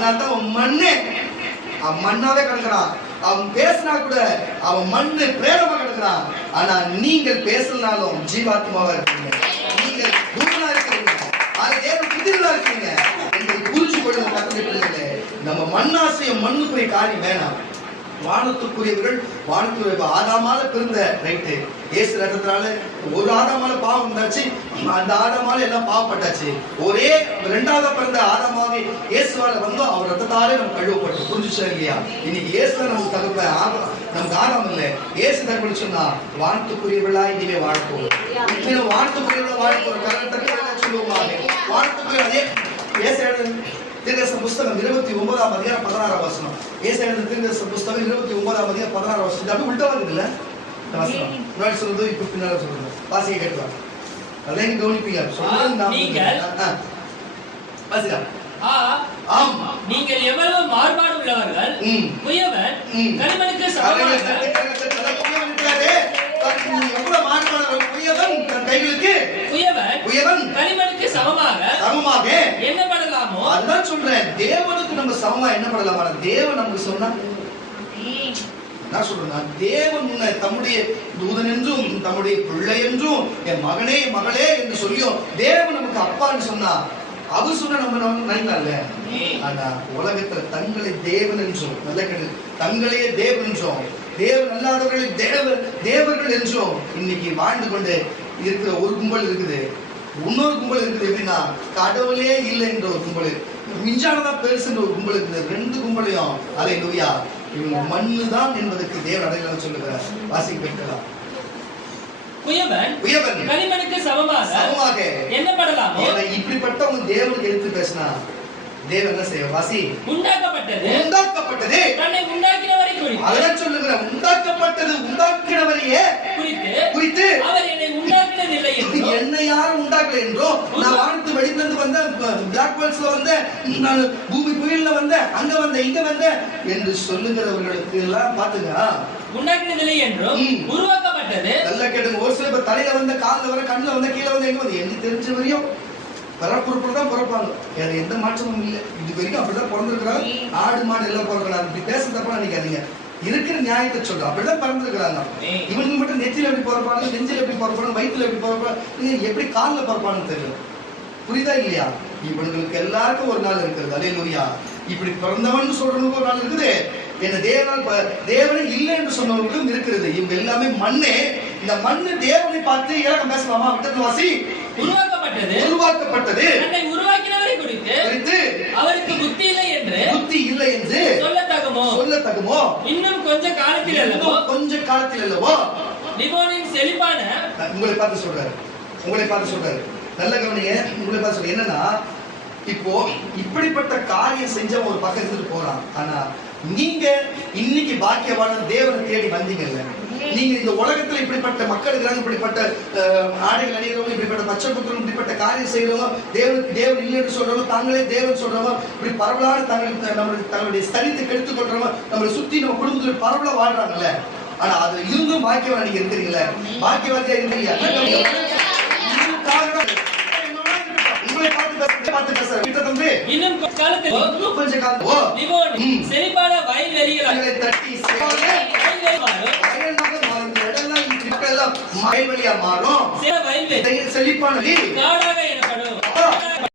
அதனால தான் அவன் மண்ணே, அவன் மண்ணாவே கிடக்குறான். அவன் பேசினா கூட அவன் மண்ணு பிரேதமா கிடக்குறான். ஆனா நீங்கள் பேசலனாலும் ஜீவாத்மாவா இருக்கீங்க, நீங்க பூமனா இருக்கீங்க, அது தேவ புத்திரனா இருக்கீங்க. நீங்கள் புரிஞ்சு கொள்ளுங்க கர்த்தருடைய பிள்ளைகளே. நம்ம மண்ணாசையும் மண்ணுக்குரிய காரியம் வேணாம். வானத்துக்குரியவர்கள் வானத்துக்குரிய ஆதாமால பிறந்த ரைட்டு, இயேசு ரத்தத்தினால ஒரு ஆதாமால பாவம் வந்தாச்சு, அந்த ஆதாமால எல்லாம் பாவப்பட்டாச்சு. ஒரே இரண்டாவது பிறந்த ஆதாமாவே இயேசுவால வந்தோம், அவர் ரத்தத்தாலே நம்ம கழுவப்பட்டு. புரிஞ்சுச்சா இல்லையா? இன்னைக்கு இயேசு நமக்கு தகுப்ப நமக்கு ஆதாம் இல்லை, இயேசு தகுப்பு சொன்னா வானத்துக்குரியவர்களா இனிமே வாழ்ப்போம். இனிமே வானத்துக்குரியவர்களா வாழ்ப்போம். கரெக்டாக சொல்லுவாங்க வானத்துக்குரிய. அதே இயேசு தீர்க்கதரிசன புஸ்தகம் 29ஆம் அதிகாரம் 16ஆம் வசனம். ஏசாயா தீர்க்கதரிசன புஸ்தகம் 29ஆம் அதிகாரம் 16ஆம் வசனம். இது அப்படியே உல்டா வருதுல்ல இந்த வசனம். முன்னாடி சொல்றது இப்ப பின்னால சொல்றது. வாசிக்க கேட்கலாம். அதெல்லாம் கவனிப்பீங்க. சொல்றது நான் வாசிக்கா. ஆம், நீங்கள் எவ்வளவு மாறுபாடு உள்ளவர்கள். குயவன் களிமண்ணுக்கு சமமாக எவ்வளவு மாறுபாடு. குயவன் களிமண்ணுக்கு சமமாக எண்ணப்படலாமோ? அதுதான் சொல்றேன். தேவனுக்கு நம்ம சமமா எண்ணப்படலாமா? தேவன் நமக்கு சொன்னா என்ன சொல்றேன்னா, தேவன் உன்னை தம்முடைய தூதன் என்றும் தம்முடைய பிள்ளை என்றும் என் மகனே மகளே என்று சொல்லியும் தேவன் நமக்கு அப்பான்னு சொன்னா அவர் சொன்ன நம்ம நினைக்கல. ஆனா உலகத்துல தங்களை தேவன் என்றும் நல்ல கிடையாது, தங்களையே தேவன் என்றும் தேவன் அல்லாதவர்களை தேவர்கள் என்றும் இன்னைக்கு வாழ்ந்து கொண்டு இருக்கிற ஒரு கும்பல் இருக்குது. இன்னொரு கும்பல் இருக்குது. எப்படின்னா கடவுளே இல்லை என்ற ஒரு கும்பல், மிஞ்சானதான் பெருசுன்ற ஒரு கும்பல் இருக்குது. ரெண்டு கும்பலையும் அல்லேலூயா இவங்க மண்ணு தான் என்பதற்கு தேவன் அடையாளம் சொல்லுகிறார். வாசிக்க வைக்கலாம். குயவன் களிமண்ணுக்கு சமமாக எண்ணப்படலாமோ? இப்படிப்பட்டவங்க தேவனுக்கு எடுத்து பேசினா தேவன் என்ன செய்ய? வாசி. உண்டாக்கப்பட்டது தன்னை உண்டாக்கினவரை குறித்து. அதெல்லாம் சொல்லுங்க. உண்டாக்கப்பட்டது உண்டாக்கினவரையே குறித்து அவர் என்னை உண்டாக்கினதில்லை என்றோ, என்னை யாரும் உண்டாக்கல என்றோ, நான் வானத்து வெளியிலிருந்து வந்த பிளாக் ஹோல்ஸ்ல வந்த, நான் பூமி புயல்ல வந்த, அங்க வந்த இங்க வந்த என்று சொல்லுகிறவர்களுக்கு எல்லாம் பாத்துங்க, உண்டாக்கினதில்லை என்றும் உருவாக்கப்பட்டது. நல்லா கேட்டுங்க. ஒரு சில பேர் தலையில வந்த, காலில் வர, கண்ணில் வந்த, கீழே வந்த, எங்க வந்து எனக்கு தெரிஞ்ச வரையும் பிறப்புறுப்புல தான் பிறப்பாங்க. வேற எந்த மாற்றமும் இல்லை. இது வரைக்கும் அப்படிதான் பிறந்திருக்கிறாங்க. ஆடு மாடு எல்லாம் பிறக்கிறாங்க. இப்படி பேச தப்பா நினைக்காதீங்க. இருக்கிற நியாயத்தை சொல்றோம். அப்படிதான் பிறந்திருக்கிறாங்க. இவனுக்கு மட்டும் நெத்தியில எப்படி பிறப்பாங்க, நெஞ்சில எப்படி பிறப்பாங்க, வயிற்றுல எப்படி பிறப்பாங்க, எப்படி காலில் பிறப்பான்னு தெரியும். புரியுதா இல்லையா? இவனுங்களுக்கு எல்லாருக்கும் ஒரு நாள் இருக்கிறது. அல்லேலூயா. இப்படி பிறந்தவன் சொல்றவனுக்கு ஒரு நாள் இருக்குது. என்ன தேவனை இல்லை என்று சொன்னவர்களும் இருக்கிறது. இவங்க எல்லாமே மண்ணே. இந்த மண்ணு தேவனை பார்த்து இலக்கம் பேசலாமா? விட்டது வாசி. உருவாக்கப்பட்டது தன்னை உருவாக்கினவரை குறித்து அவருக்கு புத்தி இல்லை என்று சொல்லத்தகுமோ? இன்னும் கொஞ்ச காலத்தில் அல்லவோ லிபோனின் செழிப்பான. உங்களை பார்த்து சொல்றாரு. நல்ல கவனிங்க. உங்களை பார்த்து சொல்ற என்னன்னா, இப்போ இப்படிப்பட்ட காரியம் செஞ்ச ஒரு பக்கம் இருந்துட்டு போறான். ஆனா நீங்க இன்னைக்கு பாக்கியவான தேவனை தேடி வந்தீங்கல்ல. நீங்க இந்த உலகத்துல இப்படிப்பட்ட மக்கள் இருக்கிறாங்க, இப்படிப்பட்ட ஆடைகள் அணிகிறவங்க, இப்படிப்பட்ட பச்சை புத்தகம், இப்படிப்பட்ட காரியம் செய்யறவங்க, தேவன் இல்லைன்னு சொல்றவங்க, தாங்களே தேவன் சொல்றவங்க, இப்படி பரவலான தங்களுடைய சரித்தை கெடுத்துக் கொள்றவங்க நம்மளை சுத்தி நம்ம குடும்பத்துல பரவலா வாழ்றாங்கல்ல. ஆனா அது இருந்தும் பாக்கியவான் நீங்க இருக்கிறீங்களா? பாக்கியவாதியா இருக்கிறீங்க. இன்னும் கொஞ்ச காலத்தில் செழிப்பான வயல்வெளிகளை தட்டி வயல்வெளியா மாறும். செழிப்பான காடாக எனப்படும்.